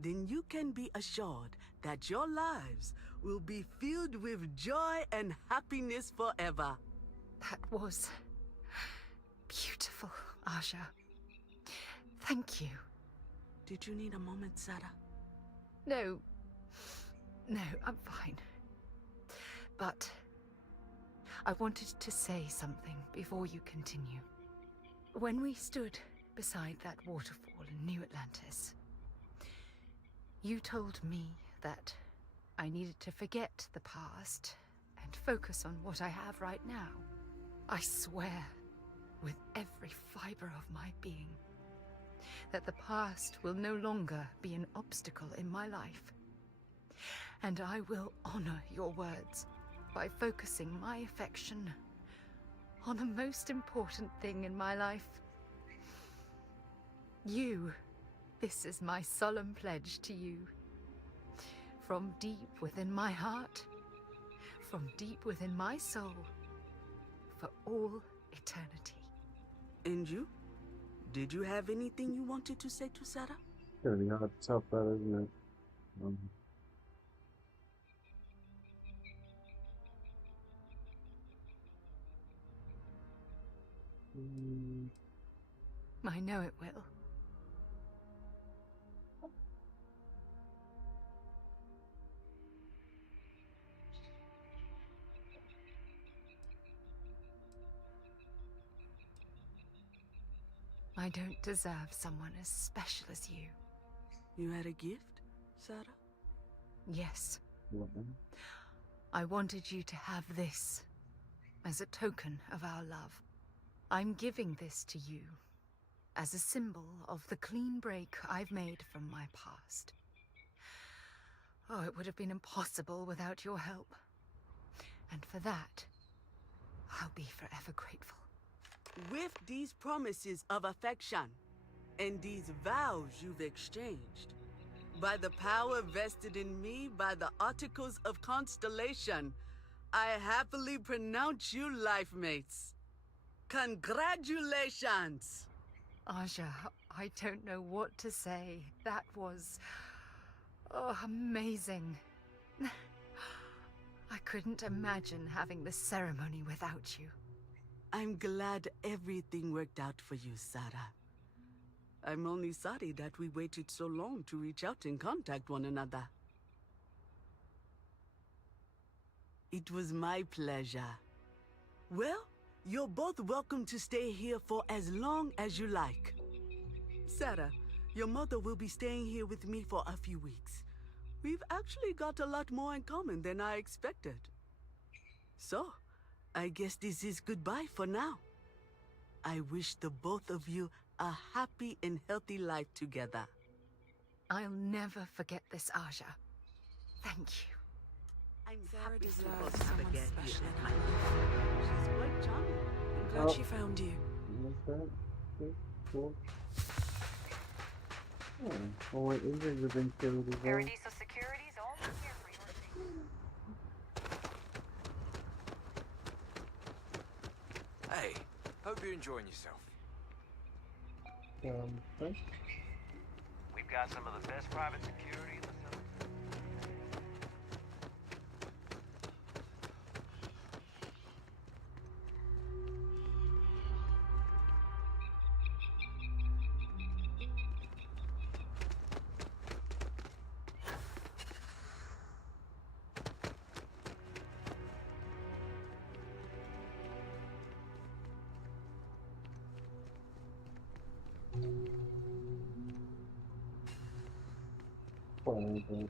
then you can be assured that your lives will be filled with joy and happiness forever. That was beautiful, Aja. Thank you. Did you need a moment, Sarah? No, I'm fine. But I wanted to say something before you continue. When we stood beside that waterfall in New Atlantis, you told me that I needed to forget the past and focus on what I have right now. I swear, with every fiber of my being, that the past will no longer be an obstacle in my life. And I will honor your words by focusing my affection on the most important thing in my life. You. This is my solemn pledge to you. From deep within my heart, from deep within my soul, for all eternity. And you? Did you have anything you wanted to say to Sarah? It's gonna be hard to top that, isn't it? I know it will. I don't deserve someone as special as you. You had a gift, Sarah? Yes. I wanted you to have this as a token of our love. I'm giving this to you as a symbol of the clean break I've made from my past. Oh, it would have been impossible without your help. And for that, I'll be forever grateful. With these promises of affection and these vows you've exchanged, by the power vested in me by the Articles of Constellation, I happily pronounce you life mates. Congratulations! Aja, I don't know what to say. That was... oh, amazing. I couldn't imagine having this ceremony without you. I'm glad everything worked out for you, Sarah. I'm only sorry that we waited so long to reach out and contact one another. It was my pleasure. Well, you're both welcome to stay here for as long as you like. Sarah, your mother will be staying here with me for a few weeks. We've actually got a lot more in common than I expected. So, I guess this is goodbye for now. I wish the both of you a happy and healthy life together. I'll never forget this, Aja. Thank you. I'm Sarah happy to deserves both someone navigate special you in my her life. She's quite charming. I'm glad she found you. What's that? Okay, cool. Oh, well, my injuries have been killed as well. Paradiso Security's only here for your safety. Hey, hope you're enjoying yourself. Thanks. We've got some of the best private security in the Southern. Fine,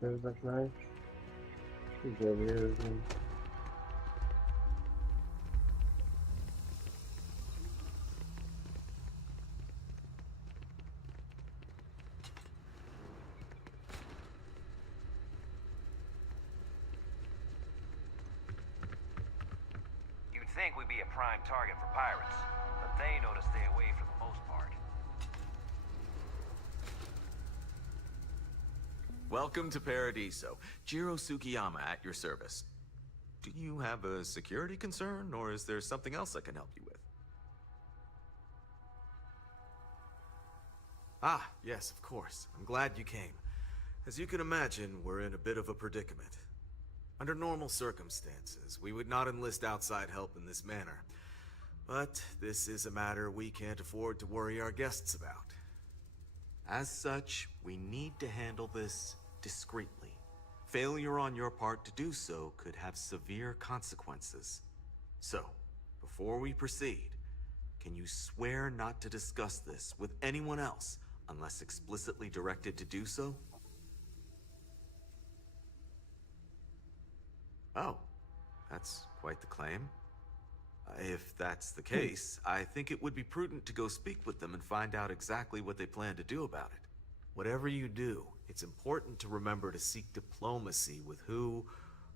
There's that guy. He's over here again. You'd think we'd be a prime target for pirates, but they know to stay away for the most part. Welcome to Paradiso. Jiro Sugiyama at your service. Do you have a security concern, or is there something else I can help you with? Ah, yes, of course. I'm glad you came. As you can imagine, we're in a bit of a predicament. Under normal circumstances, we would not enlist outside help in this manner. But this is a matter we can't afford to worry our guests about. As such, we need to handle this discreetly. Failure on your part to do so could have severe consequences. So, before we proceed, can you swear not to discuss this with anyone else unless explicitly directed to do so? Oh, that's quite the claim. If that's the case, I think it would be prudent to go speak with them and find out exactly what they plan to do about it. Whatever you do, it's important to remember to seek diplomacy with who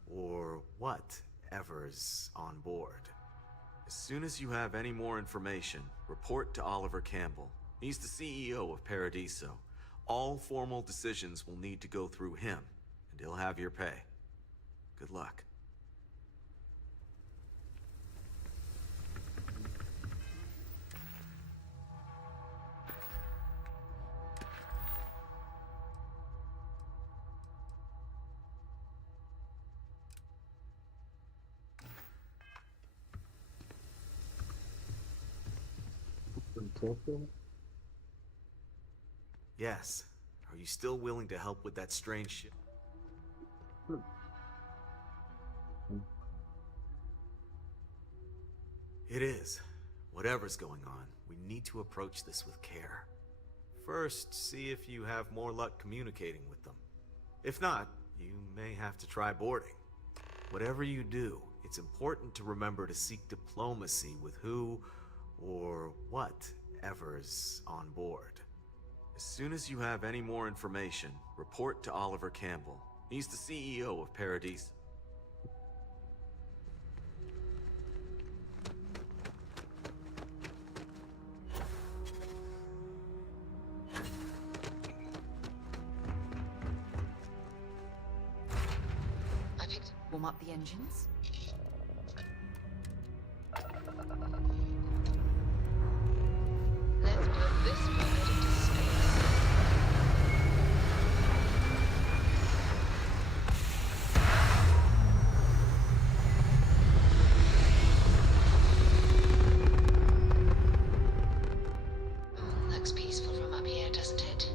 or whatever's on board. As soon as you have any more information, report to Oliver Campbell. He's the CEO of Paradiso. All formal decisions will need to go through him, and he'll have your pay. Good luck. Yes. Are you still willing to help with that strange shit? It is. Whatever's going on, we need to approach this with care. First, see if you have more luck communicating with them. If not, you may have to try boarding. Whatever you do, it's important to remember to seek diplomacy with who or whatever's on board. As soon as you have any more information, report to Oliver Campbell. He's the CEO of Paradise. Warm up the engines. Let's put this bird into space. Looks peaceful from up here, doesn't it?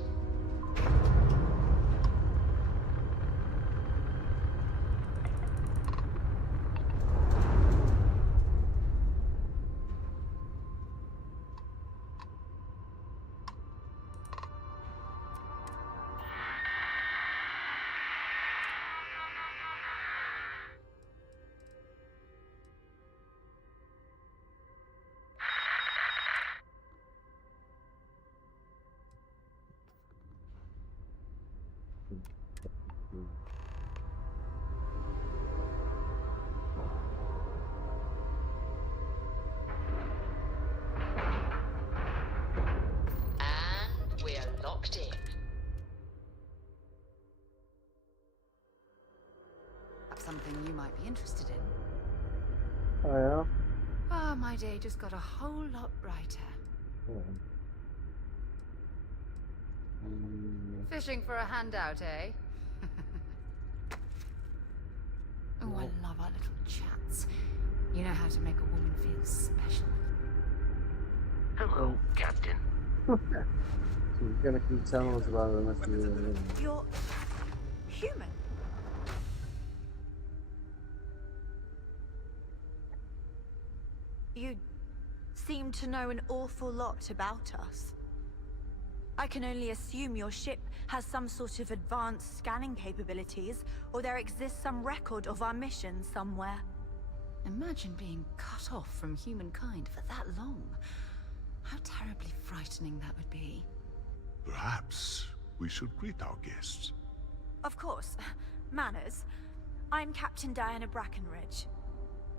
And we're locked in. That's something you might be interested in. Oh, yeah? Ah, my day just got a whole lot brighter. Yeah. Fishing for a handout, eh? Oh, I love our little chats. You know how to make a woman feel special. Hello, Captain. So you're gonna keep telling us about it unless you... You're human. You seem to know an awful lot about us. I can only assume your ship has some sort of advanced scanning capabilities, or there exists some record of our mission somewhere. Imagine being cut off from humankind for that long. How terribly frightening that would be. Perhaps we should greet our guests. Of course. Manners. I'm Captain Diana Brackenridge.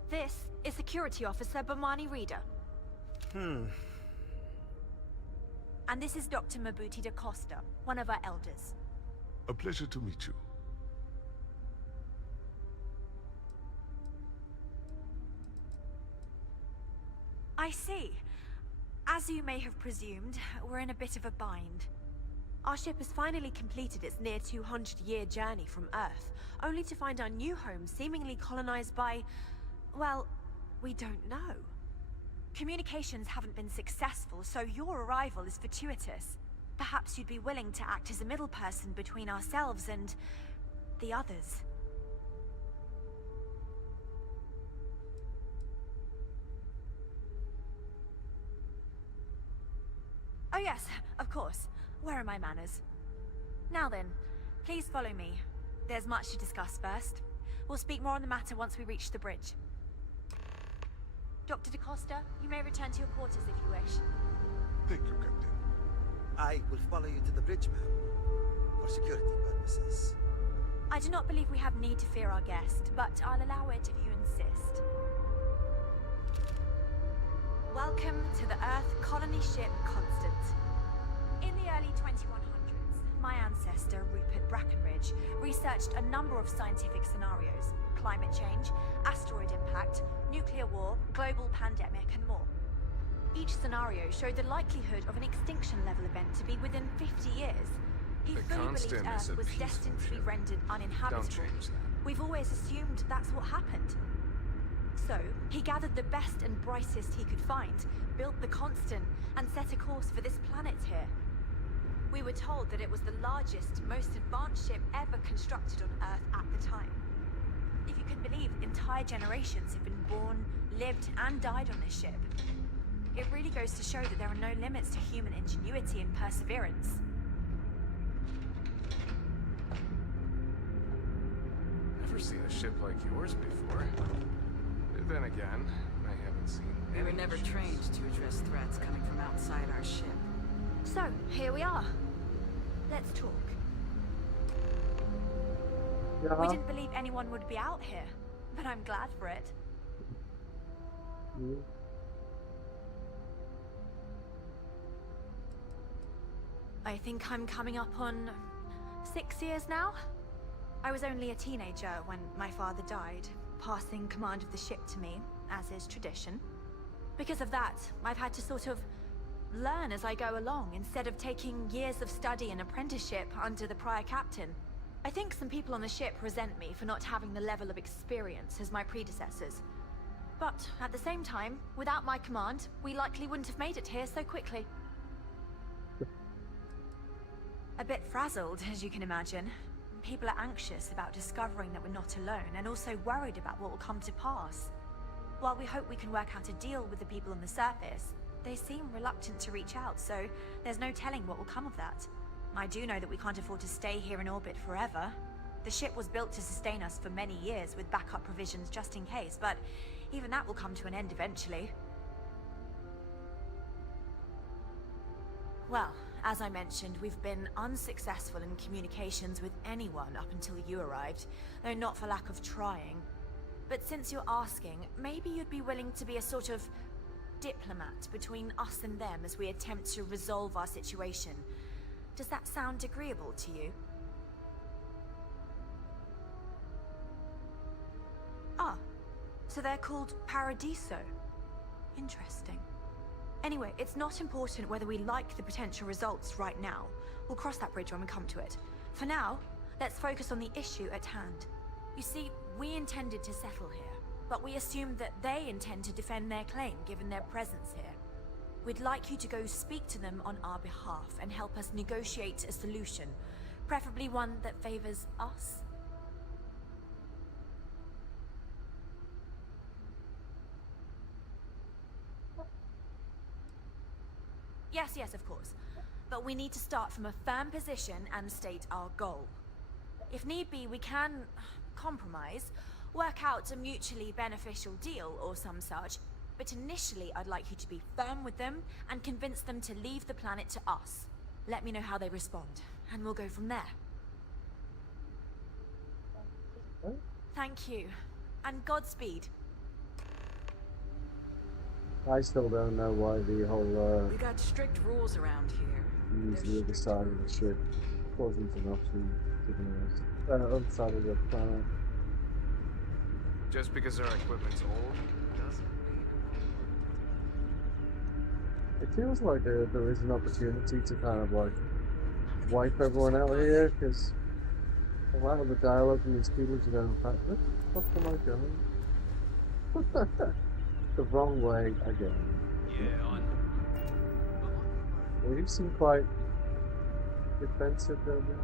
This is Security Officer Bomani Reader. And this is Dr. Mabuti da Costa, one of our elders. A pleasure to meet you. I see. As you may have presumed, we're in a bit of a bind. Our ship has finally completed its near 200-year journey from Earth, only to find our new home seemingly colonized by... well, we don't know. Communications haven't been successful, so your arrival is fortuitous. Perhaps you'd be willing to act as a middle person between ourselves and... the others. Oh yes, of course. Where are my manners? Now then, please follow me. There's much to discuss first. We'll speak more on the matter once we reach the bridge. Dr. da Costa, you may return to your quarters if you wish. Thank you, Captain. I will follow you to the bridge, ma'am, for security purposes. I do not believe we have need to fear our guest, but I'll allow it if you insist. Welcome to the Earth colony ship Constant. In the early 2100s, my ancestor, Rupert Brackenridge, researched a number of scientific scenarios: climate change, asteroid impact, nuclear war, global pandemic, and more. Each scenario showed the likelihood of an extinction-level event to be within 50 years. He fully believed Earth was destined to be rendered uninhabitable. We've always assumed that's what happened. So, he gathered the best and brightest he could find, built the Constant, and set a course for this planet here. We were told that it was the largest, most advanced ship ever constructed on Earth at the time. If you can believe, entire generations have been born, lived, and died on this ship. It really goes to show that there are no limits to human ingenuity and perseverance. Never seen a ship like yours before. Then again, I haven't seen We were any never ships. trained to address threats coming from outside our ship. So, here we are. Let's talk. We didn't believe anyone would be out here, but I'm glad for it. I think I'm coming up on 6 years now. I was only a teenager when my father died, passing command of the ship to me, as is tradition. Because of that, I've had to sort of learn as I go along, instead of taking years of study and apprenticeship under the prior captain. I think some people on the ship resent me for not having the level of experience as my predecessors. But at the same time, without my command, we likely wouldn't have made it here so quickly. A bit frazzled, as you can imagine. People are anxious about discovering that we're not alone, and also worried about what will come to pass. While we hope we can work out a deal with the people on the surface, they seem reluctant to reach out, so there's no telling what will come of that. I do know that we can't afford to stay here in orbit forever. The ship was built to sustain us for many years with backup provisions just in case, but even that will come to an end eventually. Well, as I mentioned, we've been unsuccessful in communications with anyone up until you arrived, though not for lack of trying. But since you're asking, maybe you'd be willing to be a sort of diplomat between us and them as we attempt to resolve our situation. Does that sound agreeable to you? Ah, so they're called Paradiso. Interesting. Anyway, it's not important whether we like the potential results right now. We'll cross that bridge when we come to it. For now, let's focus on the issue at hand. You see, we intended to settle here, but we assumed that they intend to defend their claim given their presence here. We'd like you to go speak to them on our behalf and help us negotiate a solution, preferably one that favors us. Yes, of course. But we need to start from a firm position and state our goal. If need be, we can compromise, work out a mutually beneficial deal or some such, but initially I'd like you to be firm with them and convince them to leave the planet to us. Let me know how they respond, and we'll go from there. Thank you, and Godspeed. I still don't know why the whole We got strict rules around here. use the other side of the ship wasn't an option, to be honest. Other side of the planet. Just because our equipment's old doesn't mean... It feels like there is an opportunity to kind of like wipe everyone out here, because a lot of the dialogue in these people are going, what the fuck am I doing? The wrong way again. Yeah, I know. Well, you seem quite defensive though now.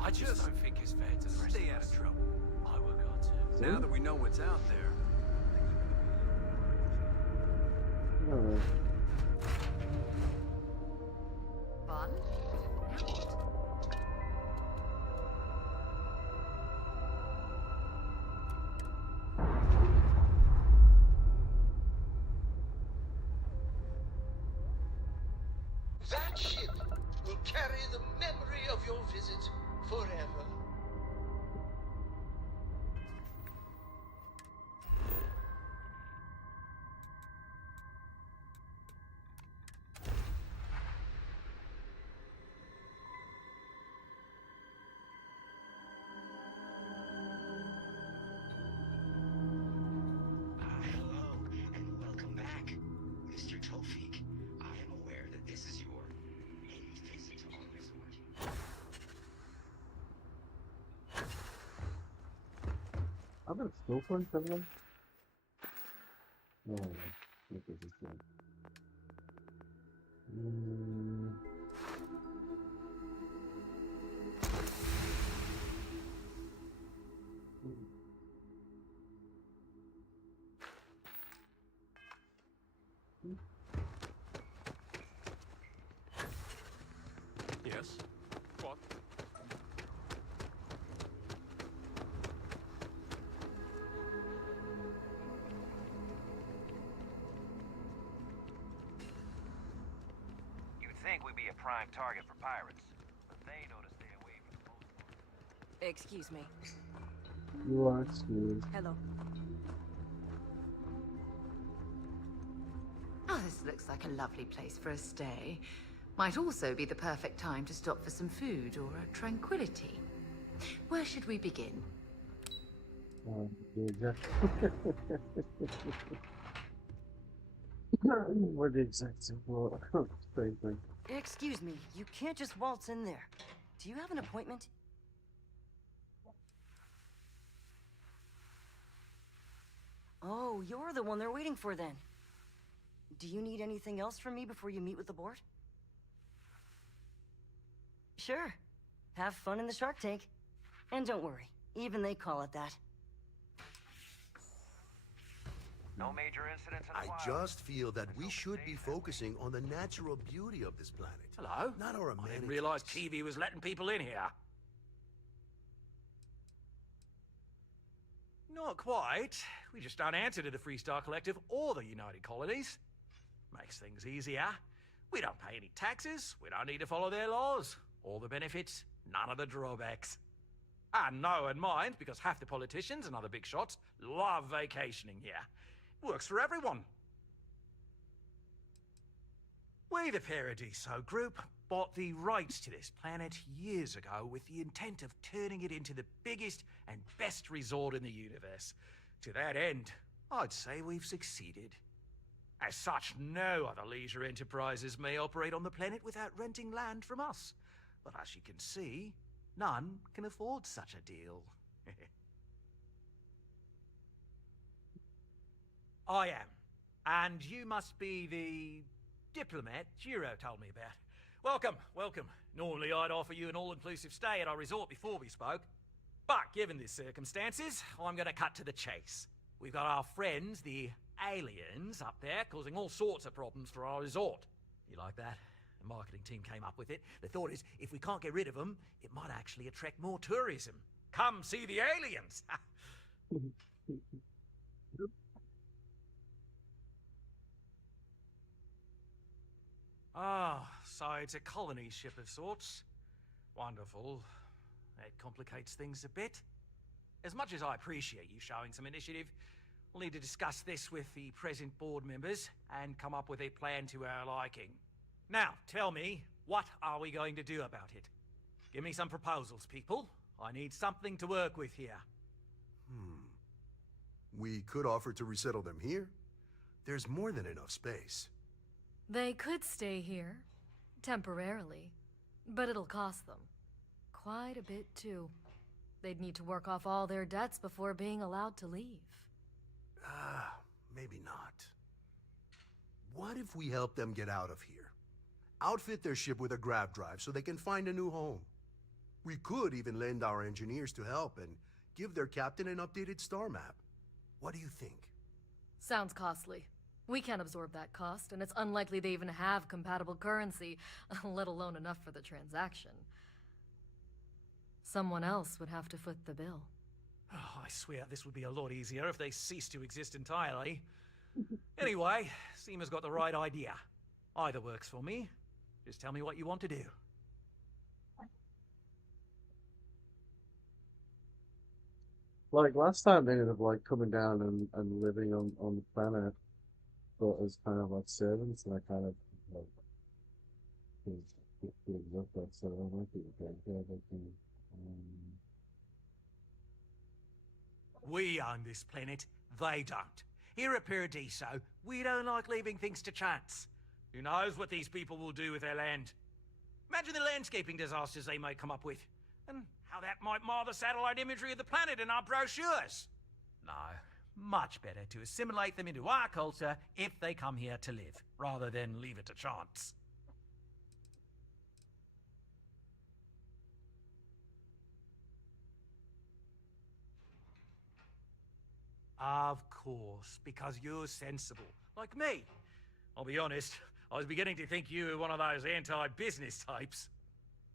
I just don't think it's fair to the rest Stay of out us. of trouble. I work hard too. Now that we know what's out there, Alright. Fun? Now what? That ship will carry the memory of your visit forever. Hello, and welcome back. Mr. Tofik, I am aware that this is your eighth visit to our resort. I'm gonna still punch someone. No, what is this thing? prime target for pirates, but they know to stay away for the most part. Excuse me. You are excused. Hello. Oh, this looks like a lovely place for a stay. Might also be the perfect time to stop for some food or a tranquility. Where should we begin? The exact Where the exact symbol? Same thing. Excuse me, you can't just waltz in there. Do you have an appointment? Oh, you're the one they're waiting for then. Do you need anything else from me before you meet with the board? Sure. Have fun in the shark tank. And don't worry, even they call it that. No major incidents in a I while. just feel that we should be focusing on the natural beauty of this planet. Hello? Not our I amenities. didn't realize Kiwi was letting people in here. Not quite. We just don't answer to the Freestar Collective or the United Colonies. Makes things easier. We don't pay any taxes, we don't need to follow their laws. All the benefits, none of the drawbacks. And no one minds, because half the politicians and other big shots love vacationing here. Works for everyone. We, the Paradiso Group, bought the rights to this planet years ago with the intent of turning it into the biggest and best resort in the universe. To that end, I'd say we've succeeded. As such, no other leisure enterprises may operate on the planet without renting land from us. But as you can see, none can afford such a deal. I am. And you must be the diplomat Jiro told me about. Welcome, welcome. Normally I'd offer you an all-inclusive stay at our resort before we spoke. But given the circumstances, I'm gonna cut to the chase. We've got our friends, the aliens, up there causing all sorts of problems for our resort. You like that? The marketing team came up with it. The thought is, if we can't get rid of them, it might actually attract more tourism. Come see the aliens! Ah, so it's a colony ship of sorts. Wonderful. That complicates things a bit. As much as I appreciate you showing some initiative, we'll need to discuss this with the present board members and come up with a plan to our liking. Now, tell me, what are we going to do about it? Give me some proposals, people. I need something to work with here. We could offer to resettle them here. There's more than enough space. They could stay here, temporarily, but it'll cost them. Quite a bit, too. They'd need to work off all their debts before being allowed to leave. Maybe not. What if we help them get out of here? Outfit their ship with a grav drive so they can find a new home. We could even lend our engineers to help and give their captain an updated star map. What do you think? Sounds costly. We can't absorb that cost, and it's unlikely they even have compatible currency, let alone enough for the transaction. Someone else would have to foot the bill. Oh, I swear this would be a lot easier if they ceased to exist entirely. Anyway, Seema's got the right idea. Either works for me. Just tell me what you want to do. Like last time they ended up like coming down and living on the planet, but as kind of like servants, and I kind of like looked at, so I might be okay. Yeah, they can, We own this planet, they don't. Here at Paradiso, we don't like leaving things to chance. Who knows what these people will do with their land? Imagine the landscaping disasters they might come up with, and how that might mar the satellite imagery of the planet in our brochures. No, much better to assimilate them into our culture if they come here to live, rather than leave it to chance. Of course, because you're sensible, like me. I'll be honest, I was beginning to think you were one of those anti-business types.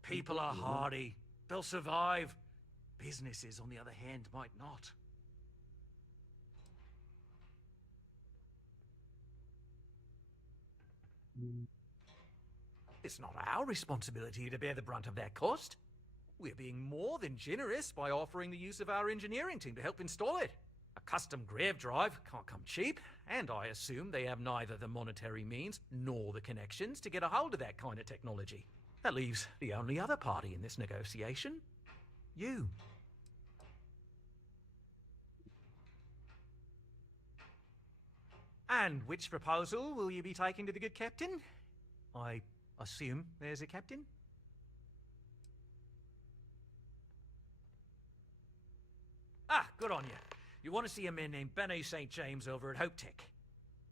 People are hardy, they'll survive. Businesses, on the other hand, might not. It's not our responsibility to bear the brunt of that cost. We're being more than generous by offering the use of our engineering team to help install it. A custom grav drive can't come cheap, and I assume they have neither the monetary means nor the connections to get a hold of that kind of technology. That leaves the only other party in this negotiation. You. And which proposal will you be taking to the good captain? I assume there's a captain? Ah, good on you. You want to see a man named Benny St. James over at Hope Tech.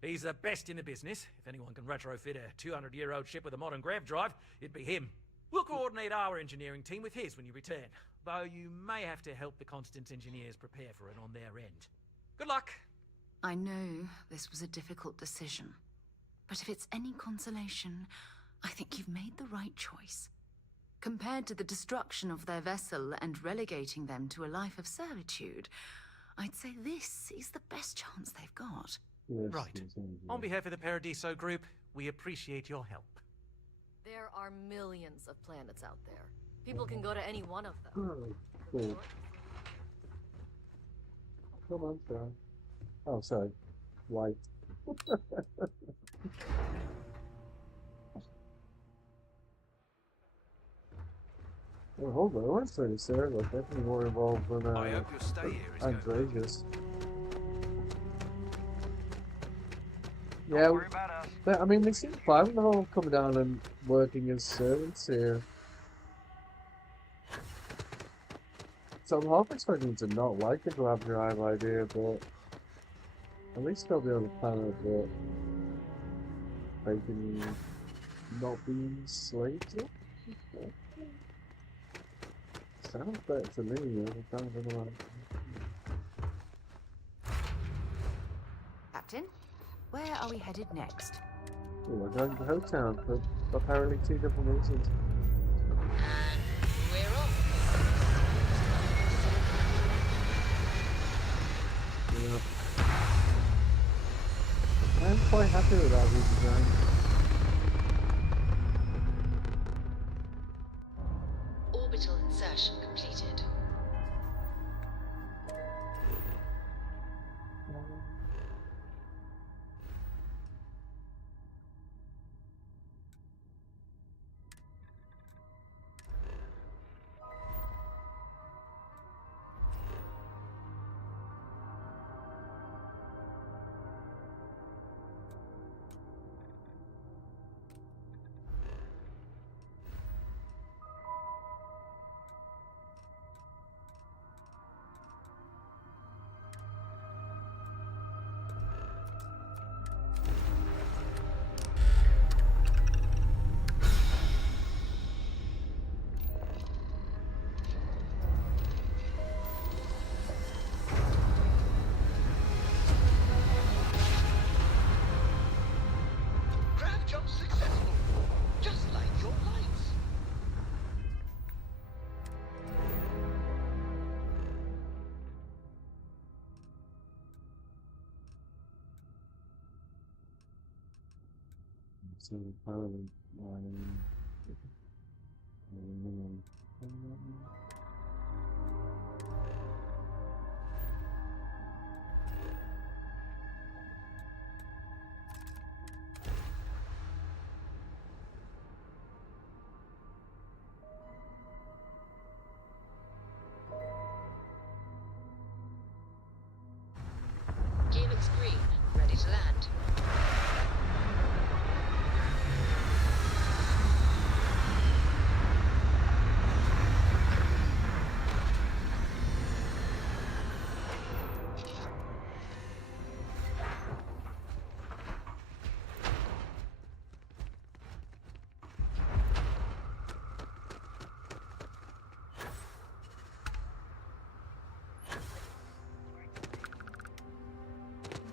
He's the best in the business. If anyone can retrofit a 200-year-old ship with a modern grav drive, it'd be him. We'll coordinate our engineering team with his when you return, though you may have to help the Constance engineers prepare for it on their end. Good luck. I know this was a difficult decision, but if it's any consolation, I think you've made the right choice. Compared to the destruction of their vessel and relegating them to a life of servitude, I'd say this is the best chance they've got. Yes, Right. yes, indeed. On behalf of the Paradiso Group, we appreciate your help. There are millions of planets out there. People can go to any one of them. Oh, cool. Come on, sir. Oh, sorry. White. Well, hold on. I want to say Sarah was definitely more involved than I hope your stay here is going well. Andreas. Don't Yeah, worry about us. I mean, they seem fine with the whole coming down and working as servants here. So I'm half expecting to not like the grab drive idea, but at least they'll be on the planet that they can not be enslaved to. Sounds better to me. I don't know. Captain, where are we headed next? Oh, we're going to Hotown for apparently 2 different reasons. We're off. Yeah. I'm quite happy with that redesign. Orbital insertion completed. Grav jump successful, just like your lights. So apparently, Helix green, ready to land.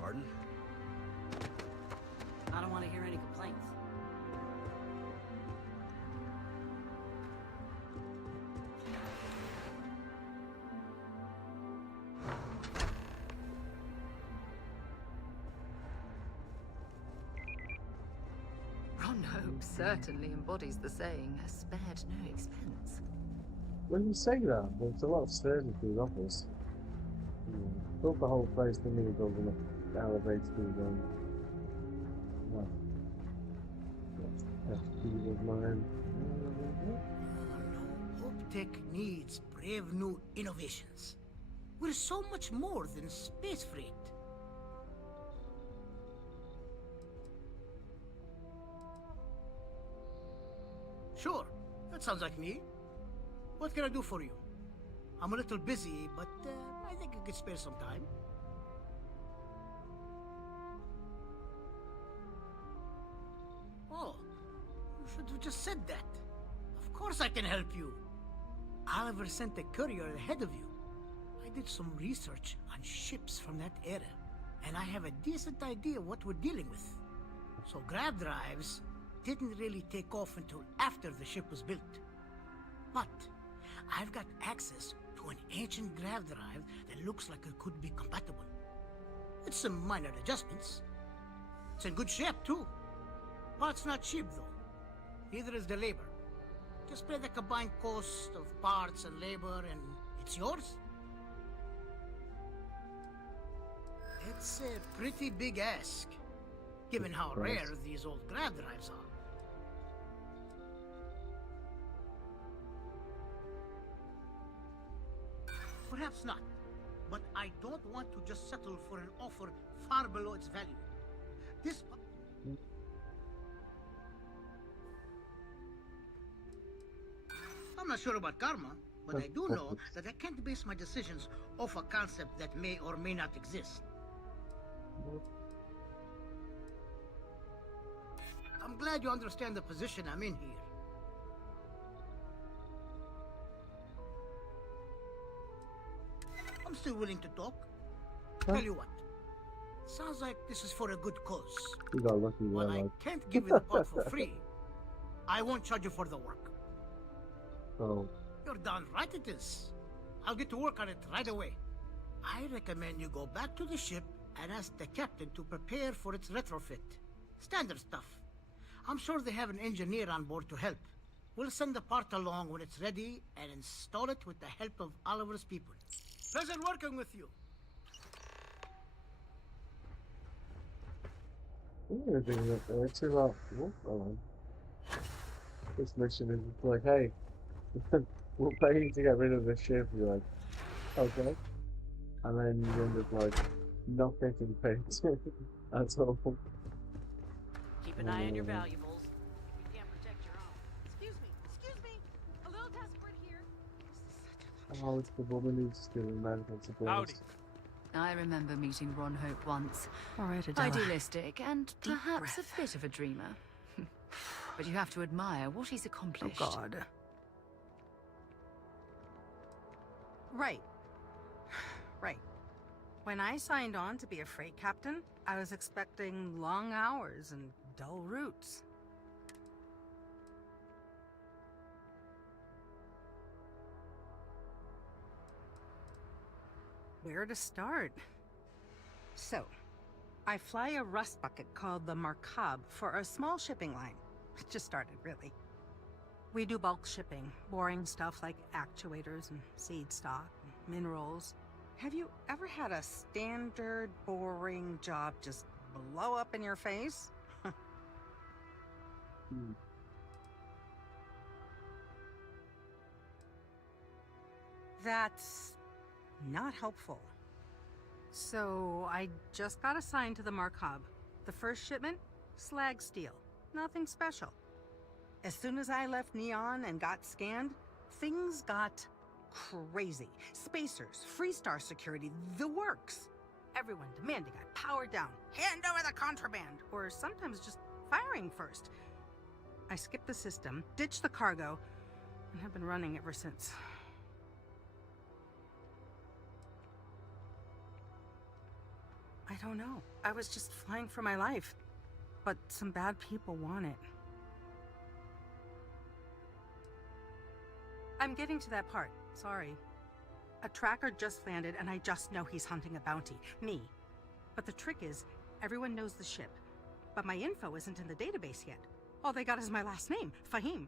Pardon? I don't want to hear any complaints. Ron Hope certainly embodies the saying, spared no expense. When you say that, there's a lot of stairs in these office. Built the whole place, didn't even build enough elevators to well, FP of mine. HopeTech needs brave new innovations. We're so much more than space freight. Sure, that sounds like me. What can I do for you? I'm a little busy, but I think I could spare some time. Oh, you should have just said that. Of course I can help you. Oliver sent a courier ahead of you. I did some research on ships from that era, and I have a decent idea what we're dealing with. So grav drives didn't really take off until after the ship was built. But I've got access to an ancient grav drive that looks like it could be compatible. It's some minor adjustments. It's in good shape, too. Parts not cheap, though. Neither is the labor. Just pay the combined cost of parts and labor, and it's yours. It's a pretty big ask, given how rare these old grav drives are. Perhaps not, but I don't want to just settle for an offer far below its value. This... I'm not sure about karma, but I do know that I can't base my decisions off a concept that may or may not exist. I'm glad you understand the position I'm in here. I'm still willing to talk. Tell you what, sounds like this is for a good cause. You got lucky there, While I can't give you the part for free, I won't charge you for the work. Oh. You're darn right it is. I'll get to work on it right away. I recommend you go back to the ship and ask the captain to prepare for its retrofit. Standard stuff. I'm sure they have an engineer on board to help. We'll send the part along when it's ready and install it with the help of Oliver's people. Pleasure working with you. It's about this mission is like, hey, we'll pay you to get rid of the ship. You're like, okay, and then you end up like not getting paid. That's all. Keep an eye on your valuables. You can't protect your own. Excuse me. A little desperate here. Oh, it's the woman who's stealing medical supplies. Howdy. I remember meeting Ron Hope once. All right, Adela. Idealistic and perhaps a bit of a dreamer. But you have to admire what he's accomplished. Oh, God. Right. Right. When I signed on to be a freight captain, I was expecting long hours and dull routes. Where to start? So, I fly a rust bucket called the Markab for a small shipping line. It just started, really. We do bulk shipping, boring stuff like actuators and seed stock and minerals. Have you ever had a standard, boring job just blow up in your face? That's not helpful. So I just got assigned to the Markab. The first shipment, slag steel. Nothing special. As soon as I left Neon and got scanned, things got crazy. Spacers, Freestar security, the works. Everyone demanding I power down, hand over the contraband, or sometimes just firing first. I skipped the system, ditched the cargo, and have been running ever since. I don't know. I was just flying for my life. But some bad people want it. I'm getting to that part. Sorry. A tracker just landed and I just know he's hunting a bounty. Me. But the trick is, everyone knows the ship. But my info isn't in the database yet. All they got is my last name, Fahim.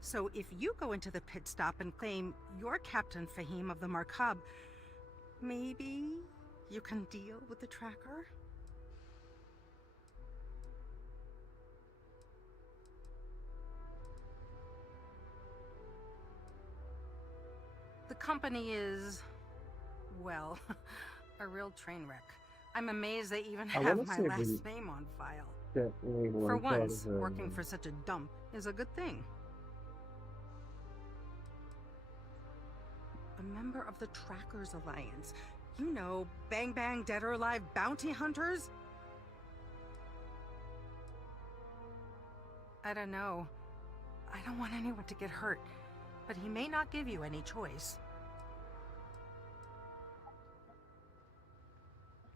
So if you go into the pit stop and claim you're Captain Fahim of the Markab, maybe you can deal with the tracker? The company is, well, a real train wreck. I'm amazed they even I have wanna my see if we last name on file. get anyone For part once, of, working for such a dump is a good thing. A member of the Trackers Alliance. You know, Bang Bang Dead or Alive bounty hunters? I don't know. I don't want anyone to get hurt, but he may not give you any choice.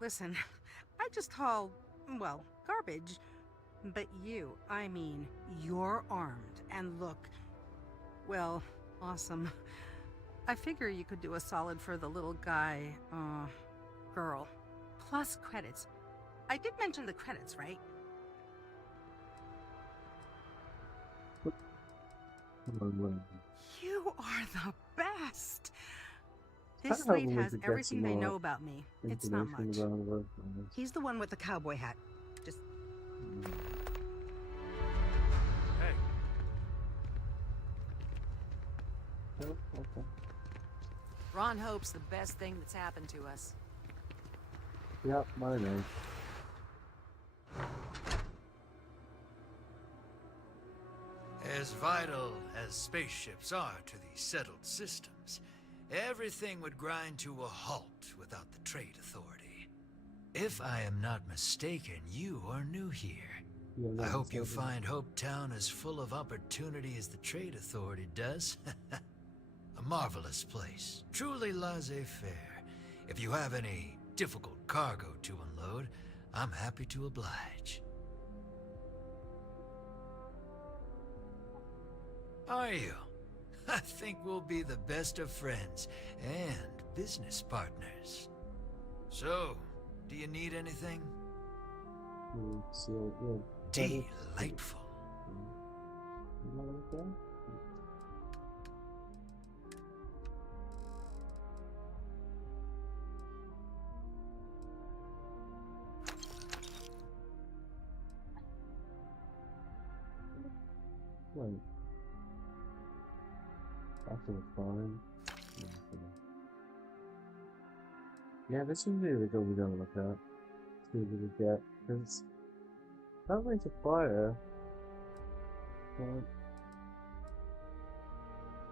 Listen, I just haul, well, garbage. But you, I mean, you're armed and look, well, awesome. I figure you could do a solid for the little guy, girl. Plus credits. I did mention the credits, right? You are the best! This slate has everything they know about me. It's not much. He's the one with the cowboy hat. Just... Hey. Ron Hope's the best thing that's happened to us. Yep, my name. As vital as spaceships are to the settled systems, everything would grind to a halt without the Trade Authority. If I am not mistaken, you are new here. I hope you find Hope Town as full of opportunity as the Trade Authority does. A marvelous place, truly laissez-faire. If you have any difficult cargo to unload, I'm happy to oblige. Are you? I think we'll be the best of friends and business partners. So, do you need anything? Delightful. Wait. After fine. Yeah, this is really good we're gonna look at. See what we get. Because that rate of fire,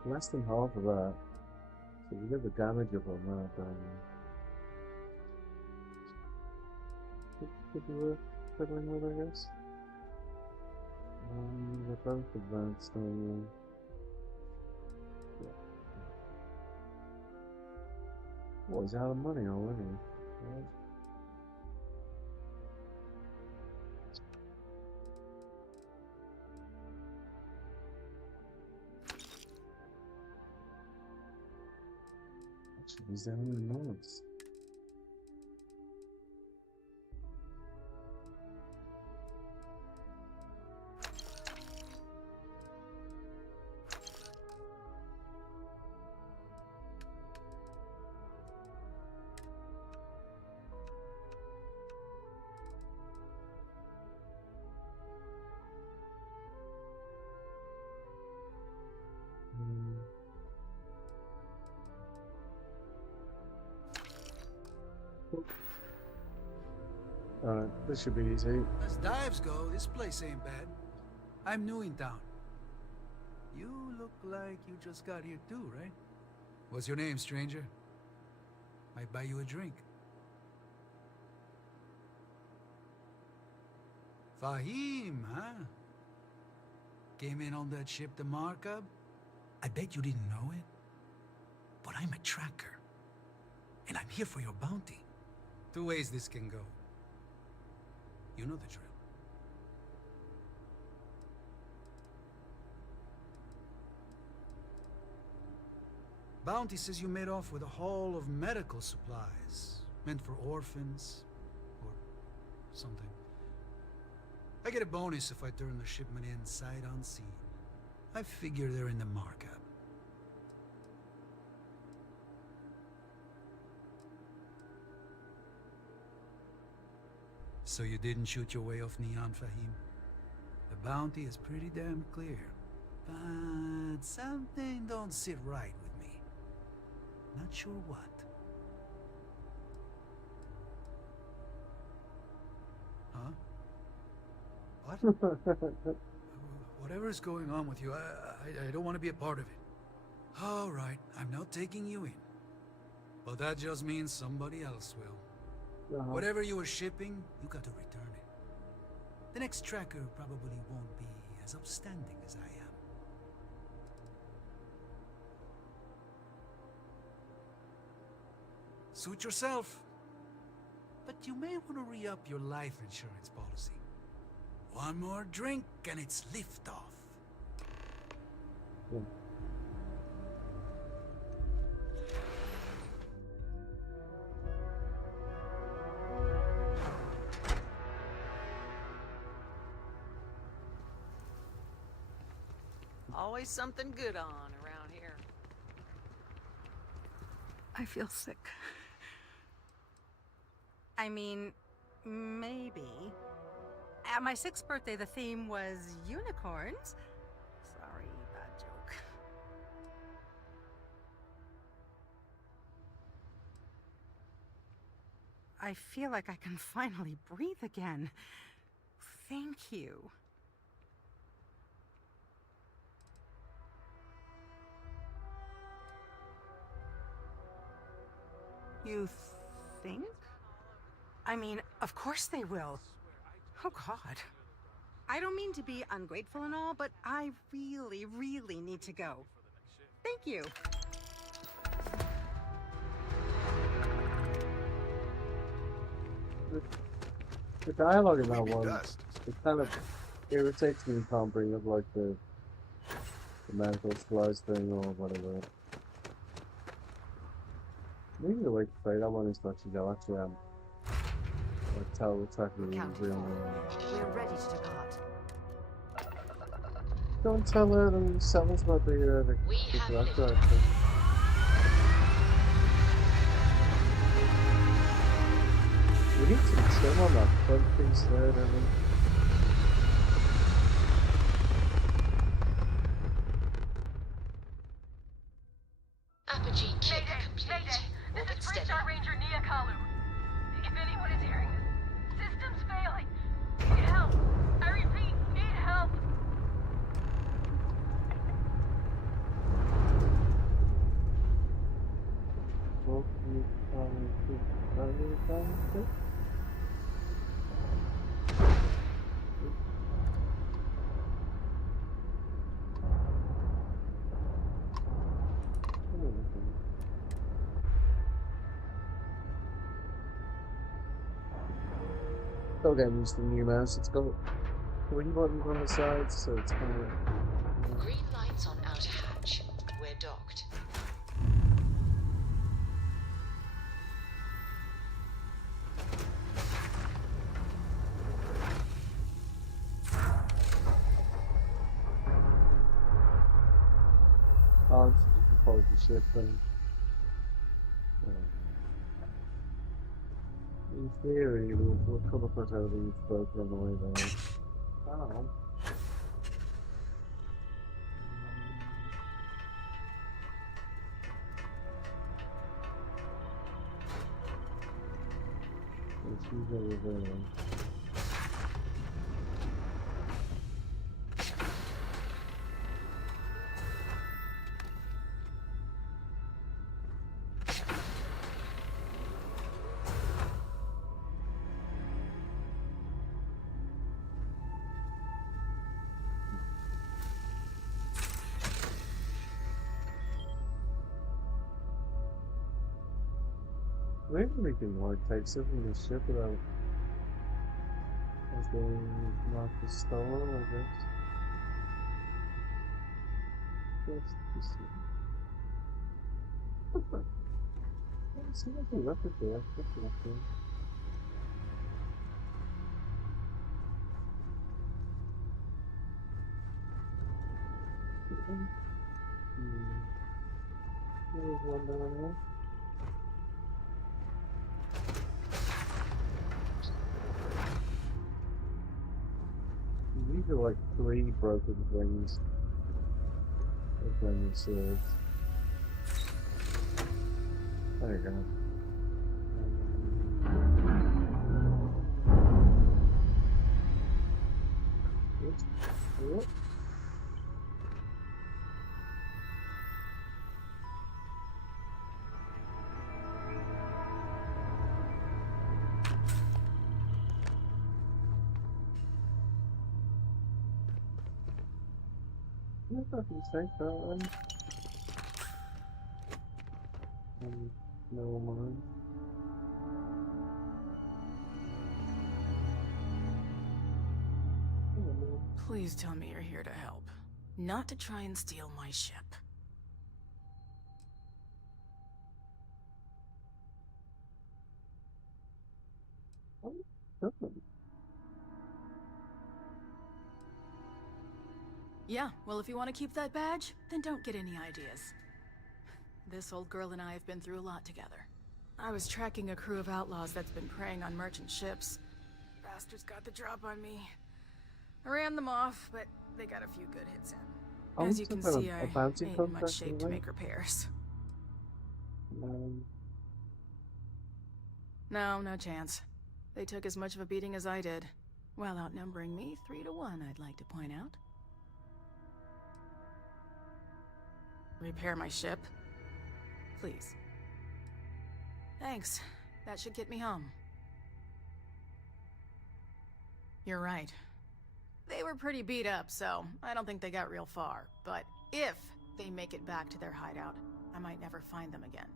less than half of that. So we get the damage up on that, could be worth fiddling with, I guess. They're both advanced anyway. Well, he's out of money already. Right. Actually, he's down in the notes. This should be easy. As dives go, this place ain't bad. I'm new in town. You look like you just got here too, right? What's your name, stranger? Might buy you a drink. Fahim, huh? Came in on that ship, the Markab? I bet you didn't know it. But I'm a tracker. And I'm here for your bounty. Two ways this can go. You know the drill. Bounty says you made off with a haul of medical supplies, meant for orphans, or something. I get a bonus if I turn the shipment in sight unseen. I figure they're in the markup. So you didn't shoot your way off Neon, Fahim? The bounty is pretty damn clear. But something don't sit right with me. Not sure what. Huh? What? Whatever's going on with you, I don't want to be a part of it. All right, I'm not taking you in. But that just means somebody else will. Whatever you were shipping, you got to return it. The next tracker probably won't be as upstanding as I am. Suit yourself. But you may want to re-up your life insurance policy. One more drink and it's liftoff. Yeah. Always something good on around here. I feel sick. I mean, maybe. At my 6th birthday, the theme was unicorns. Sorry, bad joke. I feel like I can finally breathe again. Thank you. You think? I mean, of course they will. Oh, God. I don't mean to be ungrateful and all, but I really, really need to go. Thank you. The dialogue in that one, it kind of irritates me. You can't bring up like the mental supplies thing or whatever. Maybe the way to play that one is to actually go actually like tell the tracker the real We're ready to depart. Don't tell her the sellers about the director. We need some trim on that front piece there, don't we? Apogee kick complete. Orbit steady. Ranger Niakalu. If anyone is hearing this, system's failing. Need help. I repeat, need help. Still getting used to the new mouse. It's got 3 buttons on the sides, so it's kind of... Green lights on outer hatch. We're docked. Oh, it's just a quality ship thing. In theory, we'll come across everything broken on the way there. I don't know. She's over there. Maybe we can like take something in the ship without as being not the store, I guess. That's the ship. See nothing left it there. That's nothing. There's one down there. These are like 3 broken wings. Open the swords. There you go. Whoop. There's nothing safe that one. No mind. Please tell me you're here to help, not to try and steal my ship. Yeah, well, if you want to keep that badge, then don't get any ideas. This old girl and I have been through a lot together. I was tracking a crew of outlaws that's been preying on merchant ships. Bastards got the drop on me. I ran them off, but they got a few good hits in. As you can see, I ain't in much shape to make repairs. No, no chance. They took as much of a beating as I did, while outnumbering me 3 to 1, I'd like to point out. Repair my ship? Please. Thanks. That should get me home. You're right. They were pretty beat up, so I don't think they got real far. But if they make it back to their hideout, I might never find them again.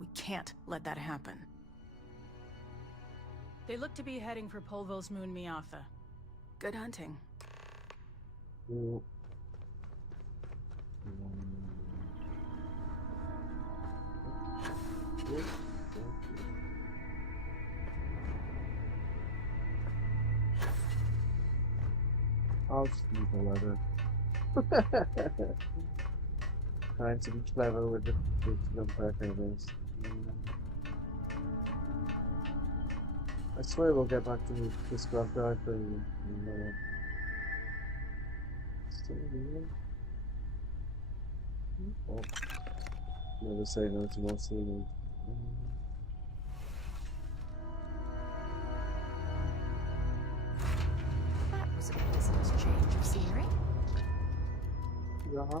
We can't let that happen. They look to be heading for Polvo's moon Miatha. Good hunting. Cool. I'll just use the leather. Trying to be clever with the gunpowder this. I swear we'll get back to this grab drive thing. Still here? Oh. Never say no to more sealing. That was a pleasant change of scenery. Yeah.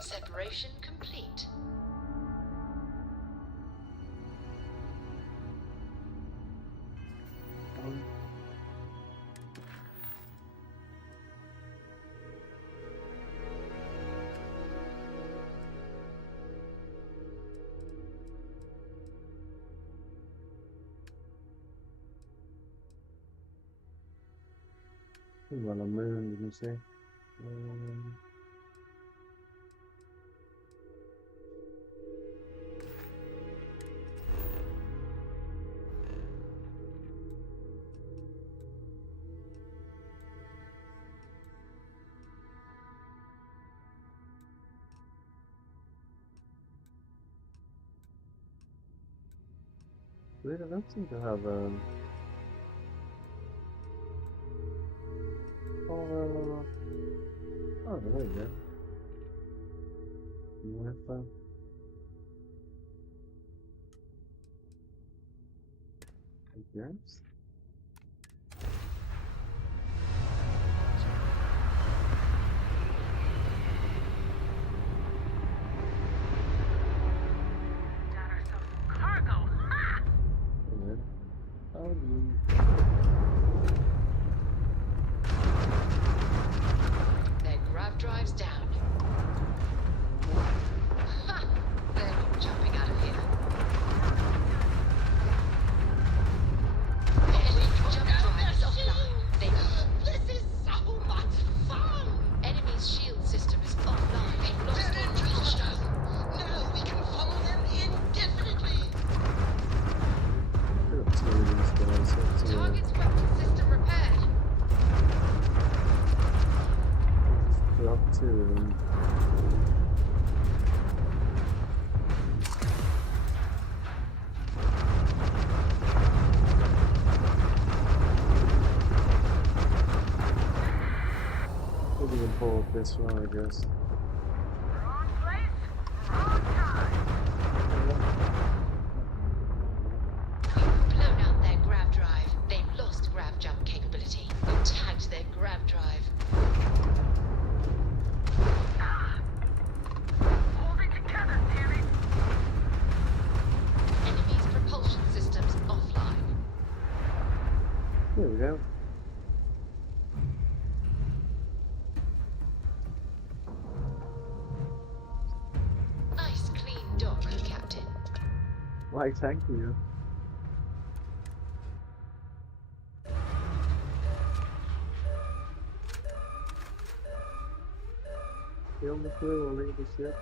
Separation complete. On a moon, did you say? They don't seem to have oh, there you go. You have fun. Yes. Their grav drive's down. Ha! They're not jumping out of here. Enemy jump drive is offline. This is so much fun! Enemy's shield system is offline. They've lost all position. Now we can follow them indefinitely! These guys, drop to. Could even pull this one, I guess. Blown out their grav drive. They've lost grav jump capability. You tagged their grav drive. Hold it together, damn it! Enemy's propulsion systems offline. There we go. Nice clean dock, Captain. Why, thank you. Kill the crew or leave the ship.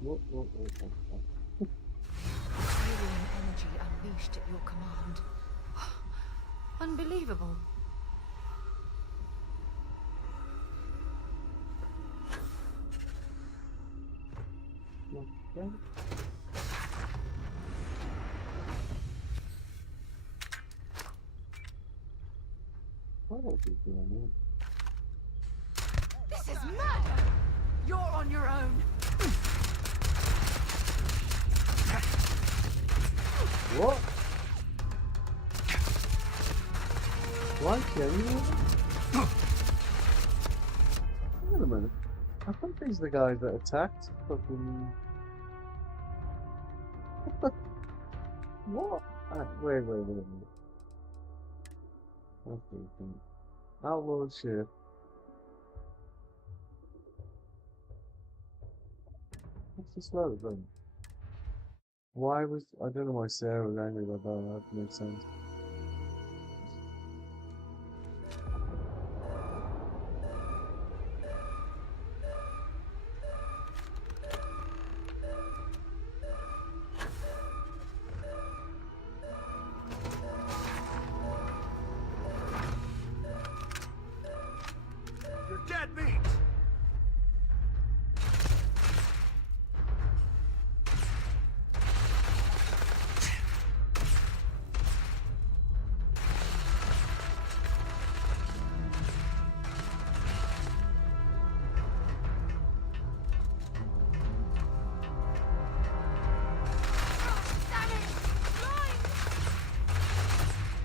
Whoa. Alien energy unleashed at your command. Unbelievable. Okay. What are you doing? This is murder! You're on your own. What? Why killing you? Wait a minute. I think these are the guys that attacked fucking. What? Wait. Okay. Outlaw ship. What's this load then? Why was I don't know why Sarah was angry about that. That makes sense. You're dead meat!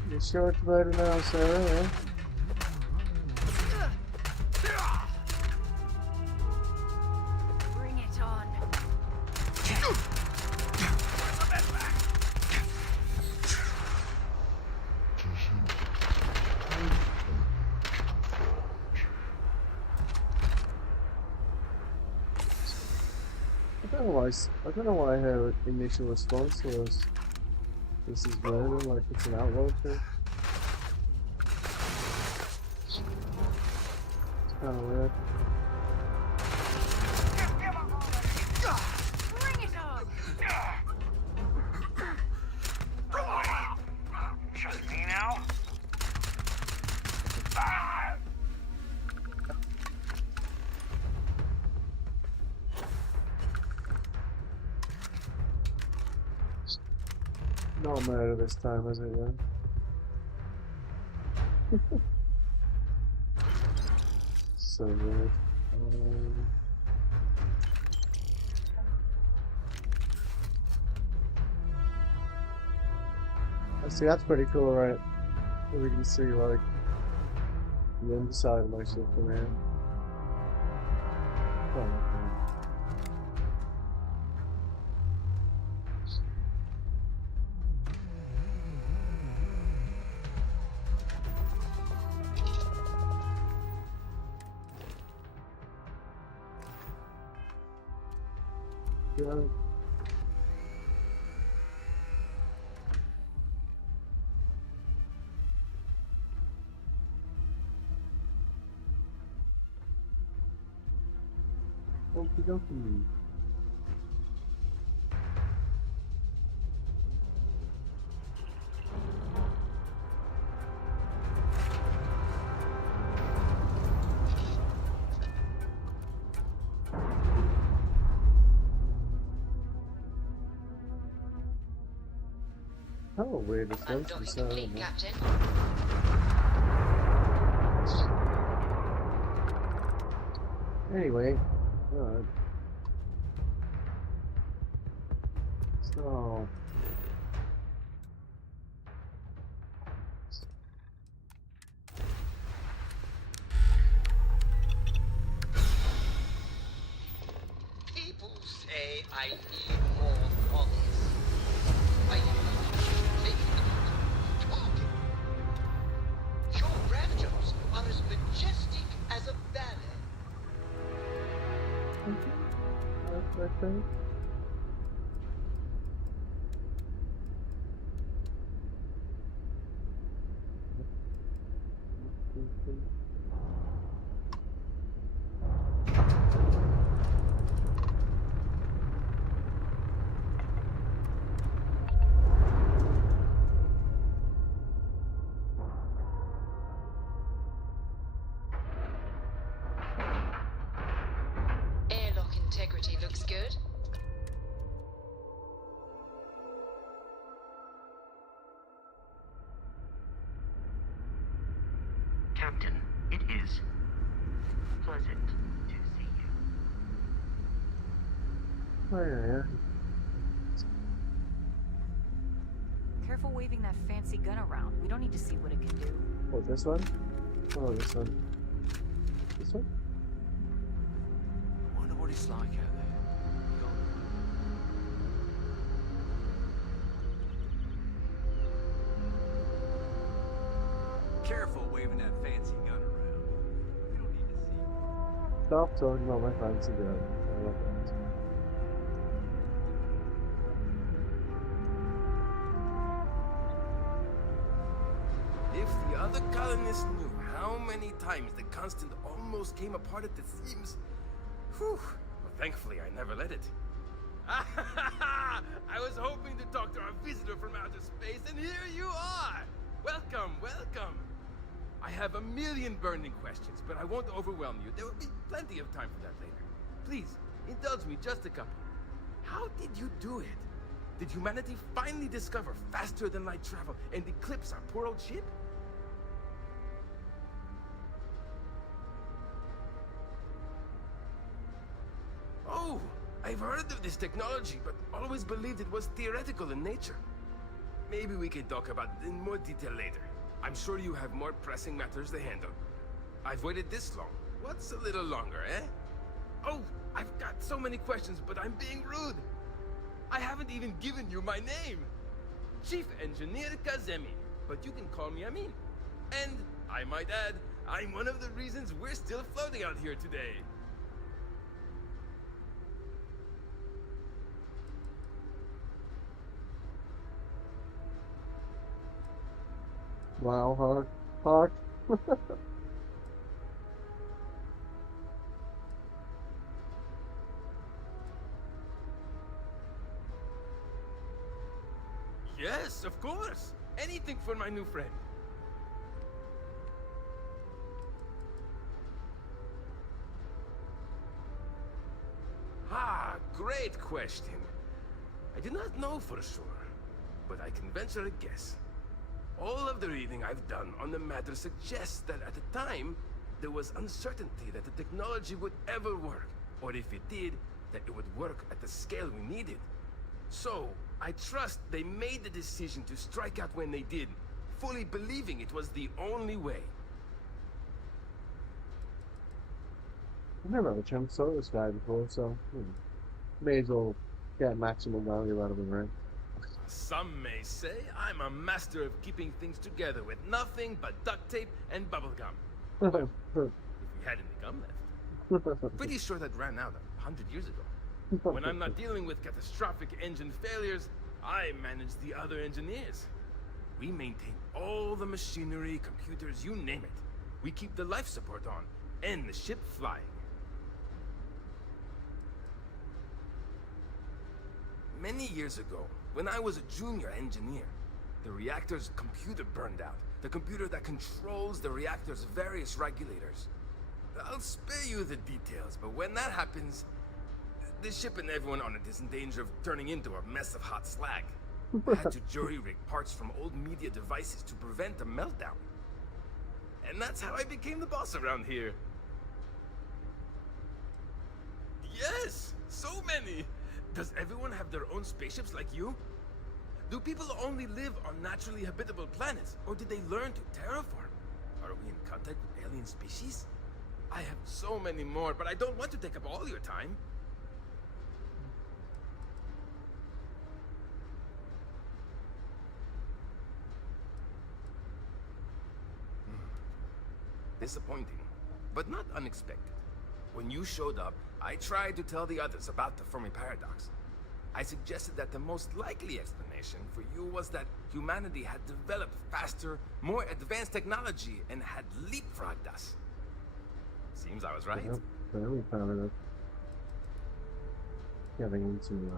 You sure it's better now, Sarah? Yeah? Bring it on. I don't know why her initial response was this is murder, like it's an outlaw ship. It's kind of weird. Bring it on! Just me now? Not murder this time, is it? Yeah. So weird. See, that's pretty cool, right? We can see like the inside of my ship from here. Oh, okay. Yeah. Okie dokie. Oh, weird extension, Unlocking so complete, Captain. anyway, alright. So People say I need more follies. I need taking them out, talking. Your raptors are as majestic as a ballet. I think. Airlock integrity looks good. Captain, it is pleasant to see you. Oh, yeah. Careful waving that fancy gun around. We don't need to see what it can do. Oh, this one? Oh, this one. This one? I wonder what it's like out there. Careful waving that fancy gun around. We don't need to see. Stop talking about my fancy gun. I love that. If the other colonists knew how many times the Constant almost came apart at the seams. Whew. Well, thankfully, I never let it. I was hoping to talk to our visitor from outer space, and here you are! Welcome, welcome! I have a million burning questions, but I won't overwhelm you. There will be plenty of time for that later. Please, indulge me just a couple. How did you do it? Did humanity finally discover faster than light travel and eclipse our poor old ship? Oh, I've heard of this technology, but always believed it was theoretical in nature. Maybe we can talk about it in more detail later. I'm sure you have more pressing matters to handle. I've waited this long. What's a little longer, eh? Oh, I've got so many questions, but I'm being rude. I haven't even given you my name. Chief Engineer Kazemi, but you can call me Amin. And, I might add, I'm one of the reasons we're still floating out here today. Wow, hard. Yes, of course. Anything for my new friend. Ah, great question. I do not know for sure, but I can venture a guess. All of the reading I've done on the matter suggests that at the time, there was uncertainty that the technology would ever work, or if it did, that it would work at the scale we needed. So, I trust they made the decision to strike out when they did, fully believing it was the only way. I've never had a chance to saw this guy before, so may as well get maximum value out of him, right? Some may say I'm a master of keeping things together with nothing but duct tape and bubblegum. Well, if we had any gum left. Pretty sure that ran out 100 years ago. When I'm not dealing with catastrophic engine failures, I manage the other engineers. We maintain all the machinery, computers, you name it. We keep the life support on, and the ship flying. Many years ago, when I was a junior engineer, the reactor's computer burned out. The computer that controls the reactor's various regulators. I'll spare you the details, but when that happens, the ship and everyone on it is in danger of turning into a mess of hot slag. I had to jury-rig parts from old media devices to prevent a meltdown. And that's how I became the boss around here. Yes! So many! Does everyone have their own spaceships like you? Do people only live on naturally habitable planets, or did they learn to terraform? Are we in contact with alien species? I have so many more, but I don't want to take up all your time. Disappointing, but not unexpected. When you showed up, I tried to tell the others about the Fermi paradox. I suggested that the most likely explanation for you was that humanity had developed faster, more advanced technology and had leapfrogged us. Seems I was right. Yep, Fermi paradox. Getting into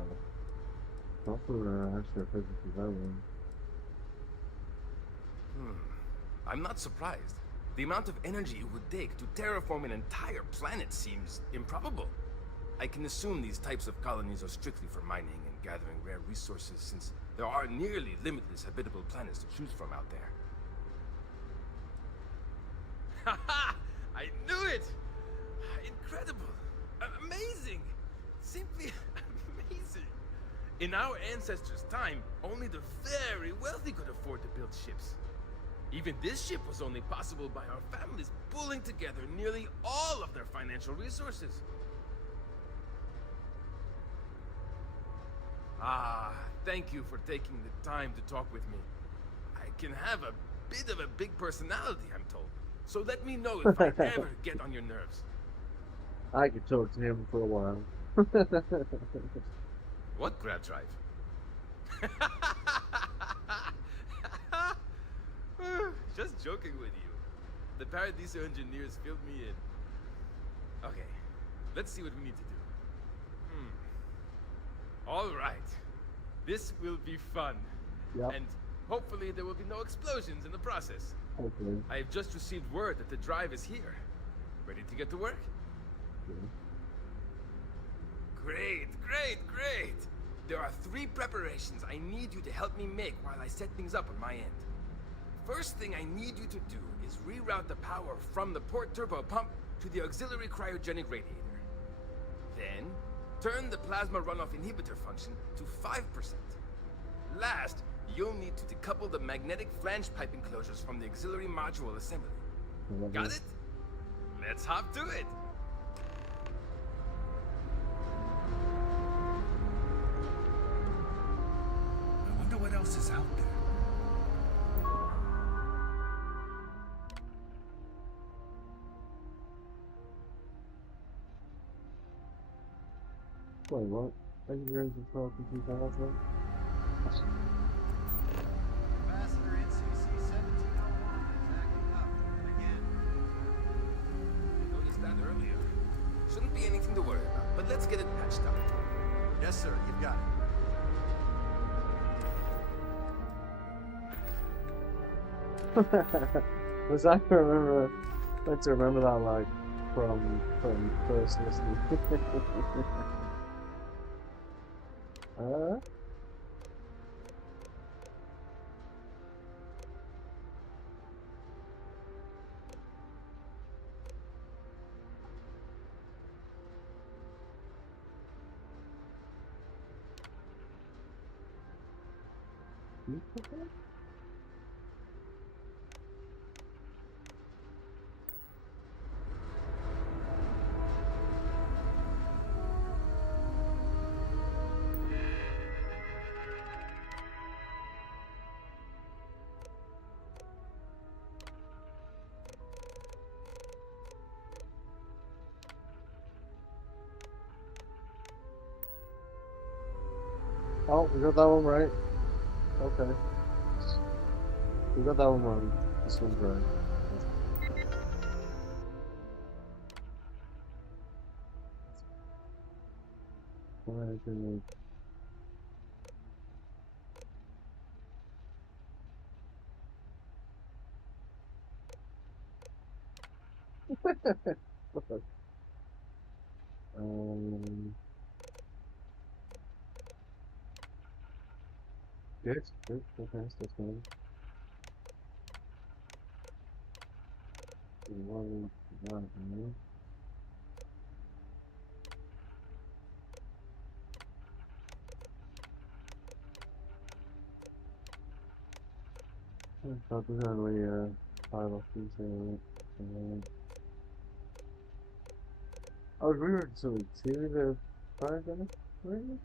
proper astrophysics development. I'm not surprised. The amount of energy it would take to terraform an entire planet seems improbable. I can assume these types of colonies are strictly for mining and gathering rare resources, since there are nearly limitless habitable planets to choose from out there. Haha! I knew it! Incredible! Amazing! Simply amazing! In our ancestors' time, only the very wealthy could afford to build ships. Even this ship was only possible by our families pulling together nearly all of their financial resources. Thank you for taking the time to talk with me. I can have a bit of a big personality, I'm told. So let me know if I ever get on your nerves. I could talk to him for a while. What grab drive? Just joking with you. The Paradiso engineers filled me in. Okay, let's see what we need to do. All right. This will be fun. Yep. And hopefully there will be no explosions in the process. Hopefully. I have just received word that the drive is here. Ready to get to work? Yeah. Great, great, great! There are 3 preparations I need you to help me make while I set things up on my end. First thing I need you to do is reroute the power from the port turbo pump to the auxiliary cryogenic radiator. Then, turn the plasma runoff inhibitor function to 5%. Last, you'll need to decouple the magnetic flange pipe enclosures from the auxiliary module assembly. Got it? Let's hop to it! I wonder what else is out there. Wait, what? Engineering control computer also? Ambassador NCC 1701 is acting up again. I noticed that earlier. Shouldn't be anything to worry about, but let's get it patched up. Yes, sir. You've got it. Was I remember? Let's remember that like from first listening. Oh, we got that one right. Okay. We got that one wrong. This one's right. Why didn't we- um, good, good, okay, that's fine. One, one, I thought we had only 5 of these oh, we were so two to 5 minutes? Really?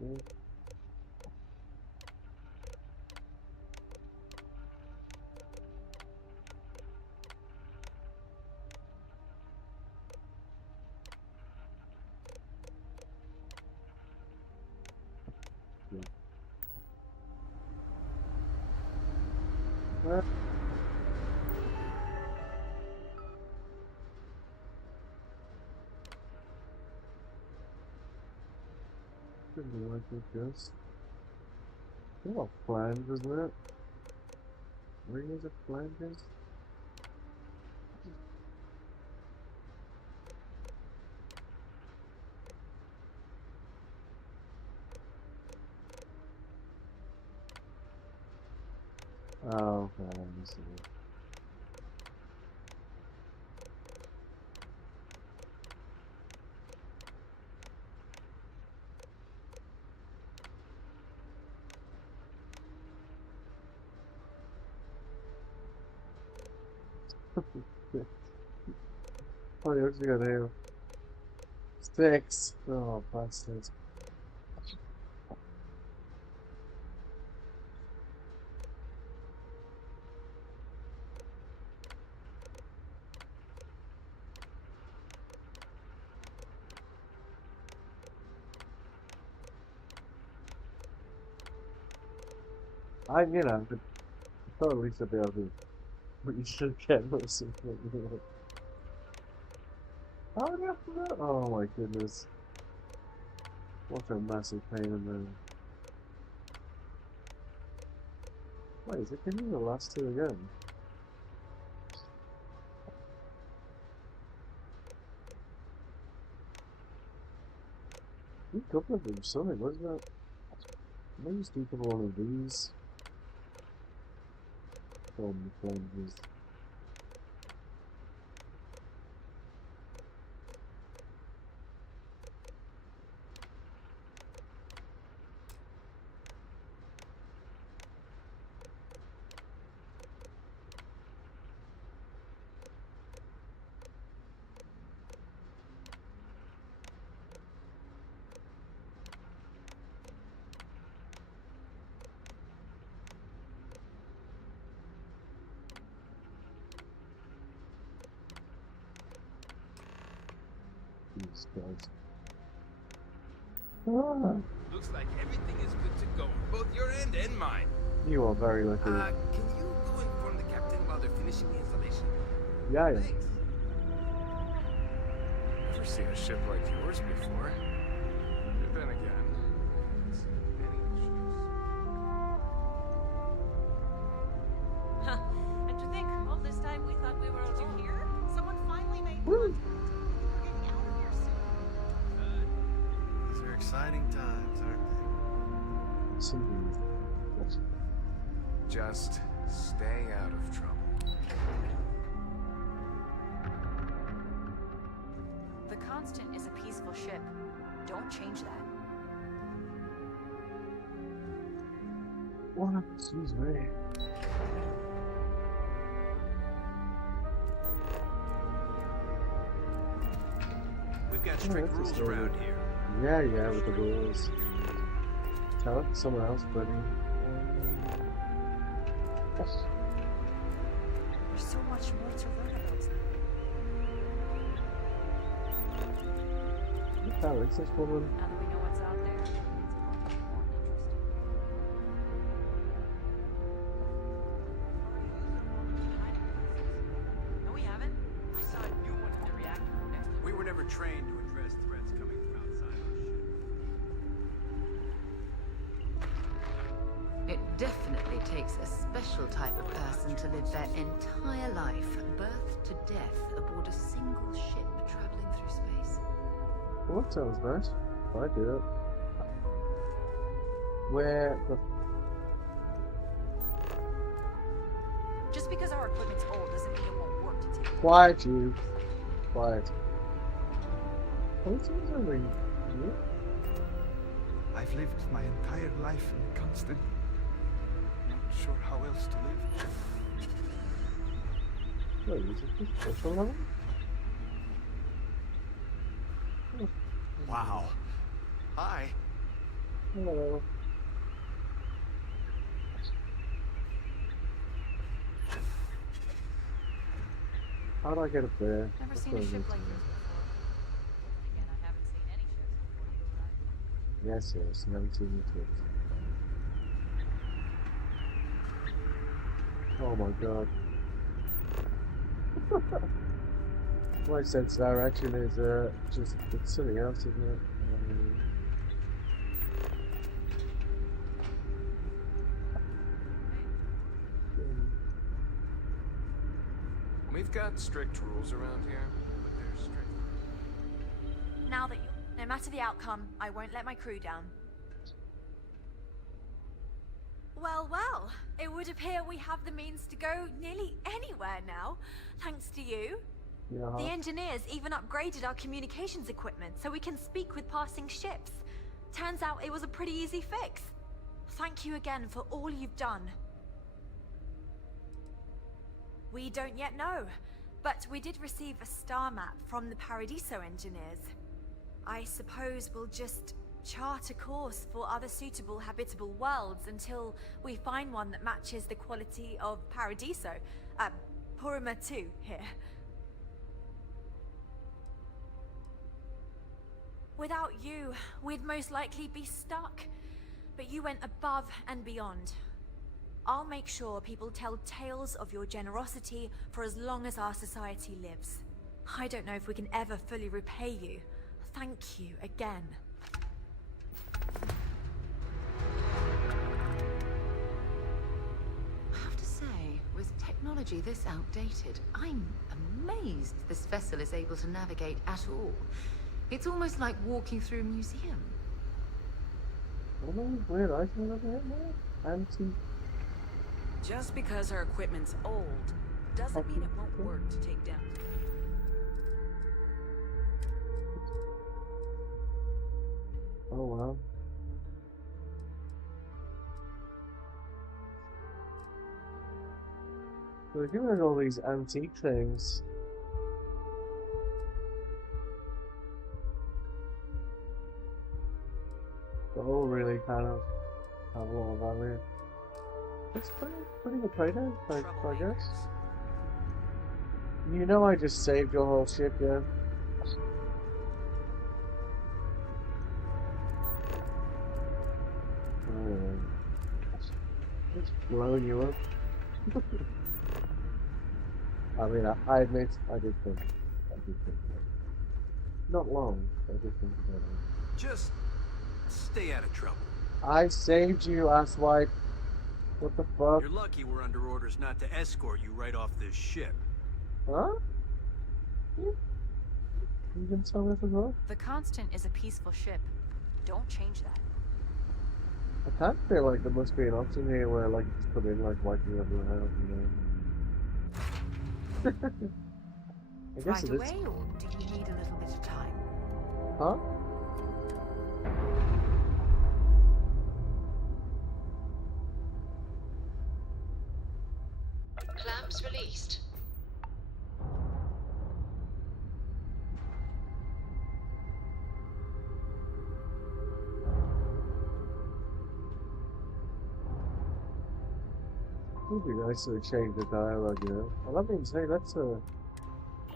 Good. Something like this. Oh, flange, isn't it? Where is it flanges? Oh, okay, I see. Oh, you actually got hair. 6. Oh, bastards. You know, could thought at least I'd be able to reach the camera or something. How did I have to do that? Oh my goodness. What a massive pain in the... Wait, is it giving the last 2 again? A couple of them, something, wasn't it? Maybe just do a couple of these. From the flanges. These guys. Ah. Looks like everything is good to go, both your end and mine. You are very lucky. Can you go inform the captain while they're finishing the installation? Yeah, yeah. Thanks. Never seen a ship like yours before. But then again, it's many ships. Huh. And to think, all this time we thought we were alone. Did you hear? Someone finally made Woo! contact. We're getting out of here soon. These are exciting times, aren't they? Something. Just stay out of trouble. The Constant is a peaceful ship. Don't change that. What? Excuse me. We've got strict rules around here. Yeah, yeah, with the rules. pallet, someone else, buddy. There's so much more to learn about them. What pallet is this woman? Now that we know what's out there, it's a lot more interesting. No, we haven't. I saw a new one in the reactor next to We were never trained to address threats coming from outside our ship. It definitely takes a special type of person to live their entire life, birth to death, aboard a single ship traveling through space. Well, that sounds nice. I do it. Where the Just because our equipment's old doesn't mean it won't work to take. quiet you? Quiet. Oh, it sounds like you. I've lived my entire life in constant. Not sure how else to live. Wait, is it this special level? Wow. Hi. Hello. How do I get up there? Never seen a ship like yours before. Again, I haven't seen any ships before you arrived. Yes, yes, never seen it yet. Oh my god. My sense of direction is just it's something else, isn't it? We've got strict rules around here, but they're strict. Now that you, no matter the outcome, I won't let my crew down. Well, well, it would appear we have the means to go nearly anywhere now, thanks to you. Yeah. The engineers even upgraded our communications equipment so we can speak with passing ships. Turns out it was a pretty easy fix. Thank you again for all you've done. We don't yet know, but we did receive a star map from the Paradiso engineers. I suppose we'll just chart a course for other suitable habitable worlds until we find one that matches the quality of Paradiso. Purima 2 here. Without you, we'd most likely be stuck. But you went above and beyond. I'll make sure people tell tales of your generosity for as long as our society lives. I don't know if we can ever fully repay you. Thank you again. I have to say, with technology this outdated, I'm amazed this vessel is able to navigate at all. It's almost like walking through a museum. Oh, weird. I can look at it now. I haven't seen. Just because our equipment's old doesn't mean it won't work to take down. Oh wow. So they're giving us all these antique things. They all really kind of have a lot of value. It's pretty good payday, I guess. You know I just saved your whole ship, yeah? It's blowing you up. I mean, I admit, I did think about it. Not long, I did think about it. Just stay out of trouble. I saved you, asswipe. What the fuck? You're lucky we're under orders not to escort you right off this ship. Huh? You can tell this as well? The Constant is a peaceful ship. Don't change that. I kind of feel like there must be an option here where, like, you just put in, like, wiping everyone out, you know? I guess Right it away, is. or do you need a little bit of time? Huh? Clamps released. It'd be nice to change the dialogue, you know. Well, that means, hey, that's a.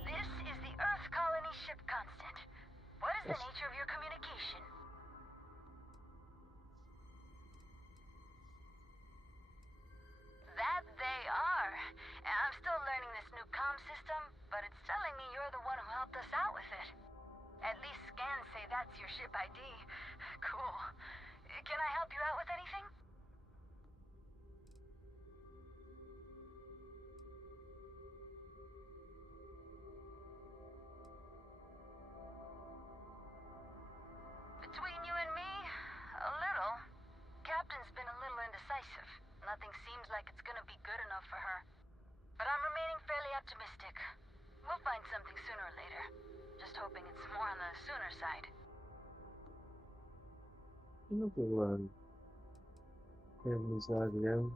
This is the Earth Colony ship Constant. What is the nature of your communication? That they are. And I'm still learning this new comm system, but it's telling me you're the one who helped us out with it. At least scans say that's your ship ID. Cool. Can I help you out with anything? Between you and me, a little. Captain's been a little indecisive. Nothing seems like it's gonna be good enough for her. But I'm remaining fairly optimistic. We'll find something sooner or later. Just hoping it's more on the sooner side. Look at him inside again.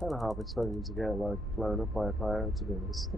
Kind of half expecting to get like blown up by a pirate, to be honest.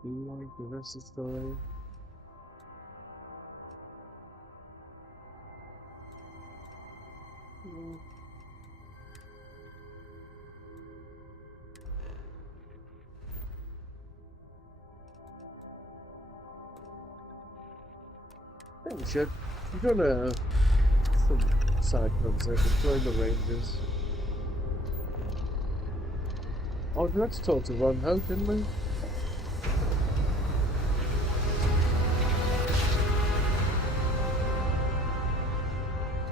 Do you like the rest of the story? Yeah. I think we should. We've done some side concept, join the Rangers. Oh, we had to talk to Ron Hope, didn't we?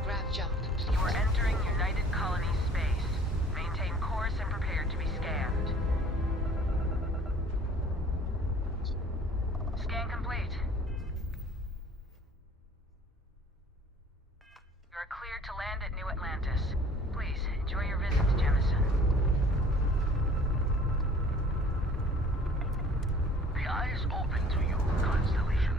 Grav jump complete. You are entering United Colony space. Maintain course and prepare to be scanned. Scan complete. You are cleared to land at New Atlantis. Please, enjoy your visit to Jemison. The eye is open to you, Constellation.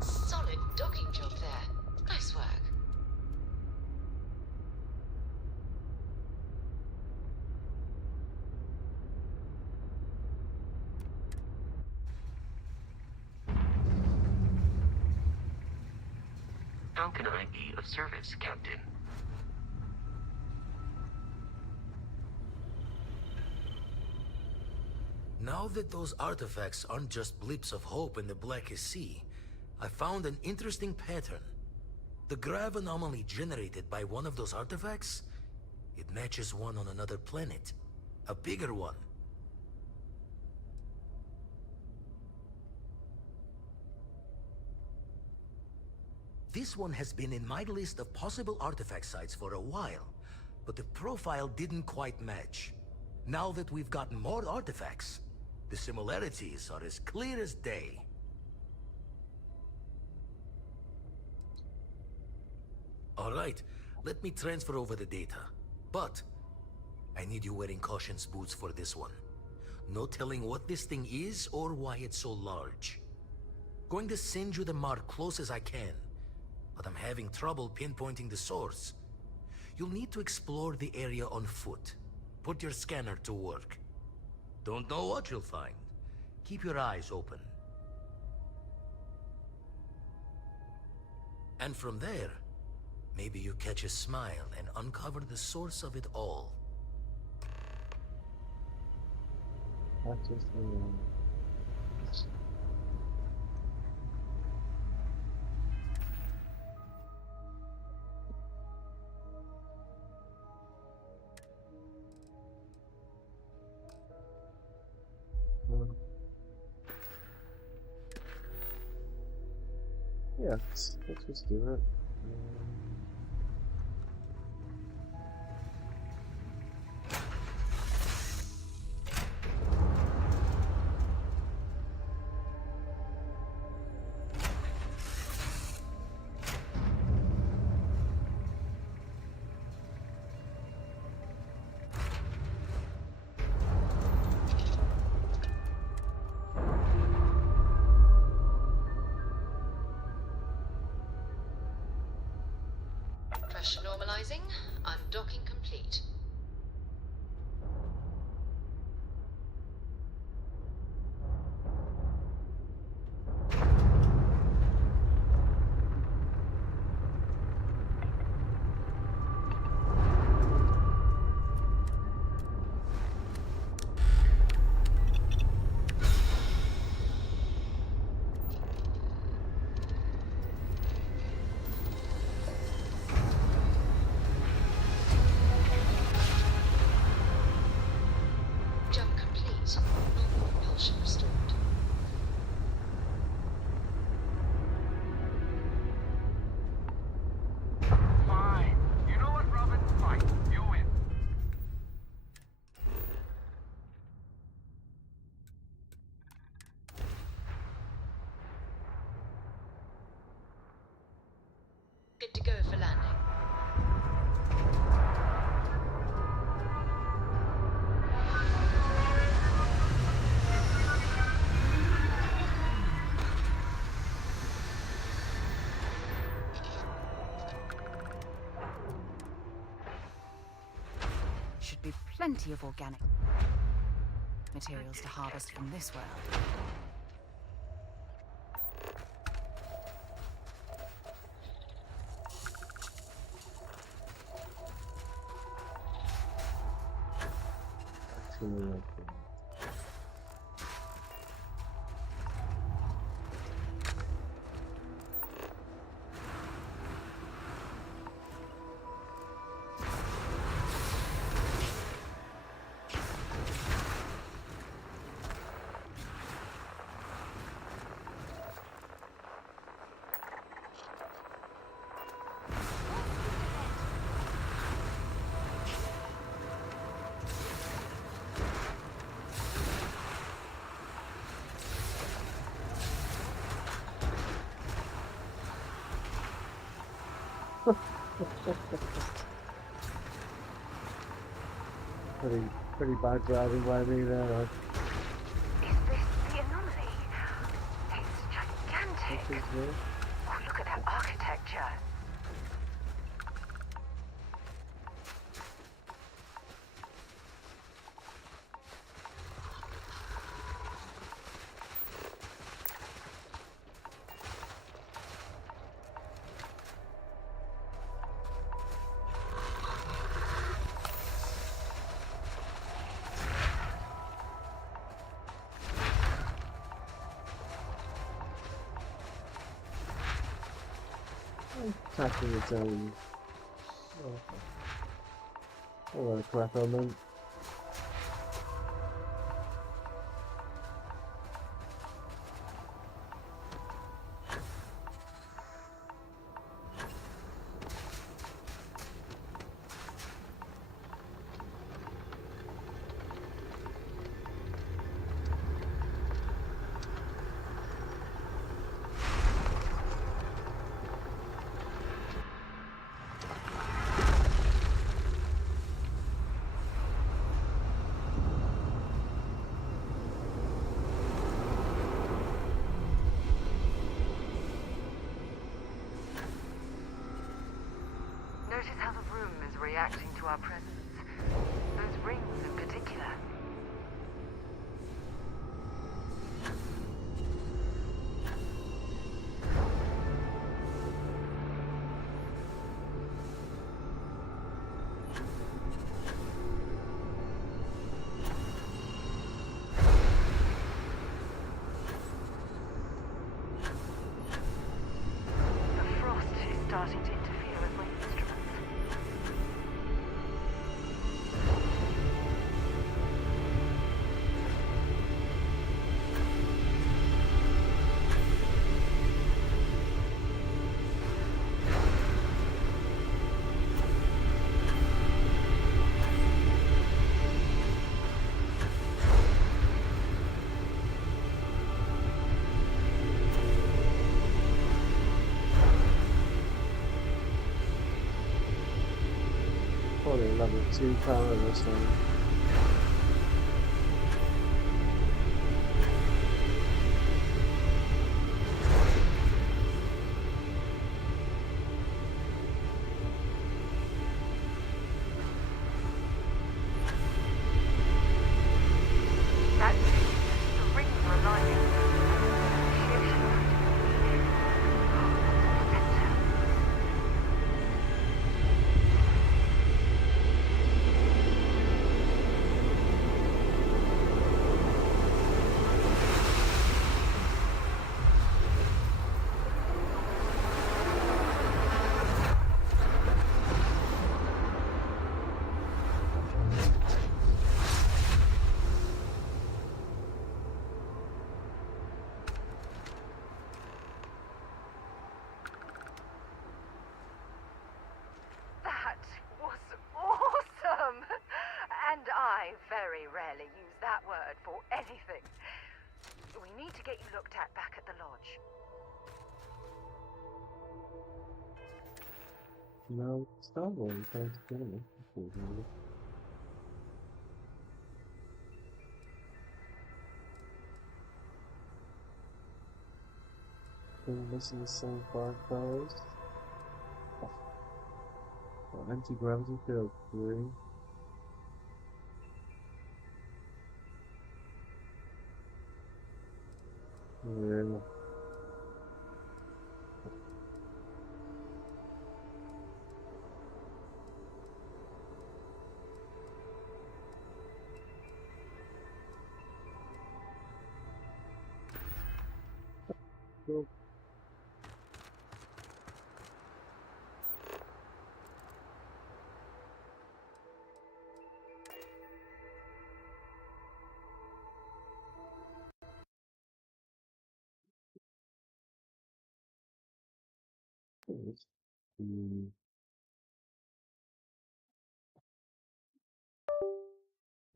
Solid docking job there. Nice work. How can I be of service, Captain? Now that those artifacts aren't just blips of hope in the blackest sea, I found an interesting pattern. The grav anomaly generated by one of those artifacts, it matches one on another planet. A bigger one. This one has been in my list of possible artifact sites for a while, but the profile didn't quite match. Now that we've gotten more artifacts, the similarities are as clear as day. Alright, let me transfer over the data. But I need you wearing caution's boots for this one. No telling what this thing is or why it's so large. Going to send you the mark close as I can, but I'm having trouble pinpointing the source. You'll need to explore the area on foot. Put your scanner to work. Don't know what you'll find. Keep your eyes open. And from there, maybe you catch a smile and uncover the source of it all. That's just yeah, let's just do it. Pressure normalizing. Undocking complete. Jump complete. Normal propulsion restored. Fine. You know what, Robin? Fine. You win. Good to go for landing. Should be plenty of organic materials to harvest from this world. Actually, okay. Pretty bad driving by me there. Is this the anomaly? It's gigantic. This is it. Oh, look at that architecture. Attacking its own. All that crap on them. Notice how the room is reacting to our presence. Those rings in particular. The frost is starting to interfere with my instruments. Probably level 2 power this thing. No, starborn can't kill me. Unfortunately. Still missing the same five powers. Oh, anti-gravity field 3. Yeah. Cool. Mm,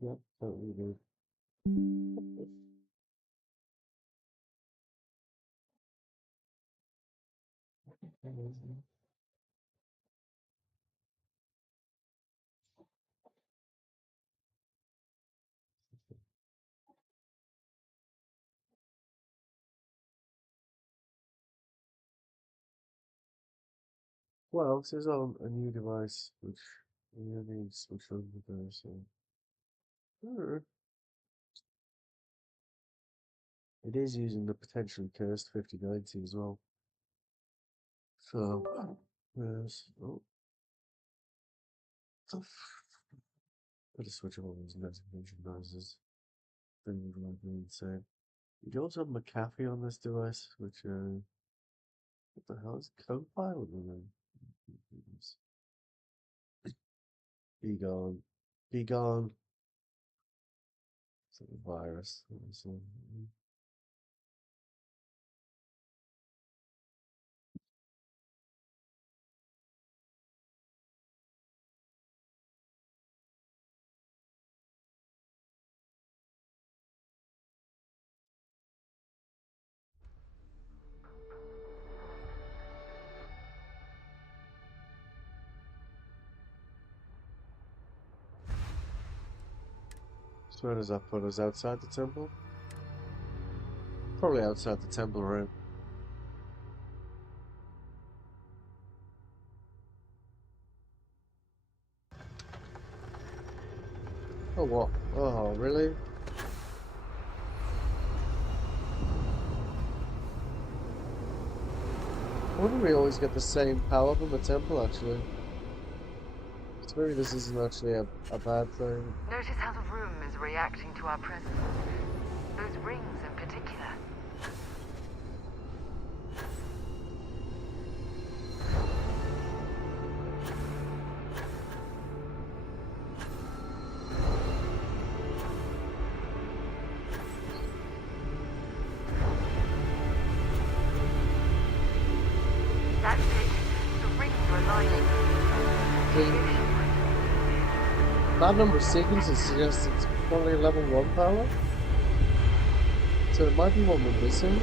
yep, totally good. Well, this is a new device which we need to switch over there, so sure. It is using the potentially cursed 5090 as well. So yes. Oh, gotta switch all those notification noises. Things like being said. You also have McAfee on this device, which what the hell is Copilot then? Be gone. Be gone. It's like a virus. So, so where does that put us? Outside the temple? Probably outside the temple, right? Oh, what? Oh, really? Wouldn't we always get the same power from the temple, actually? So maybe this isn't actually a bad thing. Notice how the room is reacting to our presence. Those rings in particular. That's it. The rings are aligning. That number of sequences suggests it's probably level 1 power. So it might be one we're missing.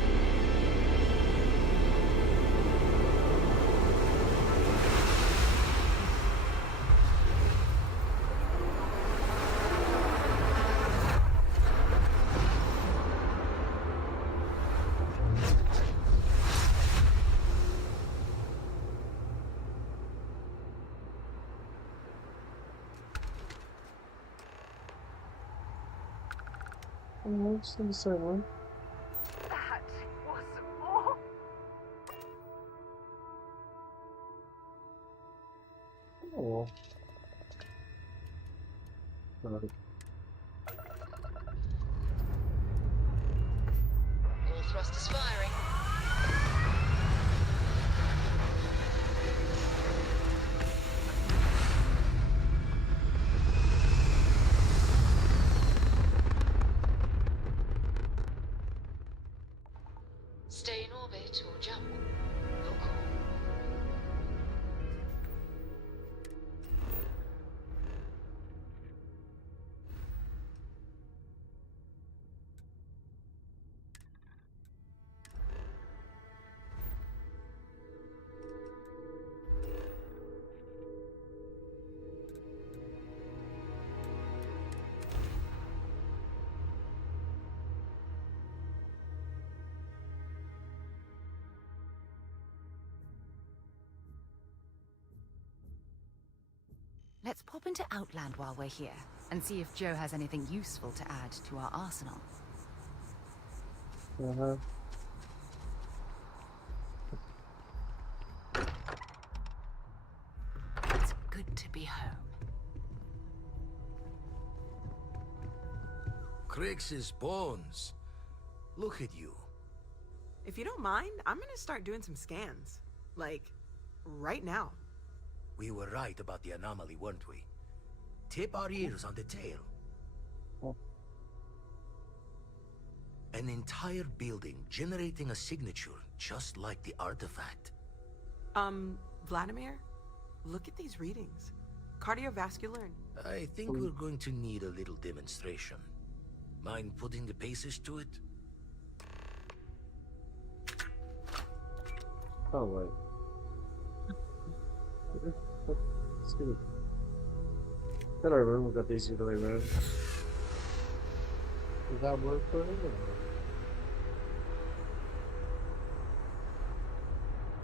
Oh, it's still the same one. That was all. Oh. Right. All thrusters firing. Stay in orbit or jump. Your call. Let's pop into Outland while we're here, and see if Joe has anything useful to add to our arsenal. It's good to be home. Crix's bones. Look at you. If you don't mind, I'm gonna start doing some scans. Like, right now. We were right about the anomaly, weren't we? Tip our ears on the tail. An entire building generating a signature just like the artifact. Vladimir, look at these readings. Cardiovascular and... I think we're going to need a little demonstration. Mind putting the paces to it? Oh, wait. Let's do it. I don't remember we got these the other way around. Does that work for him?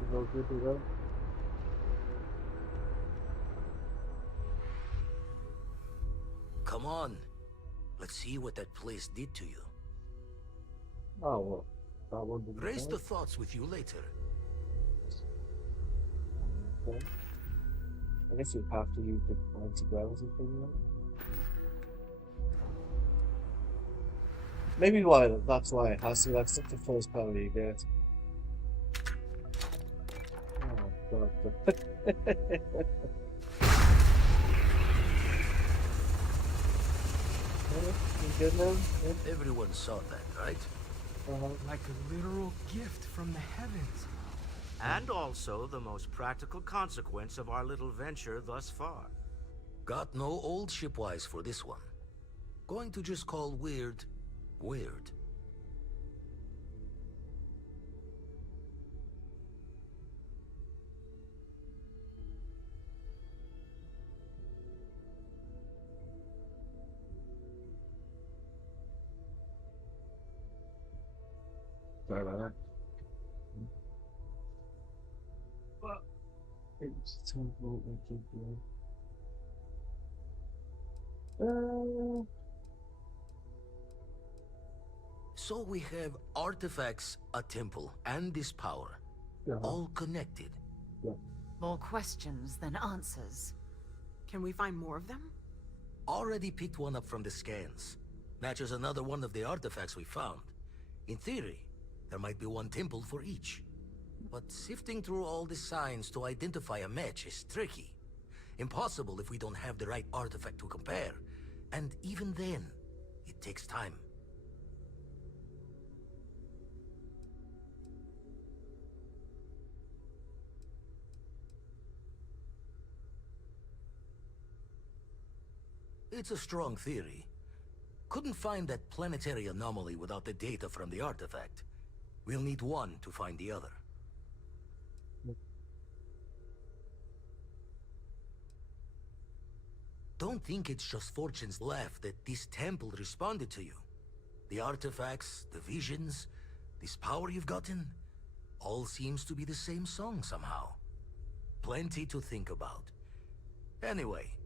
Is all good to go? Come on. Let's see what that place did to you. Oh, well. That one didn't Raise the count. thoughts with you later. Okay. I guess you have to use the anti-gravity thing now. Maybe that's why it has to. That's such the first power you get. Oh, God. You good now? Yeah. Everyone saw that, right? Like a literal gift from the heavens. And also the most practical consequence of our little venture thus far. Got no old shipwise for this one. Going to just call weird, weird. Sorry about that. Well, it's time for what I keep doing. So we have artifacts, a temple, and this power. All connected. More questions than answers. Can we find more of them? Already picked one up from the scans. Matches another one of the artifacts we found. In theory, there might be one temple for each. But sifting through all the signs to identify a match is tricky. Impossible if we don't have the right artifact to compare. And even then, it takes time. It's a strong theory. Couldn't find that planetary anomaly without the data from the artifact. We'll need one to find the other. Don't think it's just Fortune's laugh that this temple responded to you. The artifacts, the visions, this power you've gotten, all seems to be the same song somehow. Plenty to think about. Anyway,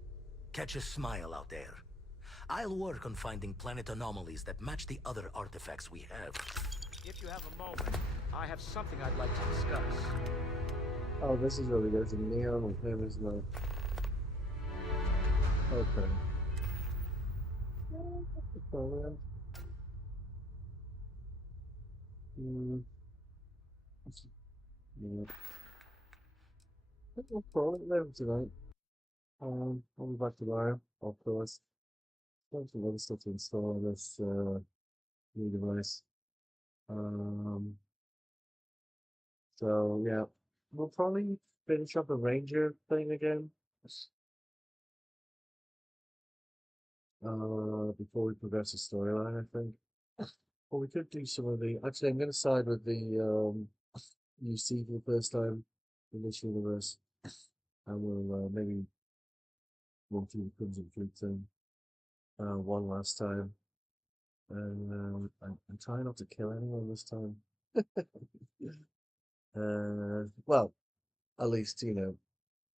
catch a smile out there. I'll work on finding planet anomalies that match the other artifacts we have. If you have a moment, I have something I'd like to discuss. Oh, this is really good. It's a neon with him, isn't it? Okay. Yeah. We'll call it there tonight. I'll be back tomorrow, of course. There's some other stuff to install on this new device. So yeah, we'll probably finish up a Ranger thing again. Before we progress the storyline, I think. But we could do some of the. Actually, I'm going to side with the UC for the first time in this universe, and we'll maybe run through the Crimson Fleet thing one last time. And I'm trying not to kill anyone this time. Well, at least,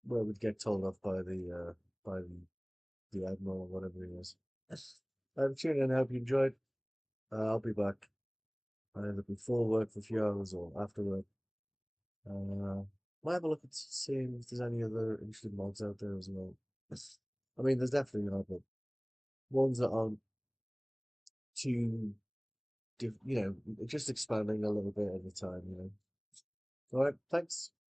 where we'd get told off by the by the admiral or whatever he is. I'm tuning in. I hope you enjoyed. I'll be back either before work for a few hours or after work. Might have a look at seeing if there's any other interesting mods out there as well. I mean, there's definitely but ones that aren't too, just expanding a little bit at a time. All right, thanks.